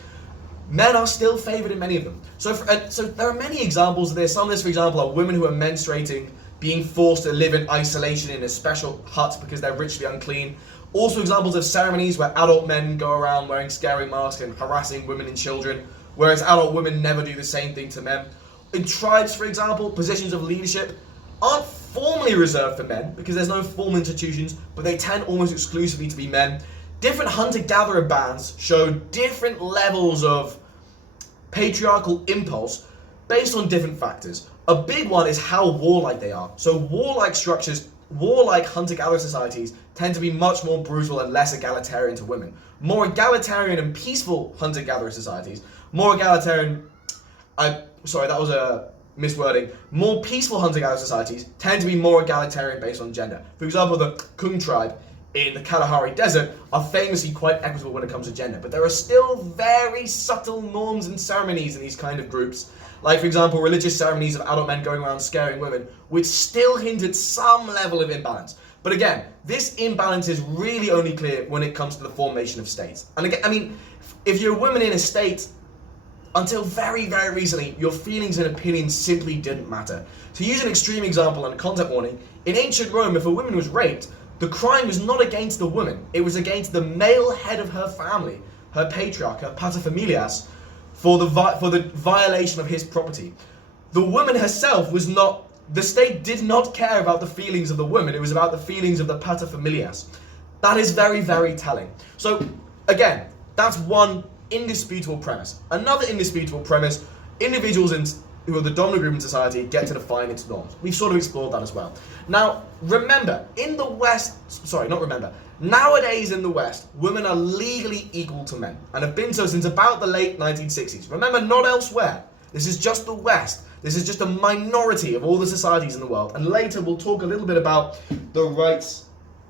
men are still favored in many of them. So there are many examples of this. Some of this, for example, are women who are menstruating, being forced to live in isolation in a special hut because they're ritually unclean. Also examples of ceremonies where adult men go around wearing scary masks and harassing women and children, whereas adult women never do the same thing to men. In tribes, for example, positions of leadership aren't formally reserved for men because there's no formal institutions, but they tend almost exclusively to be men. Different hunter-gatherer bands show different levels of patriarchal impulse based on different factors. A big one is how warlike they are. So warlike structures, warlike hunter-gatherer societies tend to be much more brutal and less egalitarian to women. More egalitarian and peaceful hunter-gatherer societies, more egalitarian, sorry, that was a miswording. More peaceful hunter-gatherer societies tend to be more egalitarian based on gender. For example, the Kung tribe in the Kalahari Desert are famously quite equitable when it comes to gender, but there are still very subtle norms and ceremonies in these kind of groups. Like, for example, religious ceremonies of adult men going around scaring women, which still hint at some level of imbalance. But again, this imbalance is really only clear when it comes to the formation of states. And again, I mean, if you're a woman in a state, until very, very recently, your feelings and opinions simply didn't matter. To use an extreme example and a content warning, in ancient Rome, if a woman was raped, the crime was not against the woman, it was against the male head of her family, her patriarch, her paterfamilias, for the violation of his property. The woman herself was not, the state did not care about the feelings of the woman, it was about the feelings of the paterfamilias. That is very, very telling. So, again, that's one indisputable premise. Another indisputable premise, individuals who are the dominant group in society get to define its norms. We've sort of explored that as well. Now, remember, in the West, nowadays in the West, women are legally equal to men, and have been so since about the late 1960s. Remember, not elsewhere. This is just the West. This is just a minority of all the societies in the world, and later we'll talk a little bit about the rights,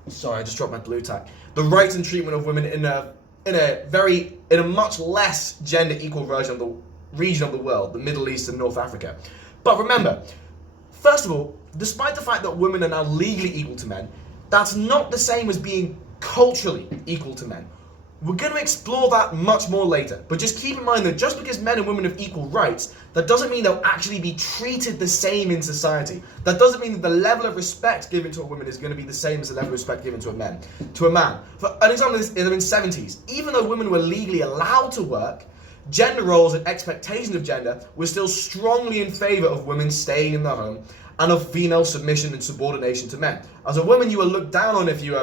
sorry, I just dropped my blue tack, the rights and treatment of women in a much less gender equal version of the region of the world, the Middle East and North Africa. But remember, first of all, despite the fact that women are now legally equal to men, that's not the same as being culturally equal to men. We're going to explore that much more later, but just keep in mind that just because men and women have equal rights, that doesn't mean they'll actually be treated the same in society. That doesn't mean that the level of respect given to a woman is going to be the same as the level of respect given to a man. For an example, in the 70s, even though women were legally allowed to work, gender roles and expectations of gender were still strongly in favor of women staying in the home and of female submission and subordination to men. As a woman, you were looked down on if you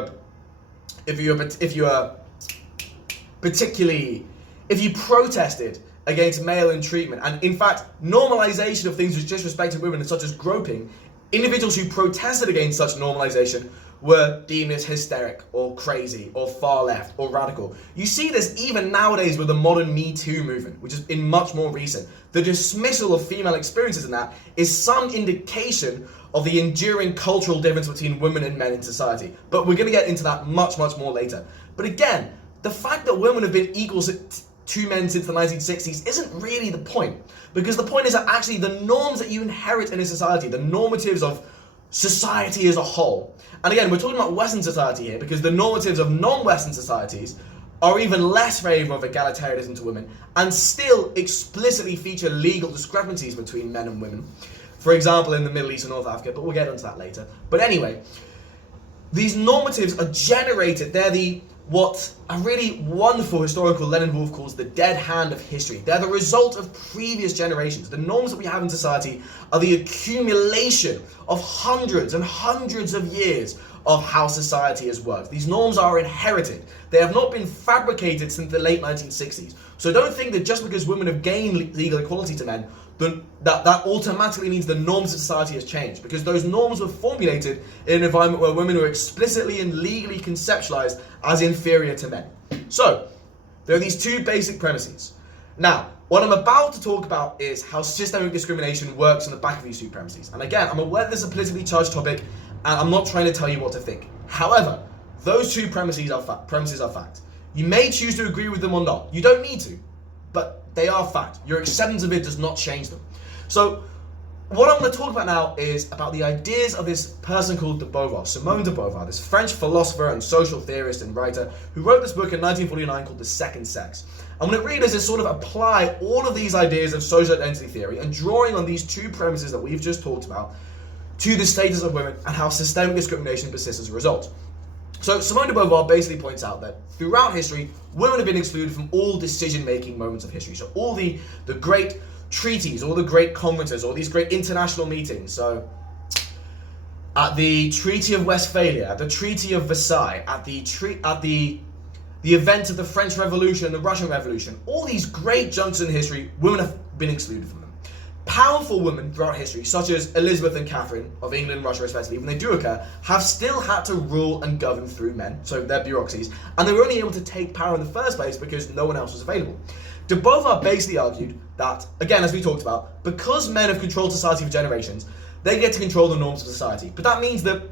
protested against male ill-treatment, and in fact, normalization of things which disrespected women, such as groping. Individuals who protested against such normalization were deemed as hysteric or crazy or far left or radical. You see this even nowadays with the modern Me Too movement, which is in much more recent. The dismissal of female experiences in that is some indication of the enduring cultural difference between women and men in society. But we're going to get into that much, much more later. But again, the fact that women have been equal to men since the 1960s isn't really the point. Because the point is that actually the norms that you inherit in a society, the normatives of society as a whole, and again, we're talking about Western society here because the normatives of non-Western societies are even less favourable of egalitarianism to women and still explicitly feature legal discrepancies between men and women. For example, in the Middle East and North Africa, but we'll get into that later. But anyway, these normatives are generated, they're what a really wonderful historical Lenin Wolf calls the dead hand of history. They're the result of previous generations. The norms that we have in society are the accumulation of hundreds and hundreds of years of how society has worked. These norms are inherited. They have not been fabricated since the late 1960s. So don't think that just because women have gained legal equality to men, that automatically means the norms of society has changed, because those norms were formulated in an environment where women were explicitly and legally conceptualized as inferior to men. So, there are these two basic premises. Now, what I'm about to talk about is how systemic discrimination works on the back of these two premises. And again, I'm aware this is a politically charged topic, and I'm not trying to tell you what to think. However, those two premises are fact. You may choose to agree with them or not. You don't need to, but they are fact. Your acceptance of it does not change them. So, what I'm going to talk about now is about the ideas of this person called Simone de Beauvoir, this French philosopher and social theorist and writer who wrote this book in 1949 called The Second Sex. And what it really does is sort of apply all of these ideas of social identity theory and drawing on these two premises that we've just talked about to the status of women and how systemic discrimination persists as a result. So Simone de Beauvoir basically points out that throughout history, women have been excluded from all decision-making moments of history. So all the great treaties, all the great conferences, all these great international meetings. So at the Treaty of Westphalia, at the Treaty of Versailles, at the event of the French Revolution and the Russian Revolution, all these great junctures in history, women have been excluded from them. Powerful women throughout history, such as Elizabeth and Catherine of England and Russia respectively, when they do occur, have still had to rule and govern through men, so their bureaucracies, and they were only able to take power in the first place because no one else was available. De Beauvoir basically argued that, again, as we talked about, because men have controlled society for generations, they get to control the norms of society. But that means that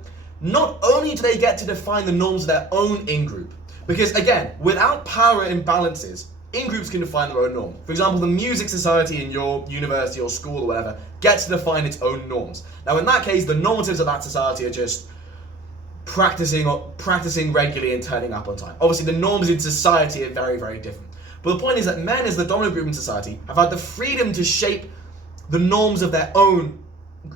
not only do they get to define the norms of their own in-group, because again, without power imbalances, in-groups can define their own norm. For example, the music society in your university or school or whatever gets to define its own norms. Now in that case, the normatives of that society are just practicing regularly and turning up on time. Obviously the norms in society are very, very different. But the point is that men, as the dominant group in society, have had the freedom to shape the norms of their own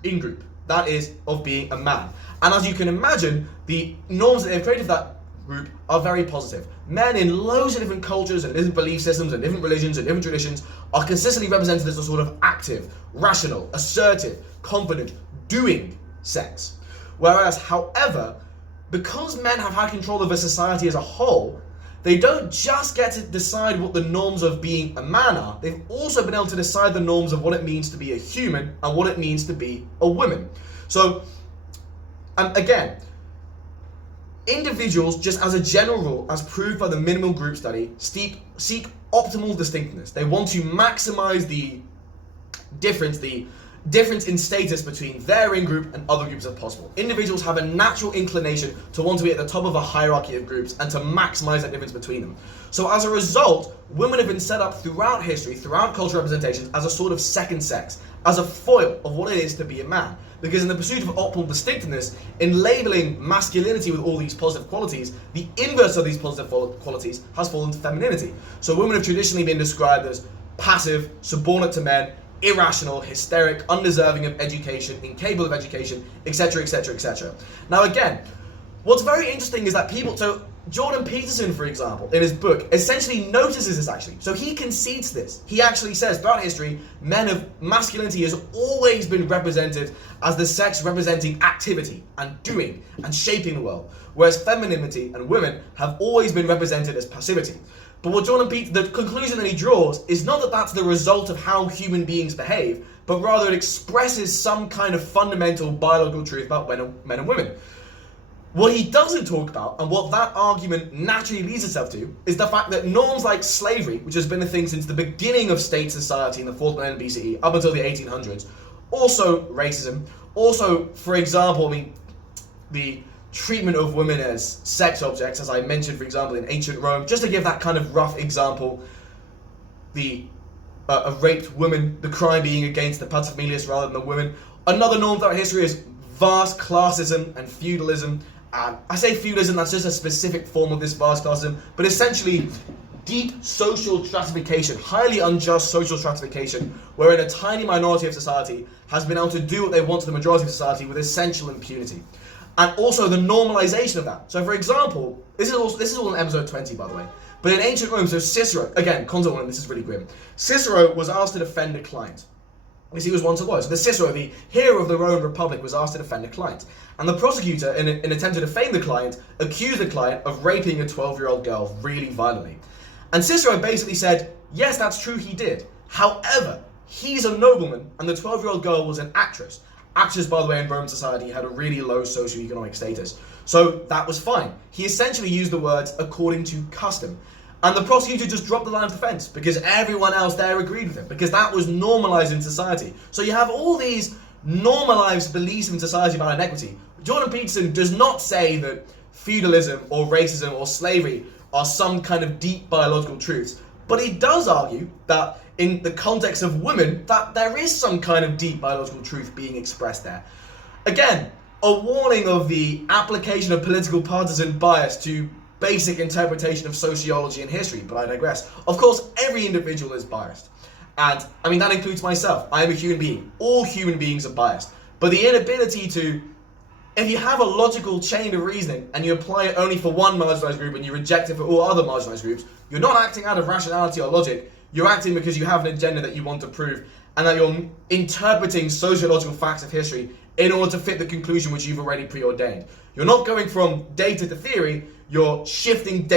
in-group. That is, of being a man. And as you can imagine, the norms that they've created for that group are very positive. Men in loads of different cultures and different belief systems and different religions and different traditions are consistently represented as a sort of active, rational, assertive, confident, doing sex. Whereas, however, because men have had control over society as a whole, they don't just get to decide what the norms of being a man are, they've also been able to decide the norms of what it means to be a human and what it means to be a woman. So, again, individuals, just as a general rule, as proved by the minimal group study, seek optimal distinctness. They want to maximize the difference in status between their in-group and other groups as possible. Individuals have a natural inclination to want to be at the top of a hierarchy of groups and to maximize that difference between them. So as a result, women have been set up throughout history, throughout cultural representations, as a sort of second sex, as a foil of what it is to be a man. Because in the pursuit of optimal distinctiveness, in labeling masculinity with all these positive qualities, the inverse of these positive qualities has fallen to femininity. So women have traditionally been described as passive, subordinate to men, irrational, hysteric, undeserving of education, incapable of education, etc., etc., etc. Now again, what's very interesting is that so Jordan Peterson, for example, in his book, essentially notices this actually. So he concedes this. He actually says, throughout history, masculinity has always been represented as the sex representing activity and doing and shaping the world, whereas femininity and women have always been represented as passivity. But the conclusion that he draws is not that that's the result of how human beings behave, but rather it expresses some kind of fundamental biological truth about men and women. What he doesn't talk about, and what that argument naturally leads itself to, is the fact that norms like slavery, which has been a thing since the beginning of state society in the 4th millennium BCE up until the 1800s, also racism, also, for example, the treatment of women as sex objects, as I mentioned, for example, in ancient Rome, just to give that kind of rough example, a raped woman, the crime being against the paterfamilias rather than the women. Another norm throughout history is vast classism and feudalism. And I say feudalism, that's just a specific form of this vast classism, but essentially deep social stratification, highly unjust social stratification, wherein a tiny minority of society has been able to do what they want to the majority of society with essential impunity. And also the normalization of that. So for example, this is all in episode 20, by the way, but in ancient Rome, so Cicero, again, content warning, this is really grim. Cicero was asked to defend a client, because he was once a lawyer. So the Cicero, the hero of the Roman Republic, was asked to defend a client. And the prosecutor, in an attempt to defame the client, accused the client of raping a 12-year-old girl really violently. And Cicero basically said, yes, that's true, he did. However, he's a nobleman, and the 12-year-old girl was an actress. Actors, by the way, in Roman society had a really low socioeconomic status. So that was fine. He essentially used the words according to custom. And the prosecutor just dropped the line of defense because everyone else there agreed with him, because that was normalized in society. So you have all these normalized beliefs in society about inequity. Jordan Peterson does not say that feudalism or racism or slavery are some kind of deep biological truths, but he does argue that in the context of women, that there is some kind of deep biological truth being expressed there. Again, a warning of the application of political partisan bias to basic interpretation of sociology and history, but I digress. Of course, every individual is biased. And, I mean, that includes myself. I am a human being. All human beings are biased. But the inability to, if you have a logical chain of reasoning and you apply it only for one marginalised group and you reject it for all other marginalised groups, you're not acting out of rationality or logic. You're acting because you have an agenda that you want to prove. and that you're interpreting sociological facts of history in order to fit the conclusion which you've already preordained. You're not going from data to theory, you're shifting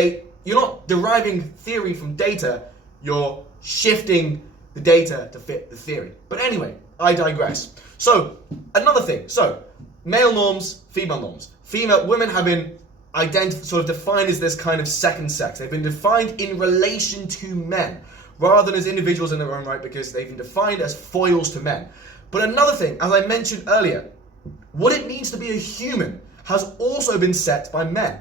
you're not deriving theory from data, you're shifting the data to fit the theory. But anyway, I digress. So, another thing. So, male norms, female norms. Women have been defined as this kind of second sex. They've been defined in relation to men, rather than as individuals in their own right, because they've been defined as foils to men. But another thing, as I mentioned earlier, what it means to be a human has also been set by men.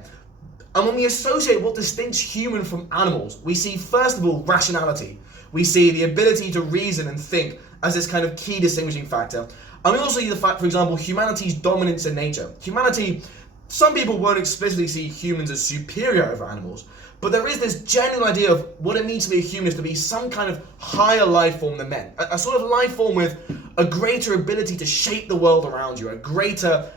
And when we associate what distinguishes human from animals, we see, first of all, rationality. We see the ability to reason and think as this kind of key distinguishing factor. And we also see the fact, for example, humanity's dominance in nature. Humanity, some people won't explicitly see humans as superior over animals, but there is this general idea of what it means to be a human is to be some kind of higher life form than men. A sort of life form with a greater ability to shape the world around you, a greater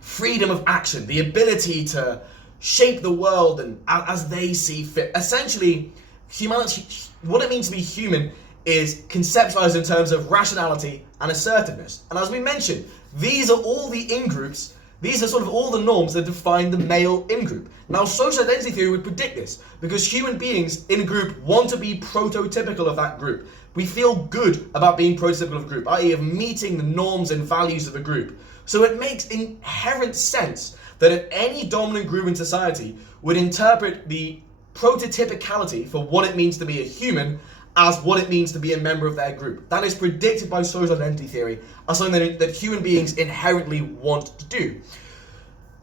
freedom of action, the ability to shape the world and as they see fit. Essentially, humanity, what it means to be human is conceptualized in terms of rationality and assertiveness. And as we mentioned, these are all the in-groups, these are sort of all the norms that define the male in-group. Now, social identity theory would predict this, because human beings in a group want to be prototypical of that group. We feel good about being prototypical of a group, i.e. of meeting the norms and values of a group. So it makes inherent sense that if any dominant group in society would interpret the prototypicality for what it means to be a human as what it means to be a member of their group. That is predicted by social identity theory as something that human beings inherently want to do.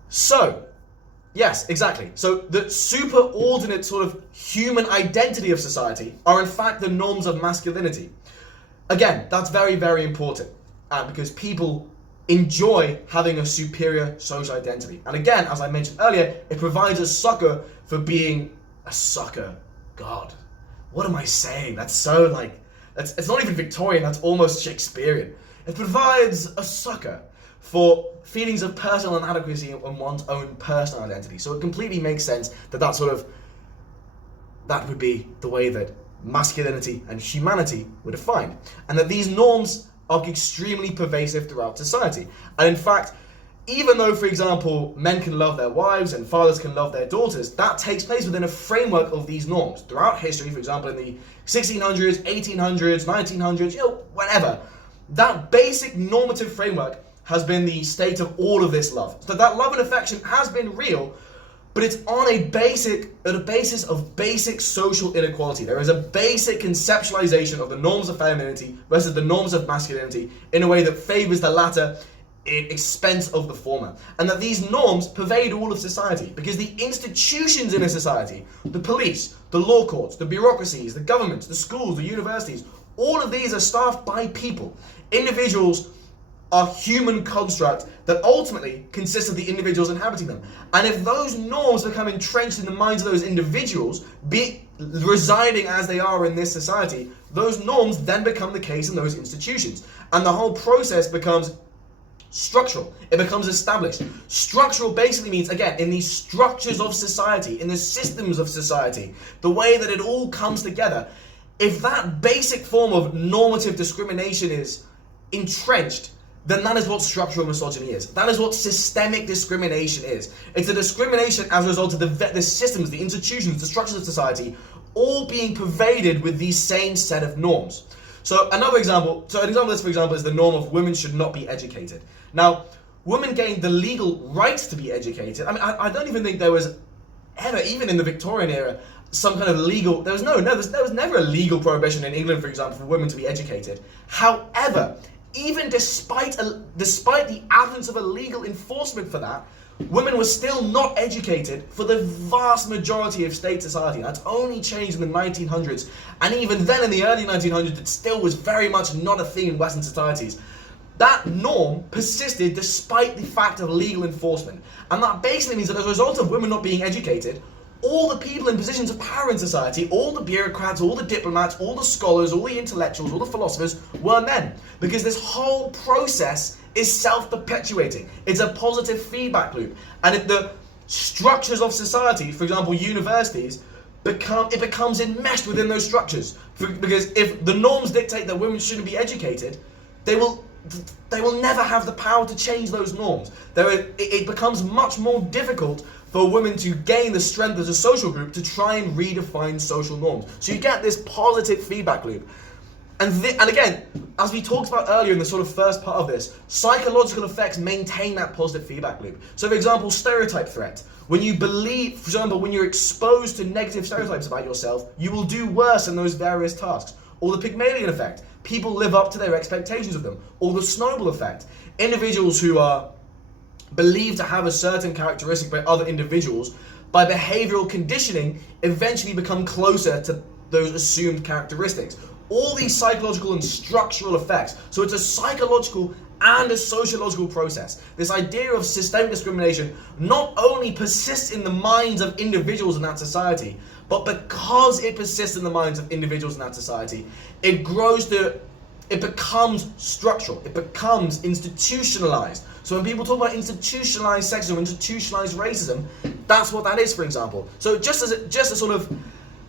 So, yes, exactly. So the superordinate sort of human identity of society are in fact the norms of masculinity. Again, that's very, very important because people enjoy having a superior social identity. And again, as I mentioned earlier, it provides a sucker for being a sucker. God, what am I saying? That's so it's not even Victorian, that's almost Shakespearean. It provides a sucker for feelings of personal inadequacy and one's own personal identity. So it completely makes sense that that would be the way that masculinity and humanity were defined. And that these norms are extremely pervasive throughout society. And in fact, even though, for example, men can love their wives and fathers can love their daughters, that takes place within a framework of these norms. Throughout history, for example, in the 1600s, 1800s, 1900s, whenever, that basic normative framework has been the state of all of this love. So that love and affection has been real, but it's on a basis of basic social inequality. There is a basic conceptualization of the norms of femininity versus the norms of masculinity in a way that favors the latter in expense of the former. And that these norms pervade all of society because the institutions in a society, the police, the law courts, the bureaucracies, the governments, the schools, the universities, all of these are staffed by people. Individuals are human construct that ultimately consists of the individuals inhabiting them. And if those norms become entrenched in the minds of those individuals, be residing as they are in this society, those norms then become the case in those institutions. And the whole process becomes structural. It becomes established. Structural basically means, again, in these structures of society, in the systems of society, the way that it all comes together, if that basic form of normative discrimination is entrenched, then that is what structural misogyny is. That is what systemic discrimination is. It's a discrimination as a result of the systems, the institutions, the structures of society, all being pervaded with these same set of norms. So an example of this, for example, is the norm of women should not be educated. Now, women gained the legal right to be educated. I mean, I don't even think there was ever, even in the Victorian era, some kind of legal, there was never a legal prohibition in England, for example, for women to be educated. However, even despite the absence of a legal enforcement for that, women were still not educated for the vast majority of state society. That's only changed in the 1900s. And even then in the early 1900s, it still was very much not a thing in Western societies. That norm persisted despite the fact of legal enforcement. And that basically means that as a result of women not being educated, all the people in positions of power in society, all the bureaucrats, all the diplomats, all the scholars, all the intellectuals, all the philosophers were men. Because this whole process is self-perpetuating. It's a positive feedback loop. And if the structures of society, for example, universities, becomes enmeshed within those structures. Because if the norms dictate that women shouldn't be educated, they will never have the power to change those norms. It becomes much more difficult for women to gain the strength as a social group to try and redefine social norms. So you get this positive feedback loop. And again, as we talked about earlier in the sort of first part of this, psychological effects maintain that positive feedback loop. So for example, stereotype threat. When you believe, for example, when you're exposed to negative stereotypes about yourself, you will do worse in those various tasks. Or the Pygmalion effect. People live up to their expectations of them. Or the snowball effect. Individuals who are believed to have a certain characteristic by other individuals, by behavioral conditioning, eventually become closer to those assumed characteristics. All these psychological and structural effects. So it's a psychological and a sociological process. This idea of systemic discrimination not only persists in the minds of individuals in that society, but because it persists in the minds of individuals in that society, it becomes structural, it becomes institutionalized. So when people talk about institutionalized sexism, institutionalized racism, that's what that is, for example. So just a sort of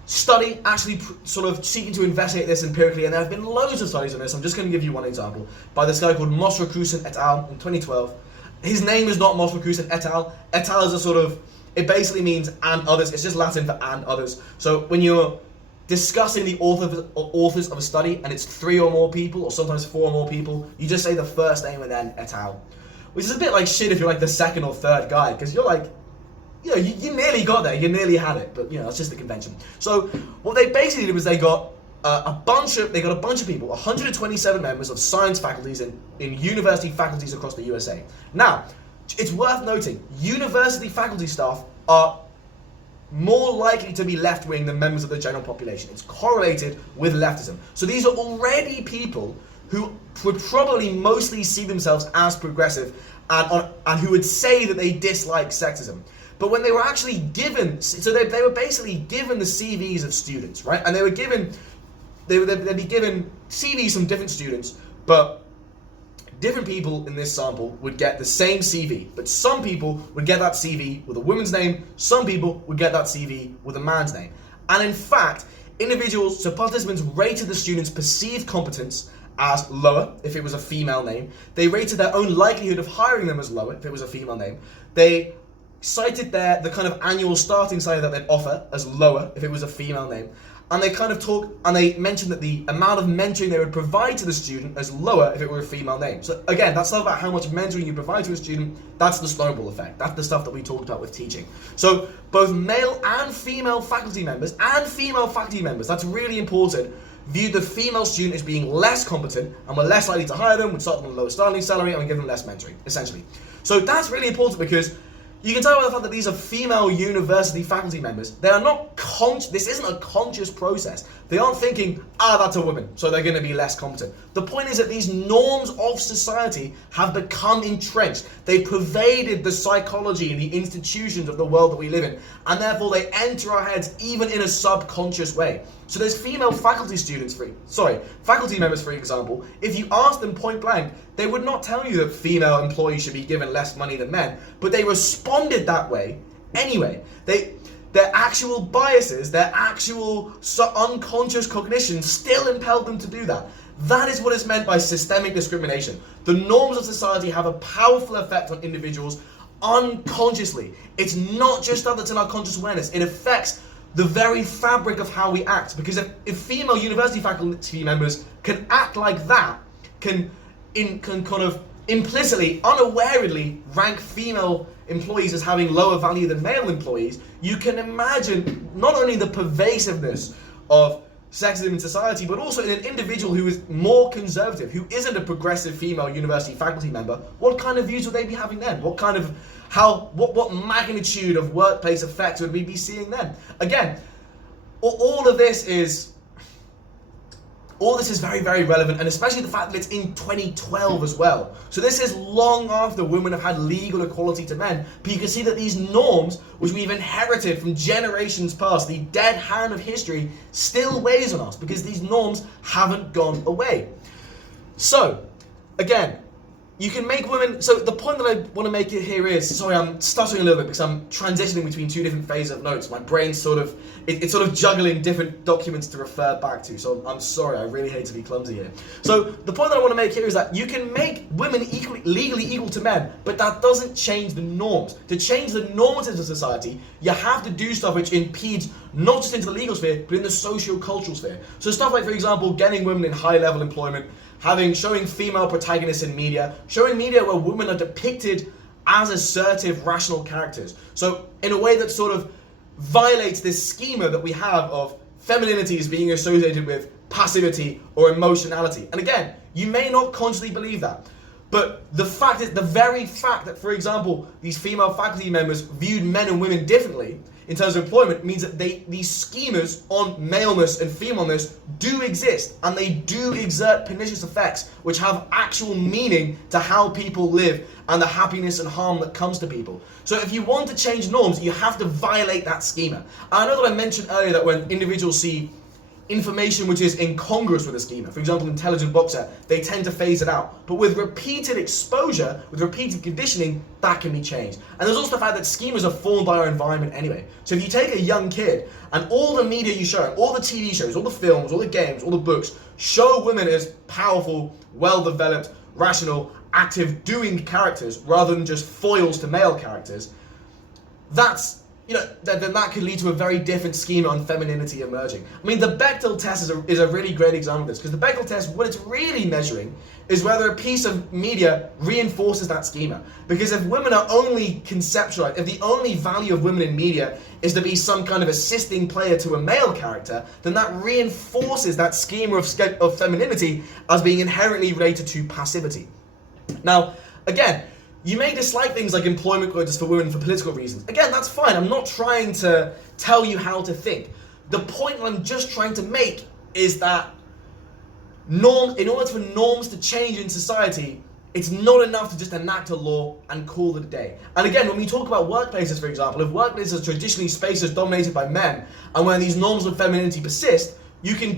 study actually sort of seeking to investigate this empirically, and there have been loads of studies on this. I'm just going to give you one example by this guy called Mosrakousen et al. In 2012. His name is not Mosrakousen et al. Et al is a sort of, it basically means and others. It's just Latin for and others. So when you're discussing the authors of a study and it's 3 or more people, or sometimes 4 or more people, you just say the first name and then et al. Which is a bit like shit if you're like the second or third guy, because you're like, you know, you nearly got there, you nearly had it, but you know, it's just the convention. So what they basically did was they got a bunch of people, 127 members of science faculties in university faculties across the USA. Now, it's worth noting, university faculty staff are more likely to be left-wing than members of the general population. It's correlated with leftism. So these are already people who would probably mostly see themselves as progressive and who would say that they dislike sexism. But when they were actually given, so they were basically given the CVs of students, right? And they'd be given CVs from different students, but different people in this sample would get the same CV. But some people would get that CV with a woman's name, some people would get that CV with a man's name. And in fact, participants rated the students' perceived competence as lower if it was a female name. They rated their own likelihood of hiring them as lower if it was a female name. They cited the kind of annual starting salary that they'd offer as lower if it was a female name. And they mentioned that the amount of mentoring they would provide to the student as lower if it were a female name. So again, that's not about how much mentoring you provide to a student, that's the snowball effect. That's the stuff that we talked about with teaching. So both male and female faculty members, that's really important, viewed the female student as being less competent and were less likely to hire them, would start them on a lower starting salary and would give them less mentoring, essentially. So that's really important because you can tell by the fact that these are female university faculty members. They are not this isn't a conscious process. They aren't thinking, that's a woman, so they're going to be less competent. The point is that these norms of society have become entrenched. They pervaded the psychology and the institutions of the world that we live in, and therefore they enter our heads even in a subconscious way. So there's female faculty members, for example, if you ask them point blank, they would not tell you that female employees should be given less money than men, but they responded that way anyway. Their actual biases, their actual unconscious cognition still impelled them to do that. That is what is meant by systemic discrimination. The norms of society have a powerful effect on individuals unconsciously. It's not just stuff that's in our conscious awareness. It affects the very fabric of how we act. Because if female university faculty members can act like that, can kind of implicitly, unawarely rank female employees as having lower value than male employees, you can imagine not only the pervasiveness of sexism in society, but also in an individual who is more conservative, who isn't a progressive female university faculty member. What kind of views would they be having then? What magnitude of workplace effects would we be seeing then? Again, all of this is very, very relevant, and especially the fact that it's in 2012 as well. So this is long after women have had legal equality to men, but you can see that these norms, which we've inherited from generations past, the dead hand of history, still weighs on us because these norms haven't gone away. So, again, you can make women, so the point that I want to make it here is, sorry, I'm stuttering a little bit because I'm transitioning between two different phases of notes. My brain's sort of, it's sort of juggling different documents to refer back to, so I'm sorry, I really hate to be clumsy here. So the point that I want to make here is that you can make women legally equal to men, but that doesn't change the norms. To change the norms of society, you have to do stuff which impedes not just into the legal sphere, but in the socio-cultural sphere. So stuff like, for example, getting women in high-level employment, showing female protagonists in media, showing media where women are depicted as assertive, rational characters. So in a way that sort of violates this schema that we have of femininity as being associated with passivity or emotionality. And again, you may not consciously believe that, but the very fact that, for example, these female faculty members viewed men and women differently in terms of employment means that these schemas on maleness and femaleness do exist, and they do exert pernicious effects which have actual meaning to how people live and the happiness and harm that comes to people. So if you want to change norms, you have to violate that schema. I know that I mentioned earlier that when individuals see information which is incongruous with a schema, for example, intelligent boxer, they tend to phase it out. But with repeated exposure, with repeated conditioning, that can be changed. And there's also the fact that schemas are formed by our environment anyway. So if you take a young kid and all the media you show, all the TV shows, all the films, all the games, all the books, show women as powerful, well-developed, rational, active, doing characters rather than just foils to male characters, then that could lead to a very different schema on femininity emerging. I mean, the Bechdel test is a really great example of this, because the Bechdel test, what it's really measuring is whether a piece of media reinforces that schema. Because if women are only conceptualized, if the only value of women in media is to be some kind of assisting player to a male character, then that reinforces that schema of femininity as being inherently related to passivity. Now, again, you may dislike things like employment quotas for women for political reasons. Again, that's fine. I'm not trying to tell you how to think. The point I'm just trying to make is that in order for norms to change in society, it's not enough to just enact a law and call it a day. And again, when we talk about workplaces, for example, if workplaces are traditionally spaces dominated by men, and when these norms of femininity persist, you can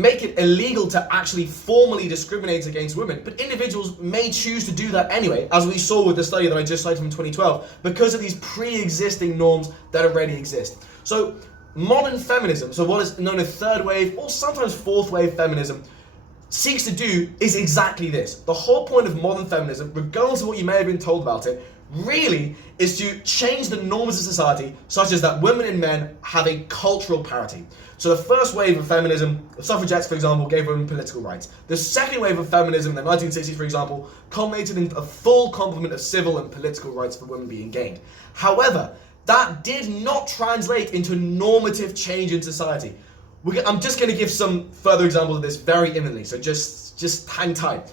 make it illegal to actually formally discriminate against women, but individuals may choose to do that anyway, as we saw with the study that I just cited from 2012, because of these pre-existing norms that already exist. So modern feminism, so what is known as third wave or sometimes fourth wave feminism, seeks to do is exactly this. The whole point of modern feminism, regardless of what you may have been told about it, really is to change the norms of society such as that women and men have a cultural parity. So the first wave of feminism, the suffragettes, for example, gave women political rights. The second wave of feminism in the 1960s, for example, culminated in a full complement of civil and political rights for women being gained. However, that did not translate into normative change in society. I'm just going to give some further examples of this very imminently, so just hang tight.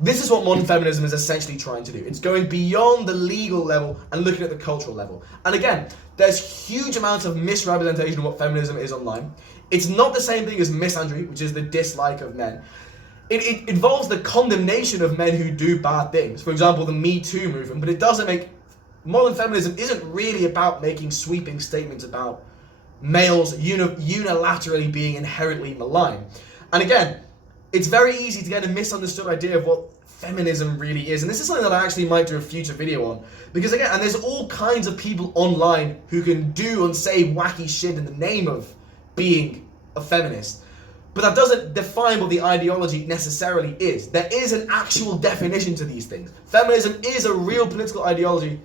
This is what modern feminism is essentially trying to do. It's going beyond the legal level and looking at the cultural level. And again, there's huge amounts of misrepresentation of what feminism is online. It's not the same thing as misandry, which is the dislike of men. It involves the condemnation of men who do bad things. For example, the Me Too movement, but it doesn't make... Modern feminism isn't really about making sweeping statements about males unilaterally being inherently malign. And again, it's very easy to get a misunderstood idea of what feminism really is. And this is something that I actually might do a future video on. Because again, and there's all kinds of people online who can do and say wacky shit in the name of being a feminist. But that doesn't define what the ideology necessarily is. There is an actual definition to these things. Feminism is a real political ideology.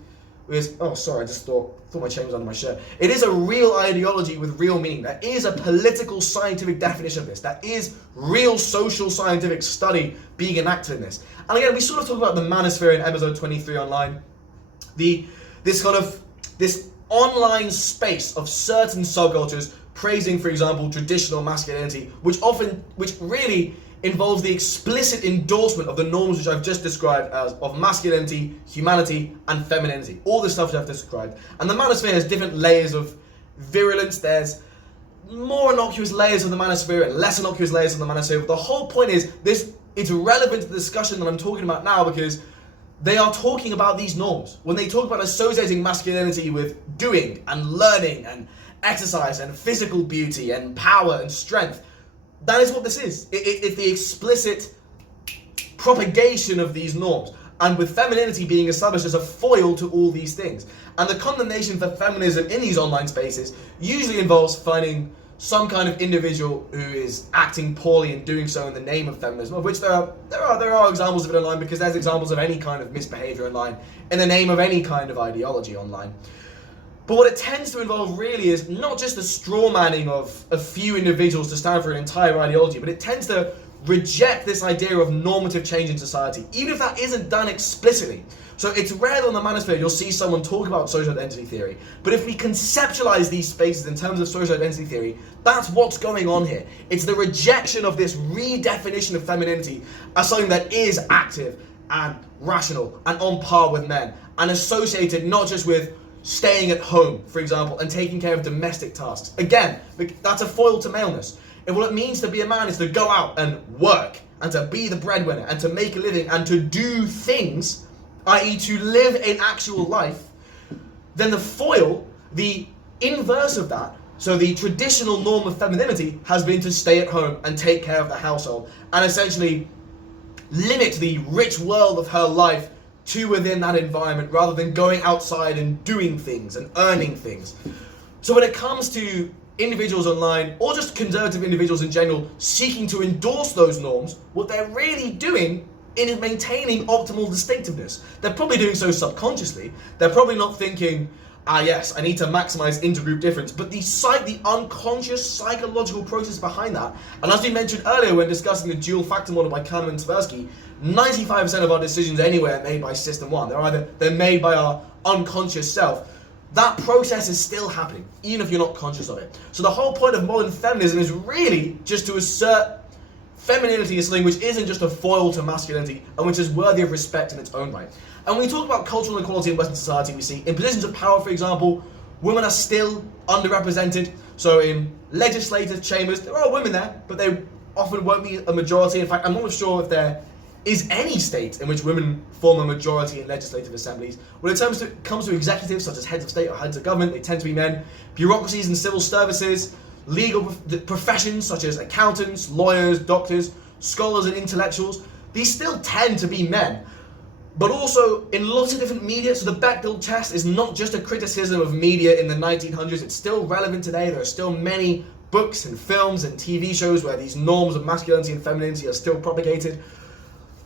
Oh, sorry, I just thought my chain was under my shirt. It is a real ideology with real meaning. There is a political scientific definition of this. There is real social scientific study being enacted in this. And again, we sort of talk about the manosphere in episode 23 online. This online space of certain subcultures praising, for example, traditional masculinity, which really involves the explicit endorsement of the norms which I've just described as of masculinity, humanity, and femininity. All the stuff which I've described. And the manosphere has different layers of virulence. There's more innocuous layers of the manosphere and less innocuous layers of the manosphere. But the whole point is, it's relevant to the discussion that I'm talking about now, because they are talking about these norms. When they talk about associating masculinity with doing and learning and exercise and physical beauty and power and strength, that is what this is. It's the explicit propagation of these norms, and with femininity being established as a foil to all these things. And the condemnation for feminism in these online spaces usually involves finding some kind of individual who is acting poorly and doing so in the name of feminism, of which there are examples of it online, because there's examples of any kind of misbehavior online in the name of any kind of ideology online. But what it tends to involve really is not just the straw manning of a few individuals to stand for an entire ideology, but it tends to reject this idea of normative change in society, even if that isn't done explicitly. So it's rare that on the manosphere you'll see someone talk about social identity theory, but if we conceptualize these spaces in terms of social identity theory, that's what's going on here. It's the rejection of this redefinition of femininity as something that is active and rational and on par with men, and associated not just with staying at home, for example, and taking care of domestic tasks. Again, that's a foil to maleness. If what it means to be a man is to go out and work, and to be the breadwinner, and to make a living, and to do things, i.e. to live an actual life, then the foil, the inverse of that, so the traditional norm of femininity, has been to stay at home and take care of the household, and essentially limit the rich world of her life to within that environment, rather than going outside and doing things and earning things. So when it comes to individuals online, or just conservative individuals in general, seeking to endorse those norms, what they're really doing is maintaining optimal distinctiveness. They're probably doing so subconsciously. They're probably not thinking, yes, I need to maximize intergroup difference, but the unconscious psychological process behind that, and as we mentioned earlier when discussing the dual factor model by Kahneman and Tversky, 95% of our decisions anyway are made by system one. They're made by our unconscious self. That process is still happening, even if you're not conscious of it. So the whole point of modern feminism is really just to assert femininity as something which isn't just a foil to masculinity, and which is worthy of respect in its own right. And when we talk about cultural inequality in Western society, we see in positions of power, for example, women are still underrepresented. So in legislative chambers, there are women there, but they often won't be a majority. In fact, I'm not sure if there is any state in which women form a majority in legislative assemblies. When it comes to executives such as heads of state or heads of government, they tend to be men. Bureaucracies and civil services, legal professions such as accountants, lawyers, doctors, scholars and intellectuals, these still tend to be men. But also in lots of different media, so the Bechdel test is not just a criticism of media in the 1900s, it's still relevant today. There are still many books and films and TV shows where these norms of masculinity and femininity are still propagated.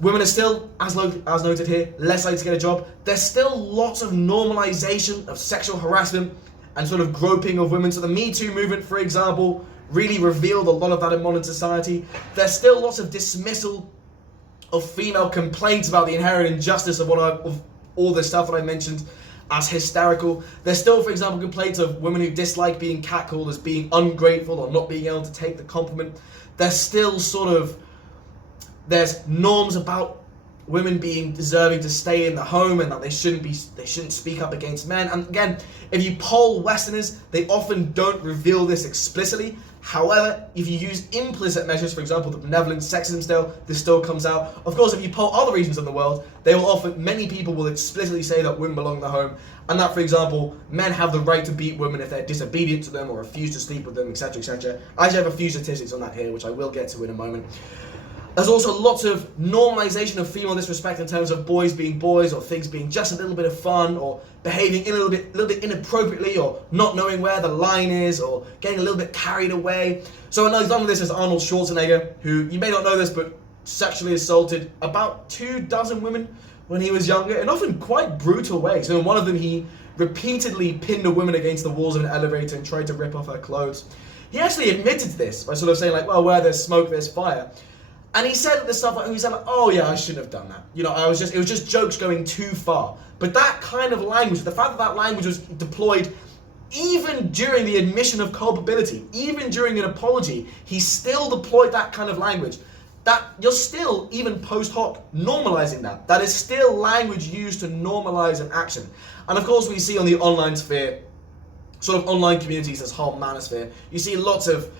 Women are still, as noted here, less likely to get a job. There's still lots of normalization of sexual harassment and sort of groping of women. So the Me Too movement, for example, really revealed a lot of that in modern society. There's still lots of dismissal of female complaints about the inherent injustice of all the stuff that I mentioned as hysterical. There's still, for example, complaints of women who dislike being catcalled as being ungrateful or not being able to take the compliment. There's still there's norms about women being deserving to stay in the home and that they shouldn't speak up against men. And again, if you poll Westerners, they often don't reveal this explicitly. However, if you use implicit measures, for example, the benevolent sexism this still comes out. Of course, if you poll other regions of the world, many people will explicitly say that women belong in the home, and that, for example, men have the right to beat women if they're disobedient to them or refuse to sleep with them, etc., etc. I actually have a few statistics on that here, which I will get to in a moment. There's also lots of normalization of female disrespect in terms of boys being boys, or things being just a little bit of fun, or behaving a little bit inappropriately, or not knowing where the line is, or getting a little bit carried away. So another example of this is Arnold Schwarzenegger, who, you may not know this, but sexually assaulted about 24 women when he was younger, in often quite brutal ways. So in one of them, he repeatedly pinned a woman against the walls of an elevator and tried to rip off her clothes. He actually admitted to this by sort of saying, like, well, where there's smoke, there's fire. And he said this stuff oh yeah, I shouldn't have done that. It was just jokes going too far. But that kind of language, the fact that language was deployed even during the admission of culpability, even during an apology, he still deployed that kind of language. That you're still, even post hoc, normalizing that. That is still language used to normalize an action. And of course we see on the online sphere, sort of online communities, this whole manosphere, you see lots of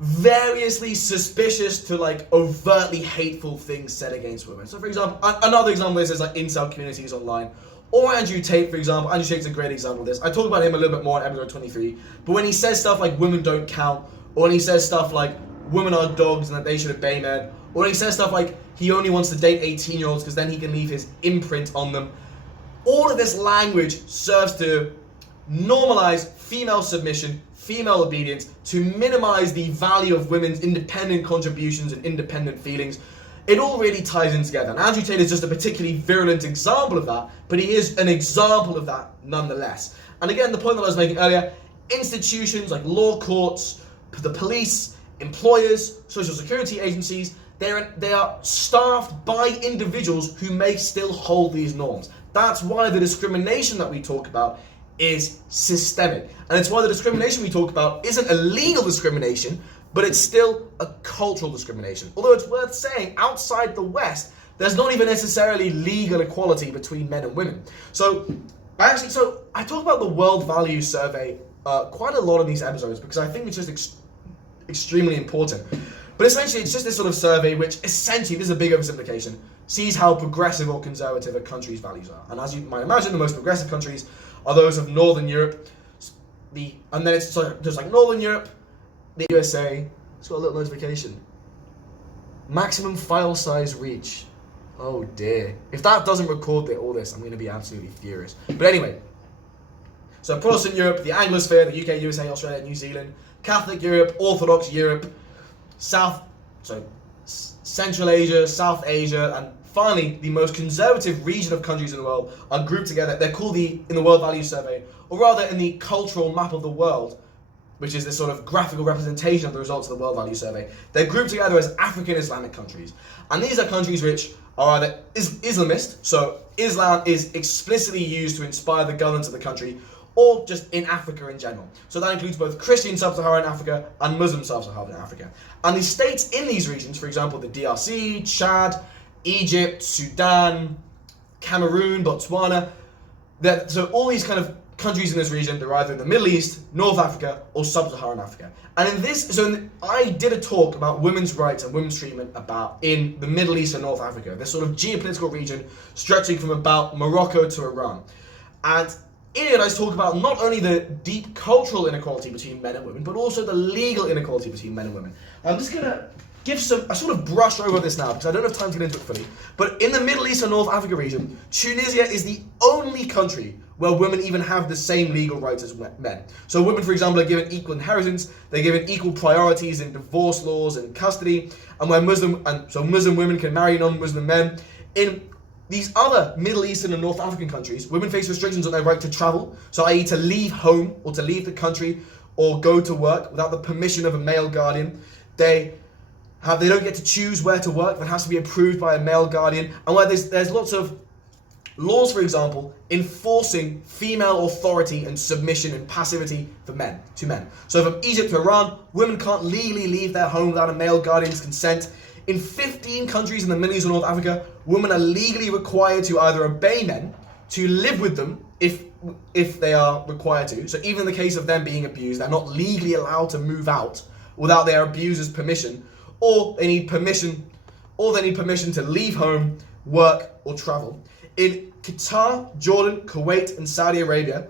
variously suspicious to overtly hateful things said against women. So for example, another example of this is incel communities online. Or Andrew Tate, for example. Andrew Tate's a great example of this. I talk about him a little bit more in episode 23. But when he says stuff like women don't count, or when he says stuff like women are dogs and that they should obey men, Or he says stuff like he only wants to date 18-year-olds because then he can leave his imprint on them. All of this language serves to normalize female submission, female obedience, to minimize the value of women's independent contributions and independent feelings. It all really ties in together. And Andrew Tate is just a particularly virulent example of that, but he is an example of that nonetheless. And again, the point that I was making earlier, institutions like law courts, the police, employers, social security agencies, they are staffed by individuals who may still hold these norms. That's why the discrimination that we talk about is systemic. And it's why the discrimination we talk about isn't a legal discrimination, but it's still a cultural discrimination. Although it's worth saying, outside the West, there's not even necessarily legal equality between men and women. So I talk about the World Value Survey quite a lot in these episodes because I think it's just extremely important. But essentially, it's just this sort of survey which essentially, this is a big oversimplification, sees how progressive or conservative a country's values are. And as you might imagine, the most progressive countries are those of Northern Europe. And then it's just like Northern Europe, the USA. It's got a little notification. Maximum file size reach. Oh dear. If that doesn't record all this, I'm going to be absolutely furious. But anyway. So Protestant Europe, the Anglosphere, the UK, USA, Australia, New Zealand, Catholic Europe, Orthodox Europe, Central Asia, South Asia, and finally, the most conservative region of countries in the world are grouped together. They're called in the World Value Survey, or rather in the cultural map of the world, which is this sort of graphical representation of the results of the World Value Survey. They're grouped together as African Islamic countries. And these are countries which are either Islamist, so Islam is explicitly used to inspire the governance of the country, or just in Africa in general. So that includes both Christian sub-Saharan Africa and Muslim sub-Saharan Africa. And the states in these regions, for example, the DRC, Chad, Egypt, Sudan, Cameroon, Botswana, so all these kind of countries in this region, they're either in the Middle East, North Africa, or sub-Saharan Africa. And I did a talk about women's rights and women's treatment in the Middle East and North Africa, this sort of geopolitical region stretching from about Morocco to Iran. And in it, I talk about not only the deep cultural inequality between men and women, but also the legal inequality between men and women. I'm just going to give I sort of brush over this now because I don't have time to get into it fully. But in the Middle East and North Africa region, Tunisia is the only country where women even have the same legal rights as men. So women, for example, are given equal inheritance, they're given equal priorities in divorce laws and custody, and where Muslim women can marry non-Muslim men. In these other Middle Eastern and North African countries, women face restrictions on their right to travel, so i.e. to leave home or to leave the country or go to work without the permission of a male guardian. They don't get to choose where to work, that has to be approved by a male guardian, and where there's lots of laws, for example, enforcing female authority and submission and passivity to men. So from Egypt to Iran, women can't legally leave their home without a male guardian's consent. In 15 countries in the Middle East and North Africa, women are legally required to either obey men, to live with them if they are required to. So even in the case of them being abused, they're not legally allowed to move out without their abuser's permission, or they need permission to leave home, work, or travel. In Qatar, Jordan, Kuwait, and Saudi Arabia,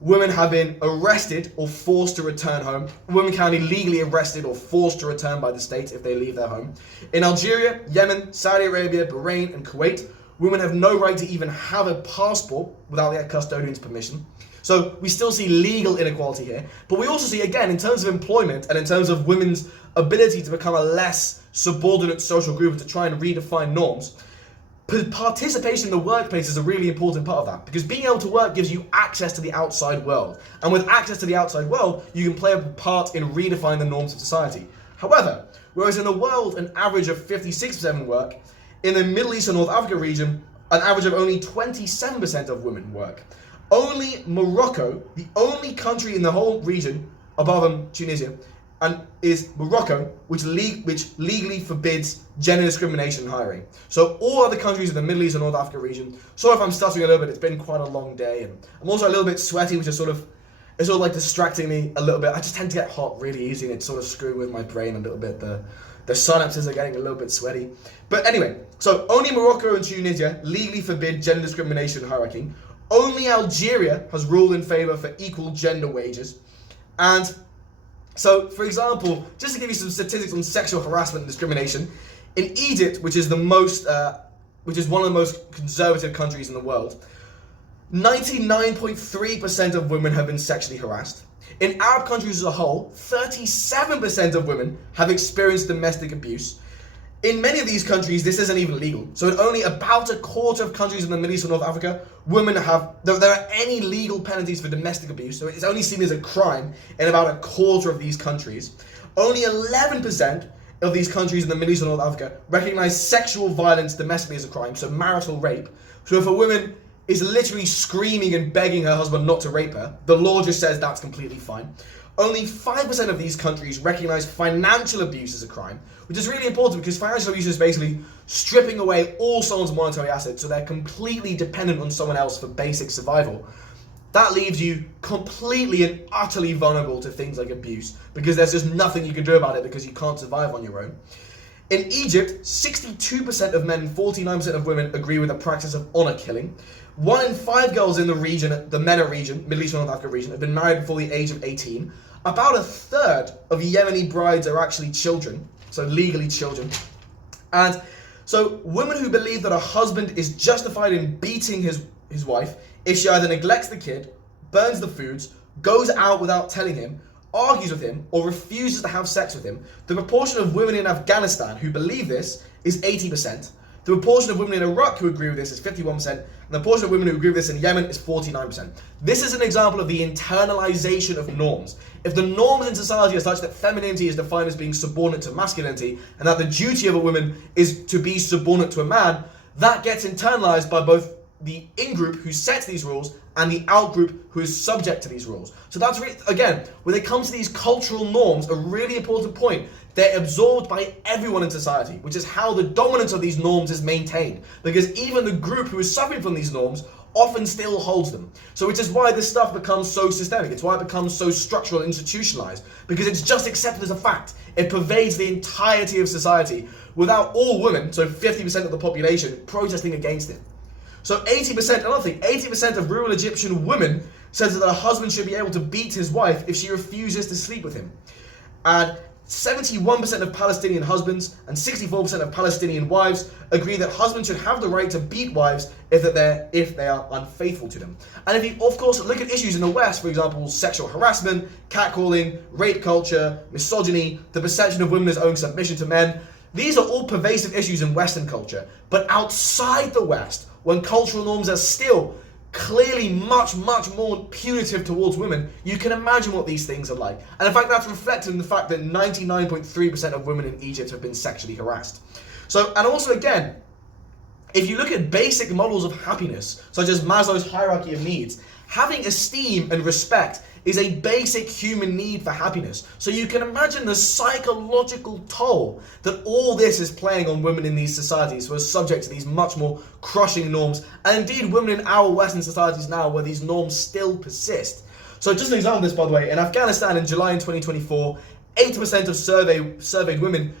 women have been arrested or forced to return home. Women can be legally arrested or forced to return by the state if they leave their home. In Algeria, Yemen, Saudi Arabia, Bahrain, and Kuwait, women have no right to even have a passport without their custodian's permission. So we still see legal inequality here, but we also see, again, in terms of employment and in terms of women's ability to become a less subordinate social group and to try and redefine norms, participation in the workplace is a really important part of that, because being able to work gives you access to the outside world. And with access to the outside world, you can play a part in redefining the norms of society. However, whereas in the world, an average of 56% of women work, in the Middle East and North Africa region, an average of only 27% of women work. Only Morocco, the only country in the whole region, above Tunisia, and is Morocco, which legally forbids gender discrimination in hiring. So all other countries in the Middle East and North Africa region, sorry if I'm stuttering a little bit, it's been quite a long day, and I'm also a little bit sweaty, which is sort of distracting me a little bit. I just tend to get hot really easy, and it's sort of screwing with my brain a little bit. The synapses are getting a little bit sweaty. But anyway, so only Morocco and Tunisia legally forbid gender discrimination in hiring. Only Algeria has ruled in favor for equal gender wages. And so, for example, just to give you some statistics on sexual harassment and discrimination, In Egypt, which is one of the most conservative countries in the world, 99.3% of women have been sexually harassed. In Arab countries as a whole, 37% of women have experienced domestic abuse. In many of these countries, this isn't even legal. So in only about a quarter of countries in the Middle East or North Africa, there are any legal penalties for domestic abuse. So it's only seen as a crime in about a quarter of these countries. Only 11% of these countries in the Middle East or North Africa recognize sexual violence domestically as a crime, so marital rape. So if a woman is literally screaming and begging her husband not to rape her, the law just says that's completely fine. Only 5% of these countries recognize financial abuse as a crime, which is really important because financial abuse is basically stripping away all someone's monetary assets, so they're completely dependent on someone else for basic survival. That leaves you completely and utterly vulnerable to things like abuse because there's just nothing you can do about it because you can't survive on your own. In Egypt, 62% of men and 49% of women agree with the practice of honor killing. 1 in 5 girls in the region, the MENA region, Middle East and North Africa region, have been married before the age of 18. About a third of Yemeni brides are actually children, so legally children. And so women who believe that a husband is justified in beating his wife if she either neglects the kid, burns the foods, goes out without telling him, argues with him, or refuses to have sex with him, the proportion of women in Afghanistan who believe this is 80%. The proportion of women in Iraq who agree with this is 51%, and the proportion of women who agree with this in Yemen is 49%. This is an example of the internalization of norms. If the norms in society are such that femininity is defined as being subordinate to masculinity, and that the duty of a woman is to be subordinate to a man, that gets internalized by both the in-group who sets these rules and the out-group who is subject to these rules. So that's really, again, when it comes to these cultural norms, a really important point. They're absorbed by everyone in society, which is how the dominance of these norms is maintained. Because even the group who is suffering from these norms often still holds them. So which is why this stuff becomes so systemic. It's why it becomes so structural and institutionalized. Because it's just accepted as a fact. It pervades the entirety of society without all women, so 50% of the population, protesting against it. So 80%, another thing, 80% of rural Egyptian women says that a husband should be able to beat his wife if she refuses to sleep with him. And 71% of Palestinian husbands and 64% of Palestinian wives agree that husbands should have the right to beat wives if they are unfaithful to them. And if you, of course, look at issues in the West, for example, sexual harassment, catcalling, rape culture, misogyny, the perception of women as owing submission to men, these are all pervasive issues in Western culture. But outside the West, when cultural norms are still clearly much more punitive towards women, you can imagine what these things are like. And in fact, that's reflected in the fact that 99.3% of women in Egypt have been sexually harassed. So, and also again, if you look at basic models of happiness, such as Maslow's hierarchy of needs, having esteem and respect is a basic human need for happiness. So you can imagine the psychological toll that all this is playing on women in these societies who are subject to these much more crushing norms, and indeed women in our Western societies now where these norms still persist. So just an example of this, by the way, in Afghanistan in July in 2024, 80% of surveyed women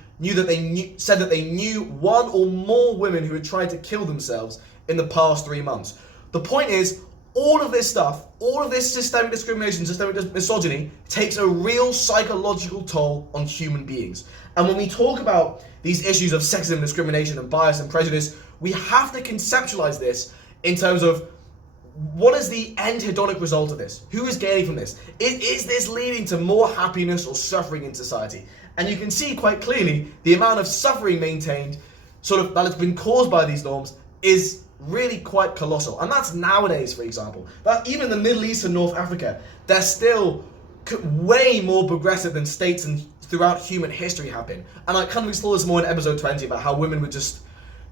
said that they knew one or more women who had tried to kill themselves in the past 3 months. The point is, all of this stuff, all of this systemic discrimination, systemic misogyny, takes a real psychological toll on human beings. And when we talk about these issues of sexism, discrimination, and bias and prejudice, we have to conceptualize this in terms of what is the end hedonic result of this? Who is gaining from this? Is this leading to more happiness or suffering in society? And you can see quite clearly the amount of suffering maintained, that has been caused by these norms, is really quite colossal. And that's nowadays, for example. But even in the Middle East and North Africa, they're still way more progressive than states and throughout human history have been. And I kind of explore this more in episode 20 about how women were just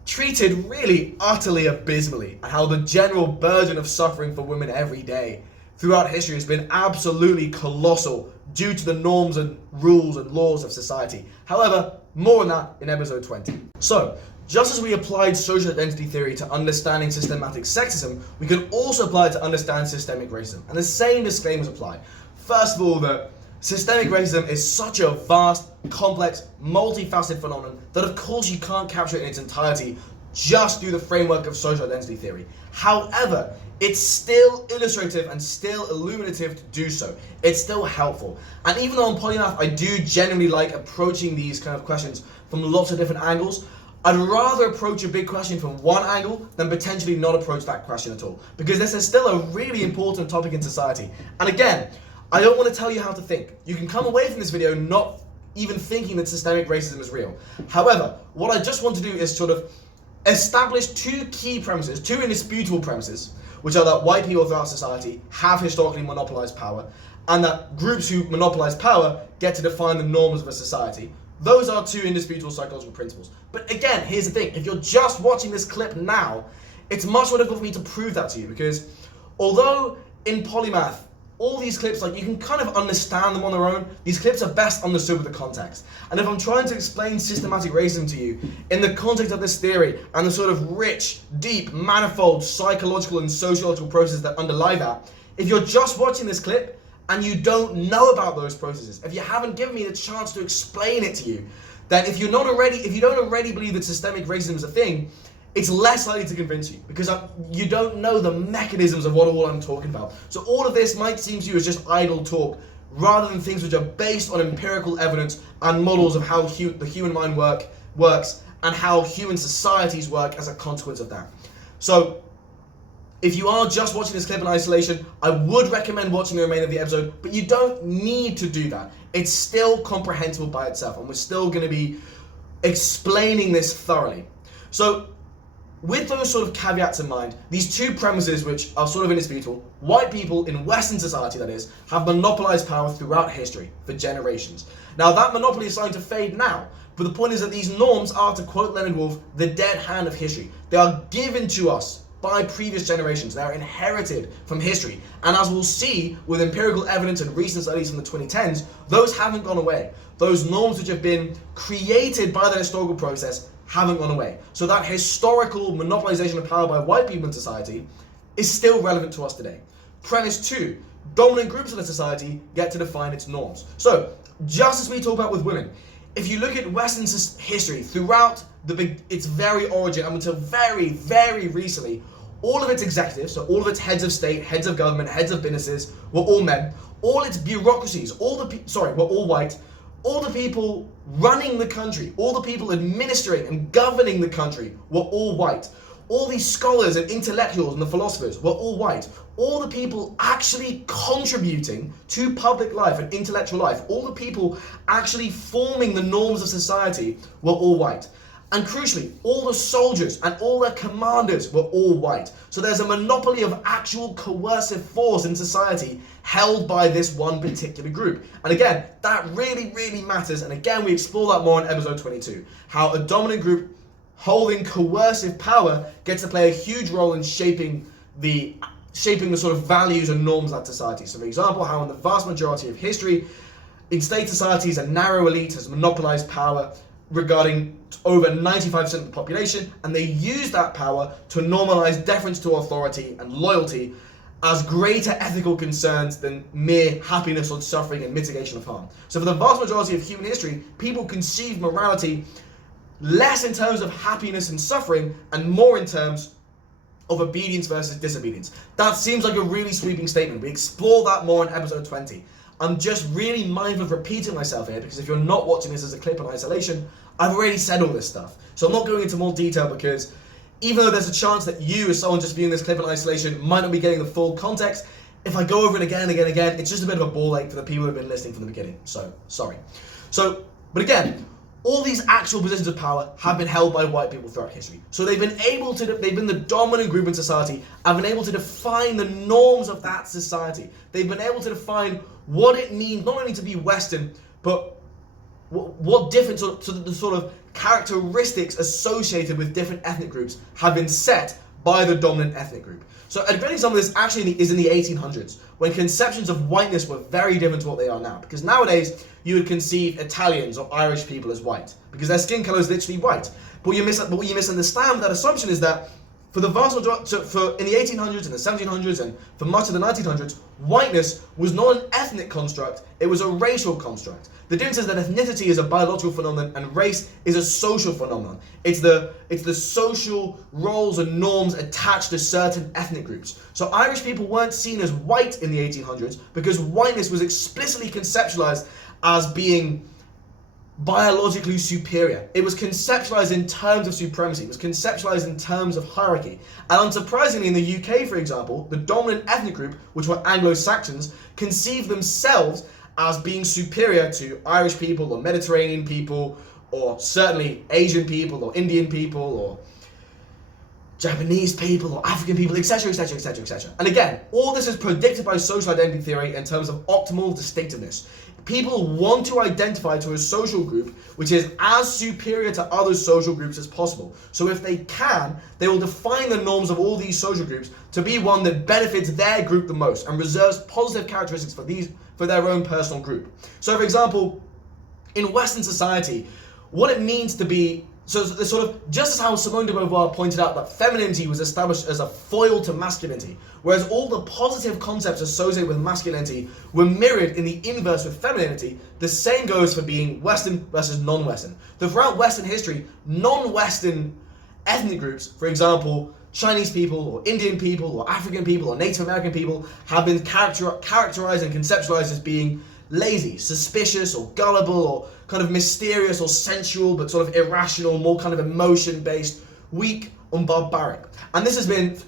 treated really utterly abysmally, and how the general burden of suffering for women every day throughout history has been absolutely colossal due to the norms and rules and laws of society. However, more on that in episode 20. So, just as we applied social identity theory to understanding systematic sexism, we can also apply it to understand systemic racism. And the same disclaimers apply. First of all, that systemic racism is such a vast, complex, multifaceted phenomenon that of course you can't capture it in its entirety just through the framework of social identity theory. However, it's still illustrative and still illuminative to do so. It's still helpful. And even though on polymath I do genuinely like approaching these kind of questions from lots of different angles, I'd rather approach a big question from one angle than potentially not approach that question at all. Because this is still a really important topic in society. And again, I don't want to tell you how to think. You can come away from this video not even thinking that systemic racism is real. However, what I just want to do is sort of establish two key premises, two indisputable premises, which are that white people throughout society have historically monopolized power, and that groups who monopolize power get to define the norms of a society. Those are two indisputable psychological principles. But again, here's the thing. If you're just watching this clip now, it's much more difficult for me to prove that to you, because although in polymath, all these clips, like, you can kind of understand them on their own, these clips are best understood with the context. And if I'm trying to explain systematic racism to you in the context of this theory and the sort of rich, deep, manifold psychological and sociological processes that underlie that, if you're just watching this clip and you don't know about those processes, if you haven't given me the chance to explain it to you, then if you don't already believe that systemic racism is a thing, it's less likely to convince you, because you don't know the mechanisms of what all I'm talking about. So all of this might seem to you as just idle talk, rather than things which are based on empirical evidence and models of how the human mind works and how human societies work as a consequence of that. So if you are just watching this clip in isolation, I would recommend watching the remainder of the episode, but you don't need to do that. It's still comprehensible by itself, and we're still going to be explaining this thoroughly. So with those sort of caveats in mind, these two premises which are sort of indisputable, white people in Western society, that is, have monopolized power throughout history for generations. Now that monopoly is starting to fade now, but the point is that these norms are, to quote Leonard Woolf, the dead hand of history. They are given to us by previous generations. They are inherited from history. And as we'll see with empirical evidence and recent studies from the 2010s, those haven't gone away. Those norms which have been created by the historical process haven't gone away. So that historical monopolization of power by white people in society is still relevant to us today. Premise 2, dominant groups of the society get to define its norms. So, just as we talk about with women, if you look at Western history throughout its very origin up until very, very recently, all of its executives, so all of its heads of state, heads of government, heads of businesses, were all men. All its bureaucracies, were all white. All the people running the country, all the people administering and governing the country were all white. All these scholars and intellectuals and the philosophers were all white. All the people actually contributing to public life and intellectual life, all the people actually forming the norms of society were all white. And crucially, all the soldiers and all their commanders were all white. So there's a monopoly of actual coercive force in society held by this one particular group. And again, that really, really matters. And again, we explore that more in episode 22. How a dominant group holding coercive power gets to play a huge role in shaping the sort of values and norms of that society. So for example, how in the vast majority of history, in state societies, a narrow elite has monopolized power regarding over 95% of the population, and they use that power to normalize deference to authority and loyalty as greater ethical concerns than mere happiness or suffering and mitigation of harm. So for the vast majority of human history, people conceive morality less in terms of happiness and suffering and more in terms of obedience versus disobedience. That seems like a really sweeping statement. We explore that more in episode 20. I'm just really mindful of repeating myself here, because if you're not watching this as a clip in isolation, I've already said all this stuff. So I'm not going into more detail, because even though there's a chance that you, as someone just viewing this clip in isolation, might not be getting the full context, if I go over it again and again and again, it's just a bit of a ball ache for the people who have been listening from the beginning. So, sorry. But again, all these actual positions of power have been held by white people throughout history. So they've been the dominant group in society, and been able to define the norms of that society. They've been able to define what it means not only to be Western, but what different sort of characteristics associated with different ethnic groups have been set by the dominant ethnic group. So a good example of this actually is in the 1800s, when conceptions of whiteness were very different to what they are now. Because nowadays, you would conceive Italians or Irish people as white, because their skin color is literally white. But what you misunderstand with that assumption is that For the vast majority, in the 1800s and the 1700s and for much of the 1900s, whiteness was not an ethnic construct, it was a racial construct. The difference is that ethnicity is a biological phenomenon and race is a social phenomenon. It's the social roles and norms attached to certain ethnic groups. So Irish people weren't seen as white in the 1800s because whiteness was explicitly conceptualized as being biologically superior. It was conceptualized in terms of supremacy. It was conceptualized in terms of hierarchy. And unsurprisingly, in the UK, for example, the dominant ethnic group, which were Anglo-Saxons, conceived themselves as being superior to Irish people or Mediterranean people or certainly Asian people or Indian people or Japanese people or African people, etc., etc., etc., etc. And again, all this is predicted by social identity theory in terms of optimal distinctiveness. People want to identify to a social group which is as superior to other social groups as possible. So if they can, they will define the norms of all these social groups to be one that benefits their group the most and reserves positive characteristics for their own personal group. So for example, in Western society, what it means to be, so the sort of, just as how Simone de Beauvoir pointed out that femininity was established as a foil to masculinity, whereas all the positive concepts associated with masculinity were mirrored in the inverse with femininity, the same goes for being Western versus non-Western. So throughout Western history, non-Western ethnic groups, for example, Chinese people or Indian people or African people or Native American people, have been characterized and conceptualized as being lazy, suspicious or gullible or kind of mysterious or sensual but sort of irrational, more kind of emotion-based, weak and barbaric. And this has been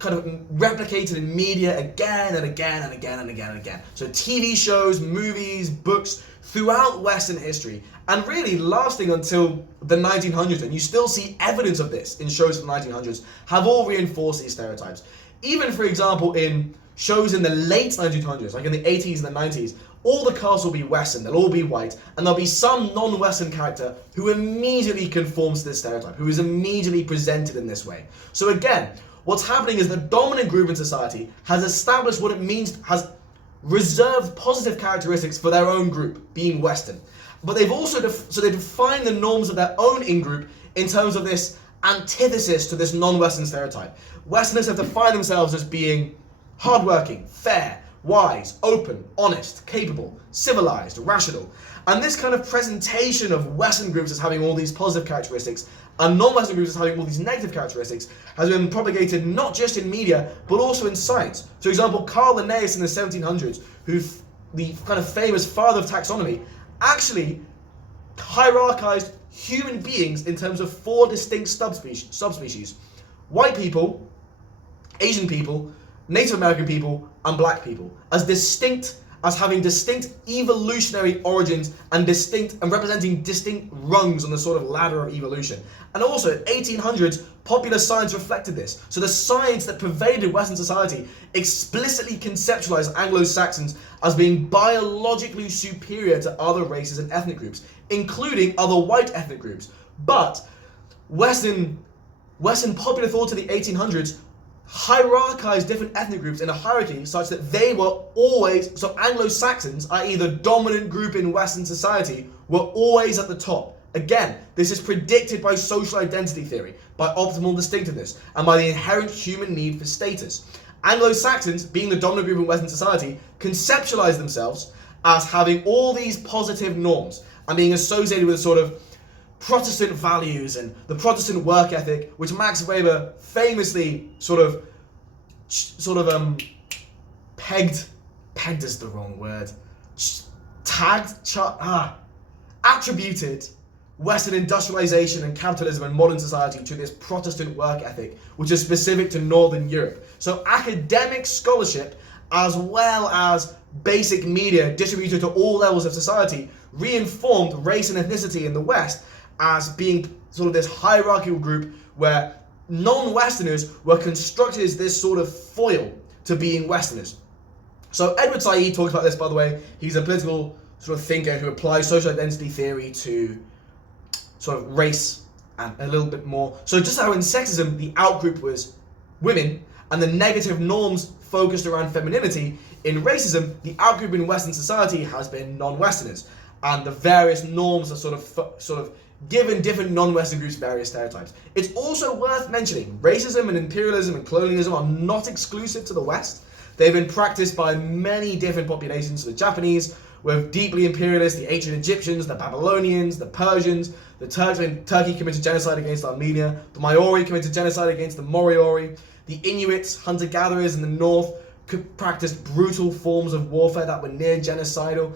kind of replicated in media again and again and again and again and again. So TV shows, movies, books throughout Western history and really lasting until the 1900s, and you still see evidence of this in shows from the 1900s, have all reinforced these stereotypes. Even, for example, in shows in the late 1900s, like in the 80s and the 90s, all the cast will be Western, they'll all be white, and there'll be some non-Western character who immediately conforms to this stereotype, who is immediately presented in this way. So again, what's happening is the dominant group in society has established what it means, has reserved positive characteristics for their own group, being Western. But they've also, they define the norms of their own in-group in terms of this antithesis to this non-Western stereotype. Westerners have defined themselves as being hardworking, fair, wise, open, honest, capable, civilized, rational. And this kind of presentation of Western groups as having all these positive characteristics and non-Western groups as having all these negative characteristics has been propagated not just in media, but also in science. For example, Carl Linnaeus in the 1700s, who's the kind of famous father of taxonomy, actually hierarchized human beings in terms of 4 distinct subspecies. White people, Asian people, Native American people, and black people, as having distinct evolutionary origins and representing distinct rungs on the sort of ladder of evolution. And also, in 1800s, popular science reflected this. So the science that pervaded Western society explicitly conceptualized Anglo-Saxons as being biologically superior to other races and ethnic groups, including other white ethnic groups. But Western popular thought in the 1800s hierarchized different ethnic groups in a hierarchy such that they were always, so Anglo-Saxons, i.e. the dominant group in Western society, were always at the top. Again, this is predicted by social identity theory, by optimal distinctiveness, and by the inherent human need for status. Anglo-Saxons, being the dominant group in Western society, conceptualized themselves as having all these positive norms and being associated with a sort of Protestant values and the Protestant work ethic, which Max Weber famously pegged is the wrong word, attributed Western industrialization and capitalism and modern society to this Protestant work ethic, which is specific to Northern Europe. So academic scholarship, as well as basic media distributed to all levels of society, reinformed race and ethnicity in the West as being sort of this hierarchical group where non-Westerners were constructed as this sort of foil to being Westerners. So Edward Said talks about this, by the way. He's a political sort of thinker who applies social identity theory to sort of race and a little bit more. So just how in sexism the outgroup was women and the negative norms focused around femininity, in racism the outgroup in Western society has been non-Westerners. And the various norms are sort of given different non-Western groups various stereotypes. It's also worth mentioning, racism and imperialism and colonialism are not exclusive to the West. They've been practiced by many different populations. The Japanese were deeply imperialist, the ancient Egyptians, the Babylonians, the Persians, the Turks in Turkey committed genocide against Armenia, the Maori committed genocide against the Moriori, the Inuits, hunter-gatherers in the north, practiced brutal forms of warfare that were near genocidal.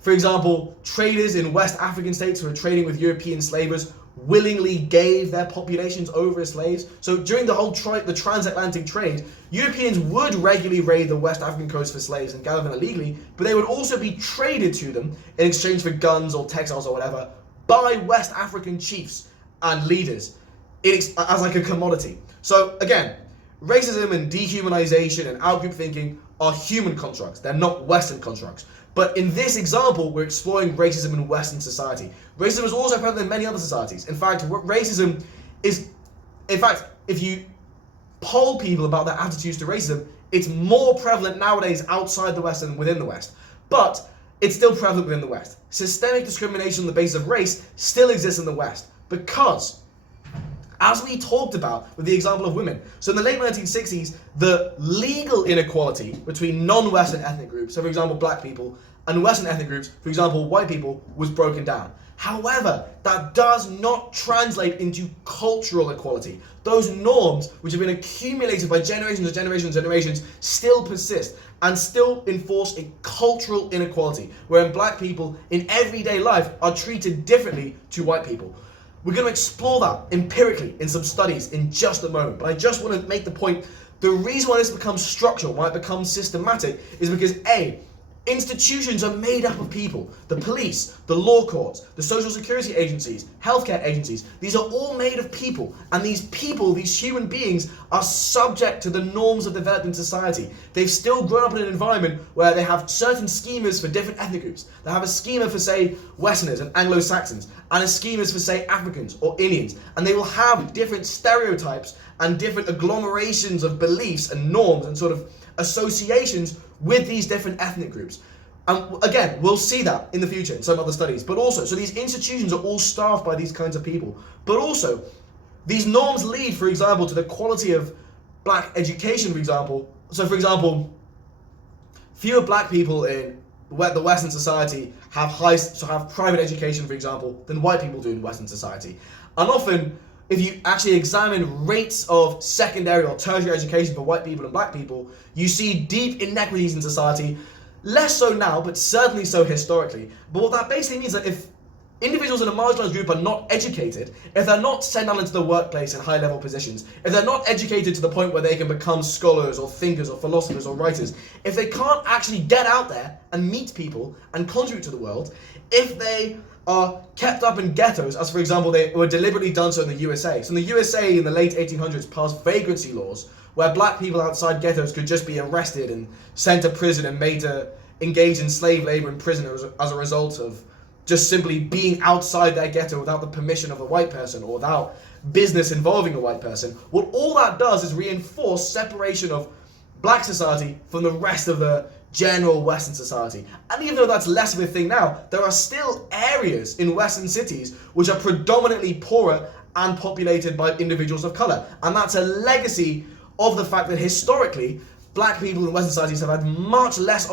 For example, traders in West African states who were trading with European slavers willingly gave their populations over as slaves. So during the whole the transatlantic trade, Europeans would regularly raid the West African coast for slaves and gather them illegally, but they would also be traded to them in exchange for guns or textiles or whatever by West African chiefs and leaders as like a commodity. So again, racism and dehumanization and outgroup thinking are human constructs. They're not Western constructs. But in this example, we're exploring racism in Western society. Racism is also present in many other societies. In fact, racism is, if you poll people about their attitudes to racism, it's more prevalent nowadays outside the West than within the West. But it's still prevalent within the West. Systemic discrimination on the basis of race still exists in the West because, as we talked about with the example of women, so in the late 1960s, the legal inequality between non-Western ethnic groups, so for example black people, and Western ethnic groups, for example white people, was broken down. However, that does not translate into cultural equality. Those norms, which have been accumulated by generations and generations and generations, still persist and still enforce a cultural inequality, wherein black people in everyday life are treated differently to white people. We're going to explore that empirically in some studies in just a moment, but I just want to make the point, the reason why this becomes structural, why it becomes systematic, is because A, institutions are made up of people. The police, the law courts, the social security agencies, healthcare agencies, these are all made of people, and these people, these human beings, are subject to the norms of developing society. They've still grown up in an environment where they have certain schemas for different ethnic groups. They have a schema for, say, Westerners and Anglo-Saxons, and a schemas for, say, Africans or Indians, and they will have different stereotypes and different agglomerations of beliefs and norms and sort of associations with these different ethnic groups. And again, we'll see that in the future in some other studies. But also, so these institutions are all staffed by these kinds of people. But also, these norms lead, for example, to the quality of black education, for example. So, for example, fewer black people in the Western society have private education, for example, than white people do in Western society. And often, if you actually examine rates of secondary or tertiary education for white people and black people, you see deep inequities in society, less so now, but certainly so historically. But what that basically means is that if individuals in a marginalized group are not educated, if they're not sent out into the workplace in high-level positions, if they're not educated to the point where they can become scholars or thinkers or philosophers or writers, if they can't actually get out there and meet people and contribute to the world, if they are kept up in ghettos, as for example they were deliberately done so in the USA. So in the USA in the late 1800s passed vagrancy laws where black people outside ghettos could just be arrested and sent to prison and made to engage in slave labor in prison as a result of just simply being outside their ghetto without the permission of a white person or without business involving a white person. What all that does is reinforce separation of black society from the rest of the general Western society. And even though that's less of a thing now, there are still areas in Western cities which are predominantly poorer and populated by individuals of color. And that's a legacy of the fact that historically, black people in Western societies have had much less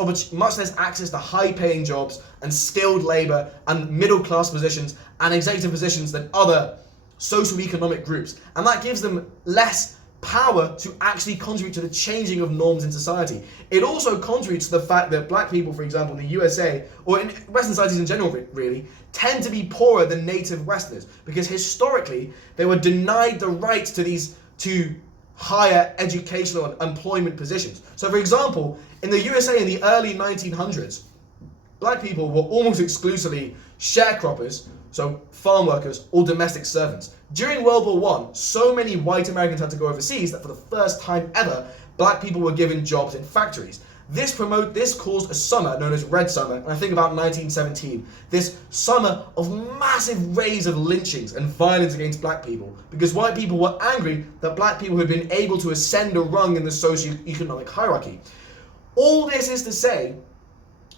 access to high-paying jobs and skilled labor and middle-class positions and executive positions than other socio-economic groups. And that gives them less power to actually contribute to the changing of norms in society. It also contributes to the fact that black people, for example, in the USA, or in Western societies in general really, tend to be poorer than native Westerners, because historically they were denied the right to higher educational and employment positions. So for example, in the USA in the early 1900s, black people were almost exclusively sharecroppers, so farm workers or domestic servants. During World War I, so many white Americans had to go overseas that for the first time ever, black people were given jobs in factories. This caused a summer known as Red Summer, and I think about 1917. This summer of massive waves of lynchings and violence against black people, because white people were angry that black people had been able to ascend a rung in the socio-economic hierarchy. All this is to say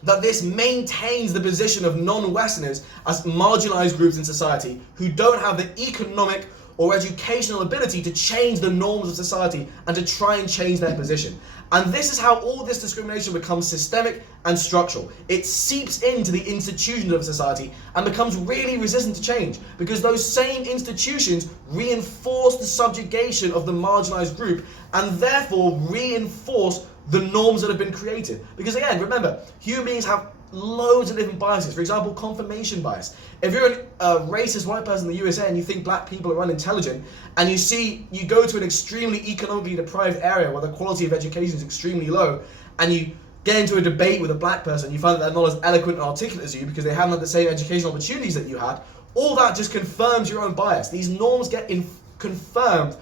that this maintains the position of non-Westerners as marginalised groups in society who don't have the economic or educational ability to change the norms of society and to try and change their position. And this is how all this discrimination becomes systemic and structural. It seeps into the institutions of society and becomes really resistant to change because those same institutions reinforce the subjugation of the marginalised group and therefore reinforce the norms that have been created. Because again, remember, human beings have loads of different biases. For example, confirmation bias. If you're a racist white person in the USA and you think black people are unintelligent, and you go to an extremely economically deprived area where the quality of education is extremely low, and you get into a debate with a black person, you find that they're not as eloquent and articulate as you because they haven't had the same educational opportunities that you had, all that just confirms your own bias. These norms get confirmed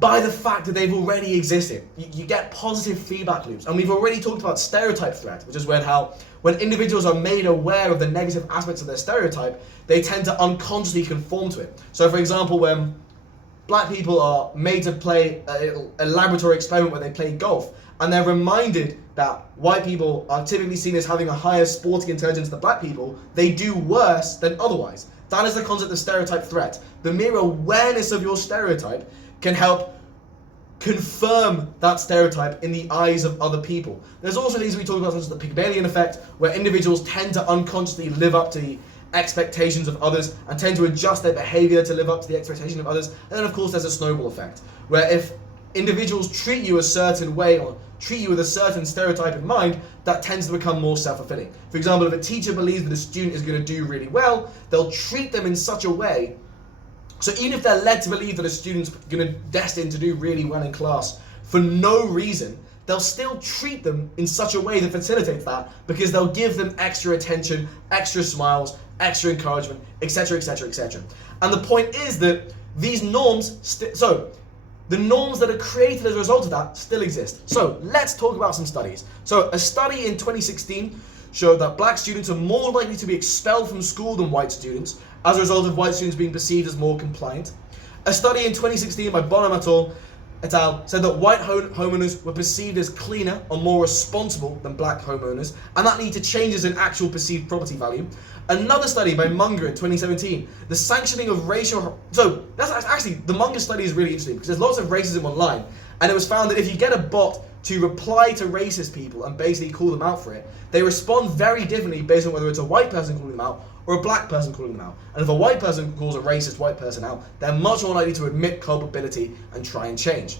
by the fact that they've already existed. You get positive feedback loops. And we've already talked about stereotype threat, which is when individuals are made aware of the negative aspects of their stereotype, they tend to unconsciously conform to it. So for example, when black people are made to play a laboratory experiment where they play golf, and they're reminded that white people are typically seen as having a higher sporting intelligence than black people, they do worse than otherwise. That is the concept of stereotype threat. The mere awareness of your stereotype can help confirm that stereotype in the eyes of other people. There's also things we talk about, such as the Pygmalion effect, where individuals tend to unconsciously live up to the expectations of others and tend to adjust their behavior to live up to the expectation of others. And then of course there's a snowball effect, where if individuals treat you a certain way or treat you with a certain stereotype in mind, that tends to become more self-fulfilling. For example, if a teacher believes that a student is going to do really well, they'll treat them in such a way. So even if they're led to believe that a student's destined to do really well in class for no reason, they'll still treat them in such a way that facilitates that because they'll give them extra attention, extra smiles, extra encouragement, etc., etc., etc. And the point is that these norms, the norms that are created as a result of that still exist. So let's talk about some studies. So a study in 2016 showed that black students are more likely to be expelled from school than white students as a result of white students being perceived as more compliant. A study in 2016 by Bonham et al. Said that white homeowners were perceived as cleaner or more responsible than black homeowners, and that led to changes in actual perceived property value. Another study by Munger in 2017, the sanctioning of racial... So, that's actually, the Munger study is really interesting because there's lots of racism online, and it was found that if you get a bot to reply to racist people and basically call them out for it, they respond very differently based on whether it's a white person calling them out or a black person calling them out. And if a white person calls a racist white person out, they're much more likely to admit culpability and try and change.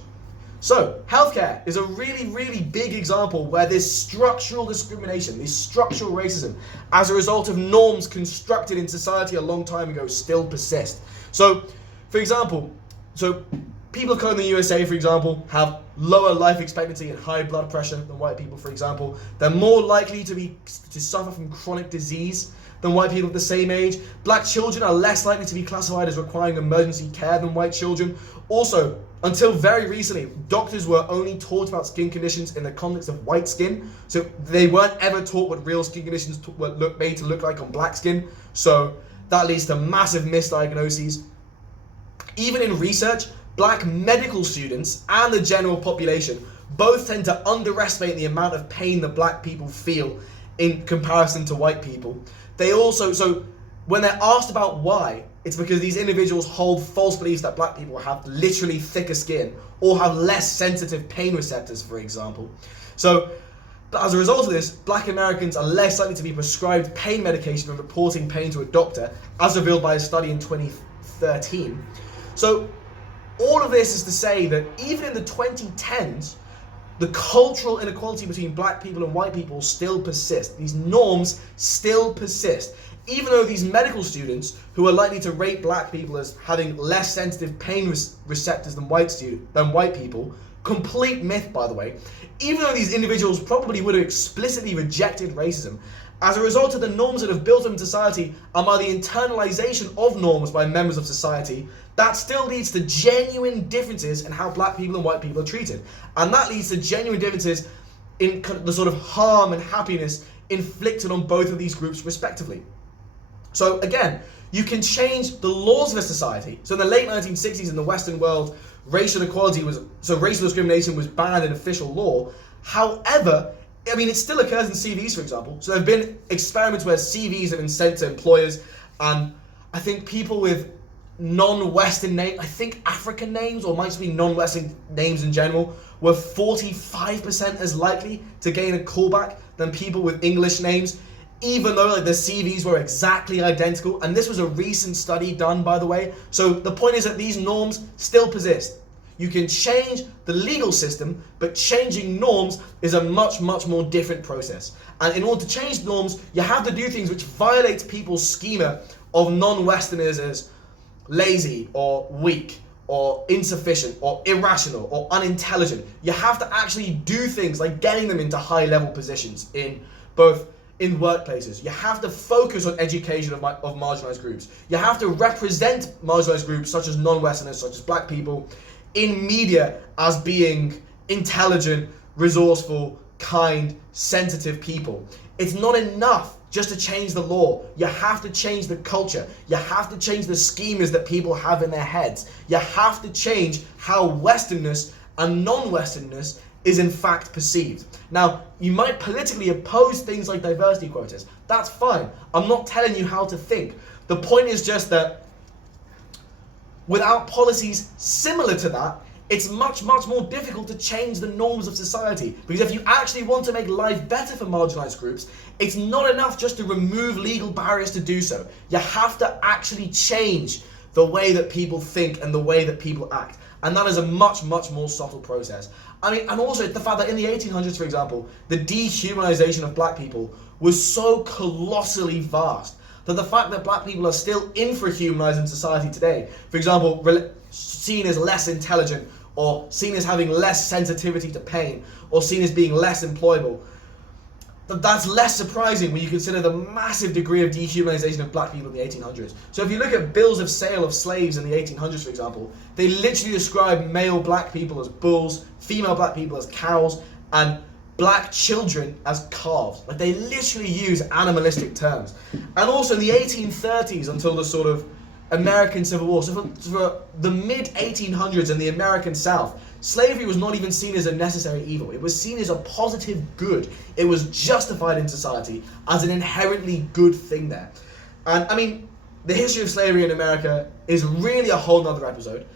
So, healthcare is a really, really big example where this structural discrimination, this structural racism, as a result of norms constructed in society a long time ago, still persist. So, for example, people of color in the USA, for example, have lower life expectancy and high blood pressure than white people, for example. They're more likely to suffer from chronic disease than white people of the same age. Black children are less likely to be classified as requiring emergency care than white children. Also, until very recently, doctors were only taught about skin conditions in the context of white skin. So they weren't ever taught what real skin conditions were made to look like on black skin. So that leads to massive misdiagnoses. Even in research, black medical students and the general population both tend to underestimate the amount of pain that black people feel in comparison to white people. They also, so when they're asked about why, it's because these individuals hold false beliefs that black people have literally thicker skin or have less sensitive pain receptors, for example. So as a result of this, black Americans are less likely to be prescribed pain medication when reporting pain to a doctor, as revealed by a study in 2013. So all of this is to say that even in the 2010s, the cultural inequality between black people and white people still persists. These norms still persist. Even though these medical students, who are likely to rate black people as having less sensitive pain receptors than white people, complete myth by the way, even though these individuals probably would have explicitly rejected racism, as a result of the norms that have built up in society and by the internalization of norms by members of society, that still leads to genuine differences in how black people and white people are treated. And that leads to genuine differences in the sort of harm and happiness inflicted on both of these groups respectively. So again, you can change the laws of a society. So in the late 1960s in the Western world, racial discrimination was banned in official law. However, I mean, it still occurs in CVs, for example. So there have been experiments where CVs have been sent to employers, and I think people with non-Western names, I think African names, or might just be non-Western names in general, were 45% as likely to gain a callback than people with English names, even though like the CVs were exactly identical. And this was a recent study done, by the way. So the point is that these norms still persist. You can change the legal system, but changing norms is a much, much more different process. And in order to change norms, you have to do things which violate people's schema of non-Westerners as lazy or weak or insufficient or irrational or unintelligent. You have to actually do things like getting them into high-level positions in workplaces. You have to focus on education of marginalized groups. You have to represent marginalized groups such as non-Westerners, such as black people, in media as being intelligent, resourceful, kind, sensitive people. It's not enough just to change the law. You have to change the culture. You have to change the schemas that people have in their heads. You have to change how Westernness and non-Westernness is in fact perceived. Now, you might politically oppose things like diversity quotas. That's fine. I'm not telling you how to think. The point is just that without policies similar to that, it's much, much more difficult to change the norms of society. Because if you actually want to make life better for marginalized groups, it's not enough just to remove legal barriers to do so. You have to actually change the way that people think and the way that people act. And that is a much, much more subtle process. I mean, and also the fact that in the 1800s, for example, the dehumanization of black people was so colossally vast that the fact that black people are still infrahumanized in society today, for example, seen as less intelligent, or seen as having less sensitivity to pain, or seen as being less employable, that's less surprising when you consider the massive degree of dehumanization of black people in the 1800s. So if you look at bills of sale of slaves in the 1800s, for example, they literally describe male black people as bulls, female black people as cows, and black children as calves. Like, they literally use animalistic terms. And also in the 1830s until the sort of American Civil War, so for the mid-1800s in the American South, slavery was not even seen as a necessary evil. It was seen as a positive good. It was justified in society as an inherently good thing there. And I mean, the history of slavery in America is really a whole nother episode,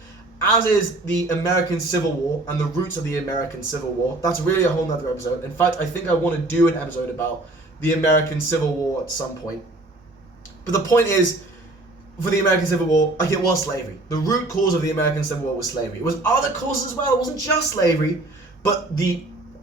as is the American Civil War and the roots of the American Civil War. That's really a whole nother episode. In fact, I think I want to do an episode about the American Civil War at some point. But the point is, for the American Civil War, like, it was slavery. The root cause of the American Civil War was slavery. It was other causes as well. It wasn't just slavery, but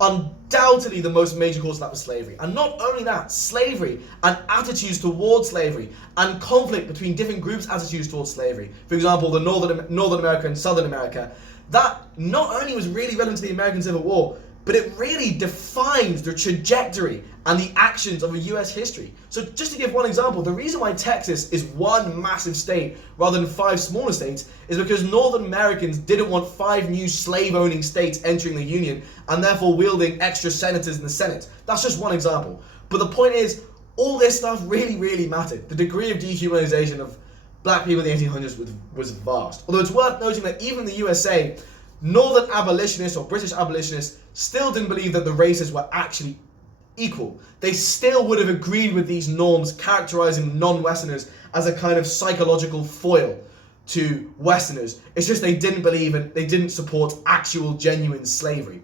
undoubtedly the most major cause of that was slavery. And not only that, slavery and attitudes towards slavery and conflict between different groups' attitudes towards slavery. For example, the Northern America and Southern America. That not only was really relevant to the American Civil War, but it really defines the trajectory and the actions of a US history. So just to give one example, the reason why Texas is one massive state rather than 5 smaller states is because Northern Americans didn't want 5 new slave-owning states entering the Union and therefore wielding extra senators in the Senate. That's just one example. But the point is, all this stuff really, really mattered. The degree of dehumanization of black people in the 1800s was vast. Although it's worth noting that even in the USA, Northern abolitionists or British abolitionists still didn't believe that the races were actually equal. They still would have agreed with these norms characterizing non-Westerners as a kind of psychological foil to Westerners. It's just they didn't believe and they didn't support actual genuine slavery.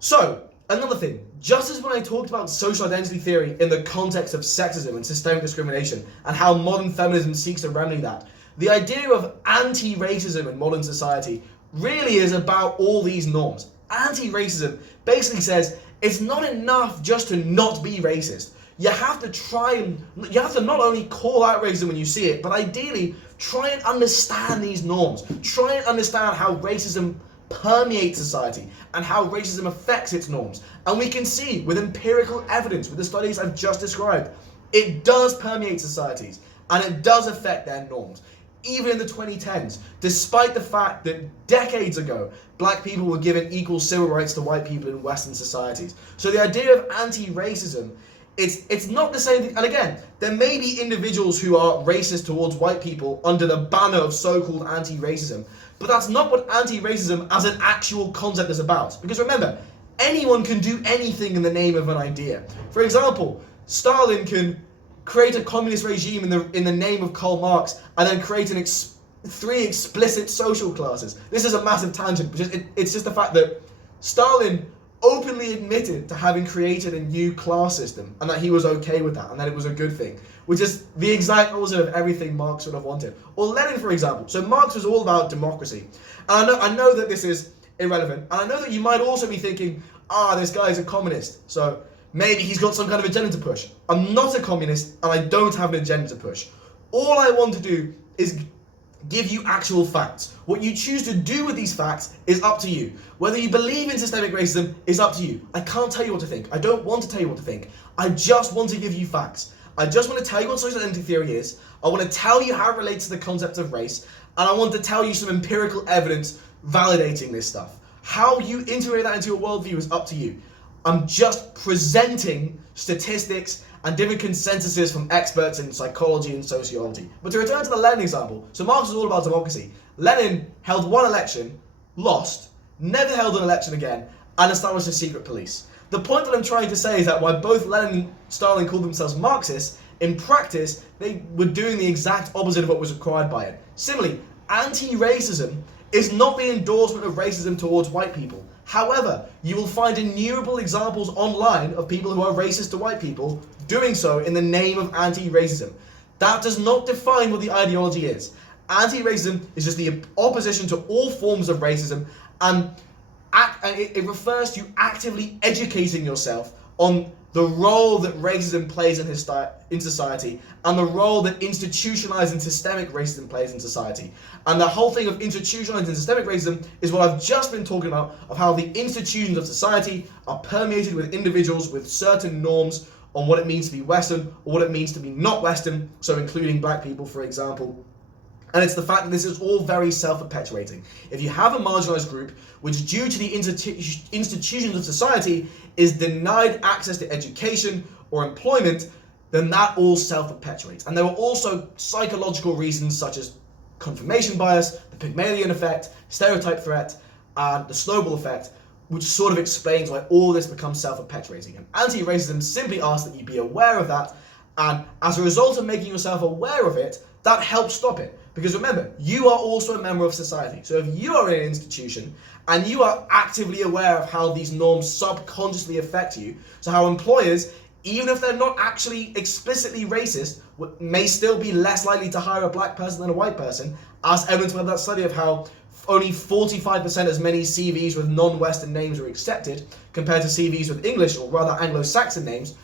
So, another thing, just as when I talked about social identity theory in the context of sexism and systemic discrimination and how modern feminism seeks to remedy that, the idea of anti-racism in modern society really is about all these norms. Anti-racism basically says it's not enough just to not be racist. You have to not only call out racism when you see it, but ideally try and understand these norms. Try and understand how racism permeates society and how racism affects its norms. And we can see with empirical evidence, with the studies I've just described, it does permeate societies and it does affect their norms. Even in the 2010s, despite the fact that decades ago, black people were given equal civil rights to white people in Western societies. So the idea of anti-racism, it's not the same thing. And again, there may be individuals who are racist towards white people under the banner of so-called anti-racism, but that's not what anti-racism as an actual concept is about. Because remember, anyone can do anything in the name of an idea. For example, Stalin can create a communist regime in the name of Karl Marx and then create three explicit social classes. This is a massive tangent, but it's just the fact that Stalin openly admitted to having created a new class system and that he was okay with that and that it was a good thing, which is the exact opposite of everything Marx would have wanted. Or Lenin, for example. So Marx was all about democracy. And I know that this is irrelevant, and I know that you might also be thinking, this guy is a communist, so maybe he's got some kind of agenda to push. I'm not a communist, and I don't have an agenda to push. All I want to do is give you actual facts. What you choose to do with these facts is up to you. Whether you believe in systemic racism is up to you. I can't tell you what to think. I don't want to tell you what to think. I just want to give you facts. I just want to tell you what social identity theory is. I want to tell you how it relates to the concept of race. And I want to tell you some empirical evidence validating this stuff. How you integrate that into your worldview is up to you. I'm just presenting statistics and different consensuses from experts in psychology and sociology. But to return to the Lenin example, so Marx was all about democracy. Lenin held one election, lost, never held an election again, and established a secret police. The point that I'm trying to say is that while both Lenin and Stalin called themselves Marxists, in practice, they were doing the exact opposite of what was required by it. Similarly, anti-racism is not the endorsement of racism towards white people. However, you will find innumerable examples online of people who are racist to white people doing so in the name of anti-racism. That does not define what the ideology is. Anti-racism is just the opposition to all forms of racism, and it refers to actively educating yourself on the role that racism plays in society and the role that institutionalized and systemic racism plays in society. And the whole thing of institutionalized and systemic racism is what I've just been talking about, of how the institutions of society are permeated with individuals with certain norms on what it means to be Western or what it means to be not Western, so including black people, for example. And it's the fact that this is all very self-perpetuating. If you have a marginalized group which, due to the institutions of society, is denied access to education or employment, then that all self-perpetuates. And there are also psychological reasons such as confirmation bias, the Pygmalion effect, stereotype threat, and the snowball effect, which sort of explains why all this becomes self-perpetuating. And anti-racism simply asks that you be aware of that, and as a result of making yourself aware of it, that helps stop it. Because remember, you are also a member of society. So if you are in an institution and you are actively aware of how these norms subconsciously affect you, so how employers, even if they're not actually explicitly racist, may still be less likely to hire a black person than a white person, as evidenced by that study of how only 45% as many CVs with non-Western names were accepted compared to CVs with English or rather Anglo-Saxon names.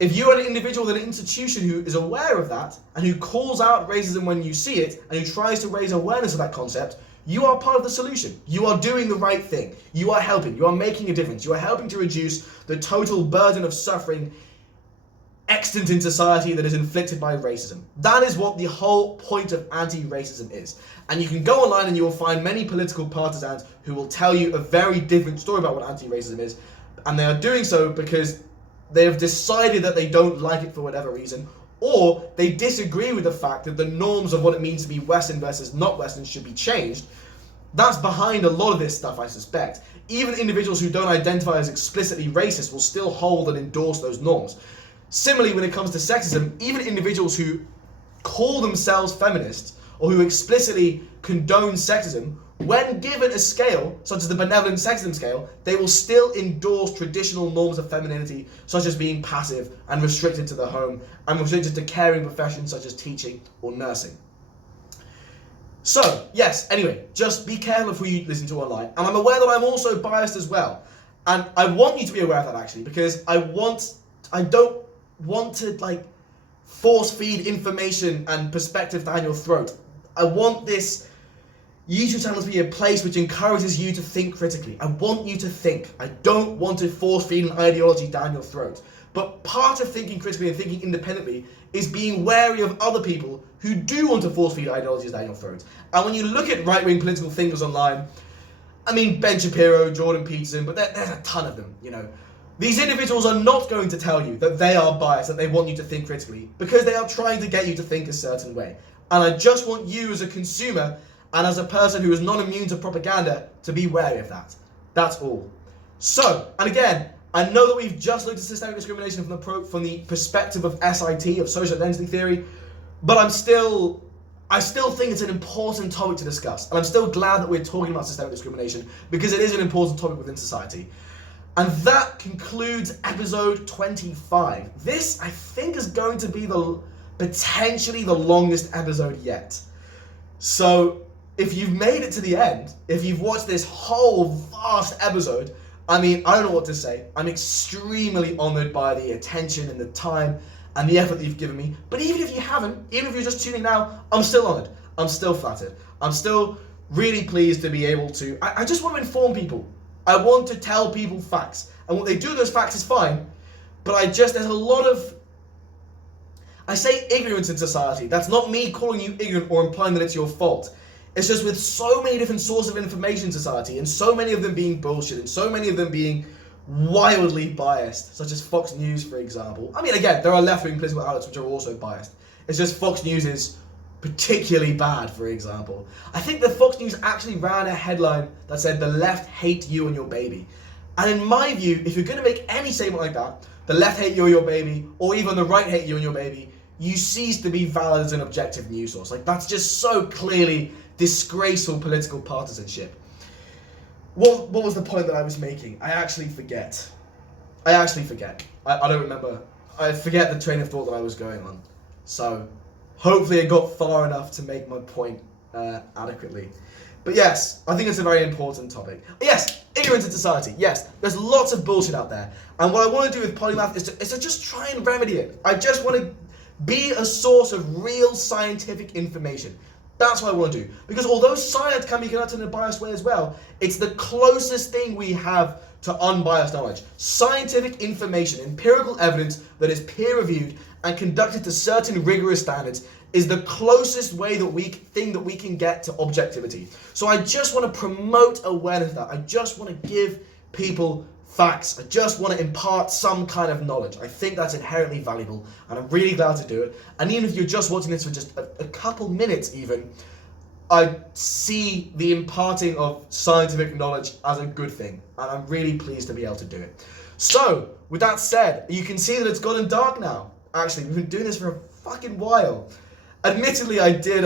If you're an individual in an institution who is aware of that and who calls out racism when you see it and who tries to raise awareness of that concept, you are part of the solution. You are doing the right thing. You are helping. You are making a difference. You are helping to reduce the total burden of suffering extant in society that is inflicted by racism. That is what the whole point of anti-racism is. And you can go online and you will find many political partisans who will tell you a very different story about what anti-racism is. And they are doing so because they have decided that they don't like it for whatever reason, or they disagree with the fact that the norms of what it means to be Western versus not Western should be changed. That's behind a lot of this stuff, I suspect. Even individuals who don't identify as explicitly racist will still hold and endorse those norms. Similarly, when it comes to sexism, even individuals who call themselves feminists or who explicitly condone sexism, when given a scale, such as the benevolent sexism scale, they will still endorse traditional norms of femininity, such as being passive and restricted to the home, and restricted to caring professions such as teaching or nursing. So, yes, anyway, just be careful of who you listen to online. And I'm aware that I'm also biased as well. And I want you to be aware of that, actually, because I don't want to, force feed information and perspective down your throat. I want this YouTube channel to be a place which encourages you to think critically. I want you to think. I don't want to force feed an ideology down your throat. But part of thinking critically and thinking independently is being wary of other people who do want to force feed ideologies down your throat. And when you look at right-wing political thinkers online, I mean Ben Shapiro, Jordan Peterson, but there's a ton of them, These individuals are not going to tell you that they are biased, that they want you to think critically, because they are trying to get you to think a certain way. And I just want you as a consumer and as a person who is not immune to propaganda to be wary of that. That's all. So, and again, I know that we've just looked at systemic discrimination from the perspective of SIT, of social identity theory, but I still think it's an important topic to discuss, and I'm still glad that we're talking about systemic discrimination because it is an important topic within society. And that concludes episode 25. This, I think, is going to be potentially the longest episode yet. So, if you've made it to the end, if you've watched this whole vast episode, I mean, I don't know what to say. I'm extremely honoured by the attention and the time and the effort that you've given me. But even if you haven't, even if you're just tuning now, I'm still honoured. I'm still flattered. I'm still really pleased to be able to... I just want to inform people. I want to tell people facts. And what they do with those facts is fine. But there's a lot of... I say ignorance in society. That's not me calling you ignorant or implying that it's your fault. It's just with so many different sources of information in society, and so many of them being bullshit, and so many of them being wildly biased, such as Fox News, for example. I mean, again, there are left-wing political outlets which are also biased. It's just Fox News is particularly bad, for example. I think that Fox News actually ran a headline that said, "The left hate you and your baby." And in my view, if you're going to make any statement like that, the left hate you and your baby, or even the right hate you and your baby, you cease to be valid as an objective news source. Like, that's just so clearly disgraceful political partisanship. What was the point that I was making? I actually forget. I don't remember. I forget the train of thought that I was going on. So, hopefully I got far enough to make my point adequately. But yes, I think it's a very important topic. Yes, ignorance in society. Yes, there's lots of bullshit out there. And what I want to do with polymath is to just try and remedy it. I just want to be a source of real scientific information. That's what I want to do. Because although science can be conducted in a biased way as well, it's the closest thing we have to unbiased knowledge. Scientific information, empirical evidence that is peer-reviewed and conducted to certain rigorous standards is the closest way that we can get to objectivity. So I just want to promote awareness of that. I just want to give people facts. I just want to impart some kind of knowledge. I think that's inherently valuable, and I'm really glad to do it. And even if you're just watching this for just a couple minutes even, I see the imparting of scientific knowledge as a good thing, and I'm really pleased to be able to do it. So, with that said, you can see that it's gotten dark now. Actually, we've been doing this for a fucking while. Admittedly, I did,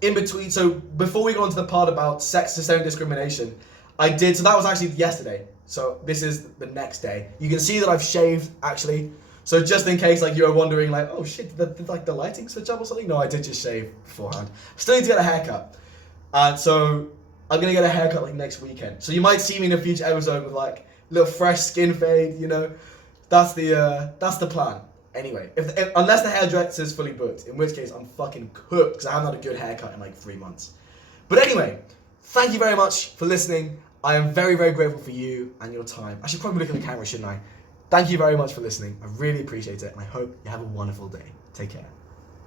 in between, so before we go on to the part about sex systemic discrimination, so that was actually yesterday. So this is the next day. You can see that I've shaved, actually. So just in case you were wondering, oh shit, did the lighting switch up or something? No, I did just shave beforehand. Still need to get a haircut. And so I'm going to get a haircut next weekend. So you might see me in a future episode with a little fresh skin fade, That's the plan. Anyway, unless the hairdresser is fully booked, in which case I'm fucking cooked because I haven't had a good haircut in 3 months. But anyway, thank you very much for listening. I am very, very grateful for you and your time. I should probably look at the camera, shouldn't I? Thank you very much for listening. I really appreciate it, and I hope you have a wonderful day. Take care.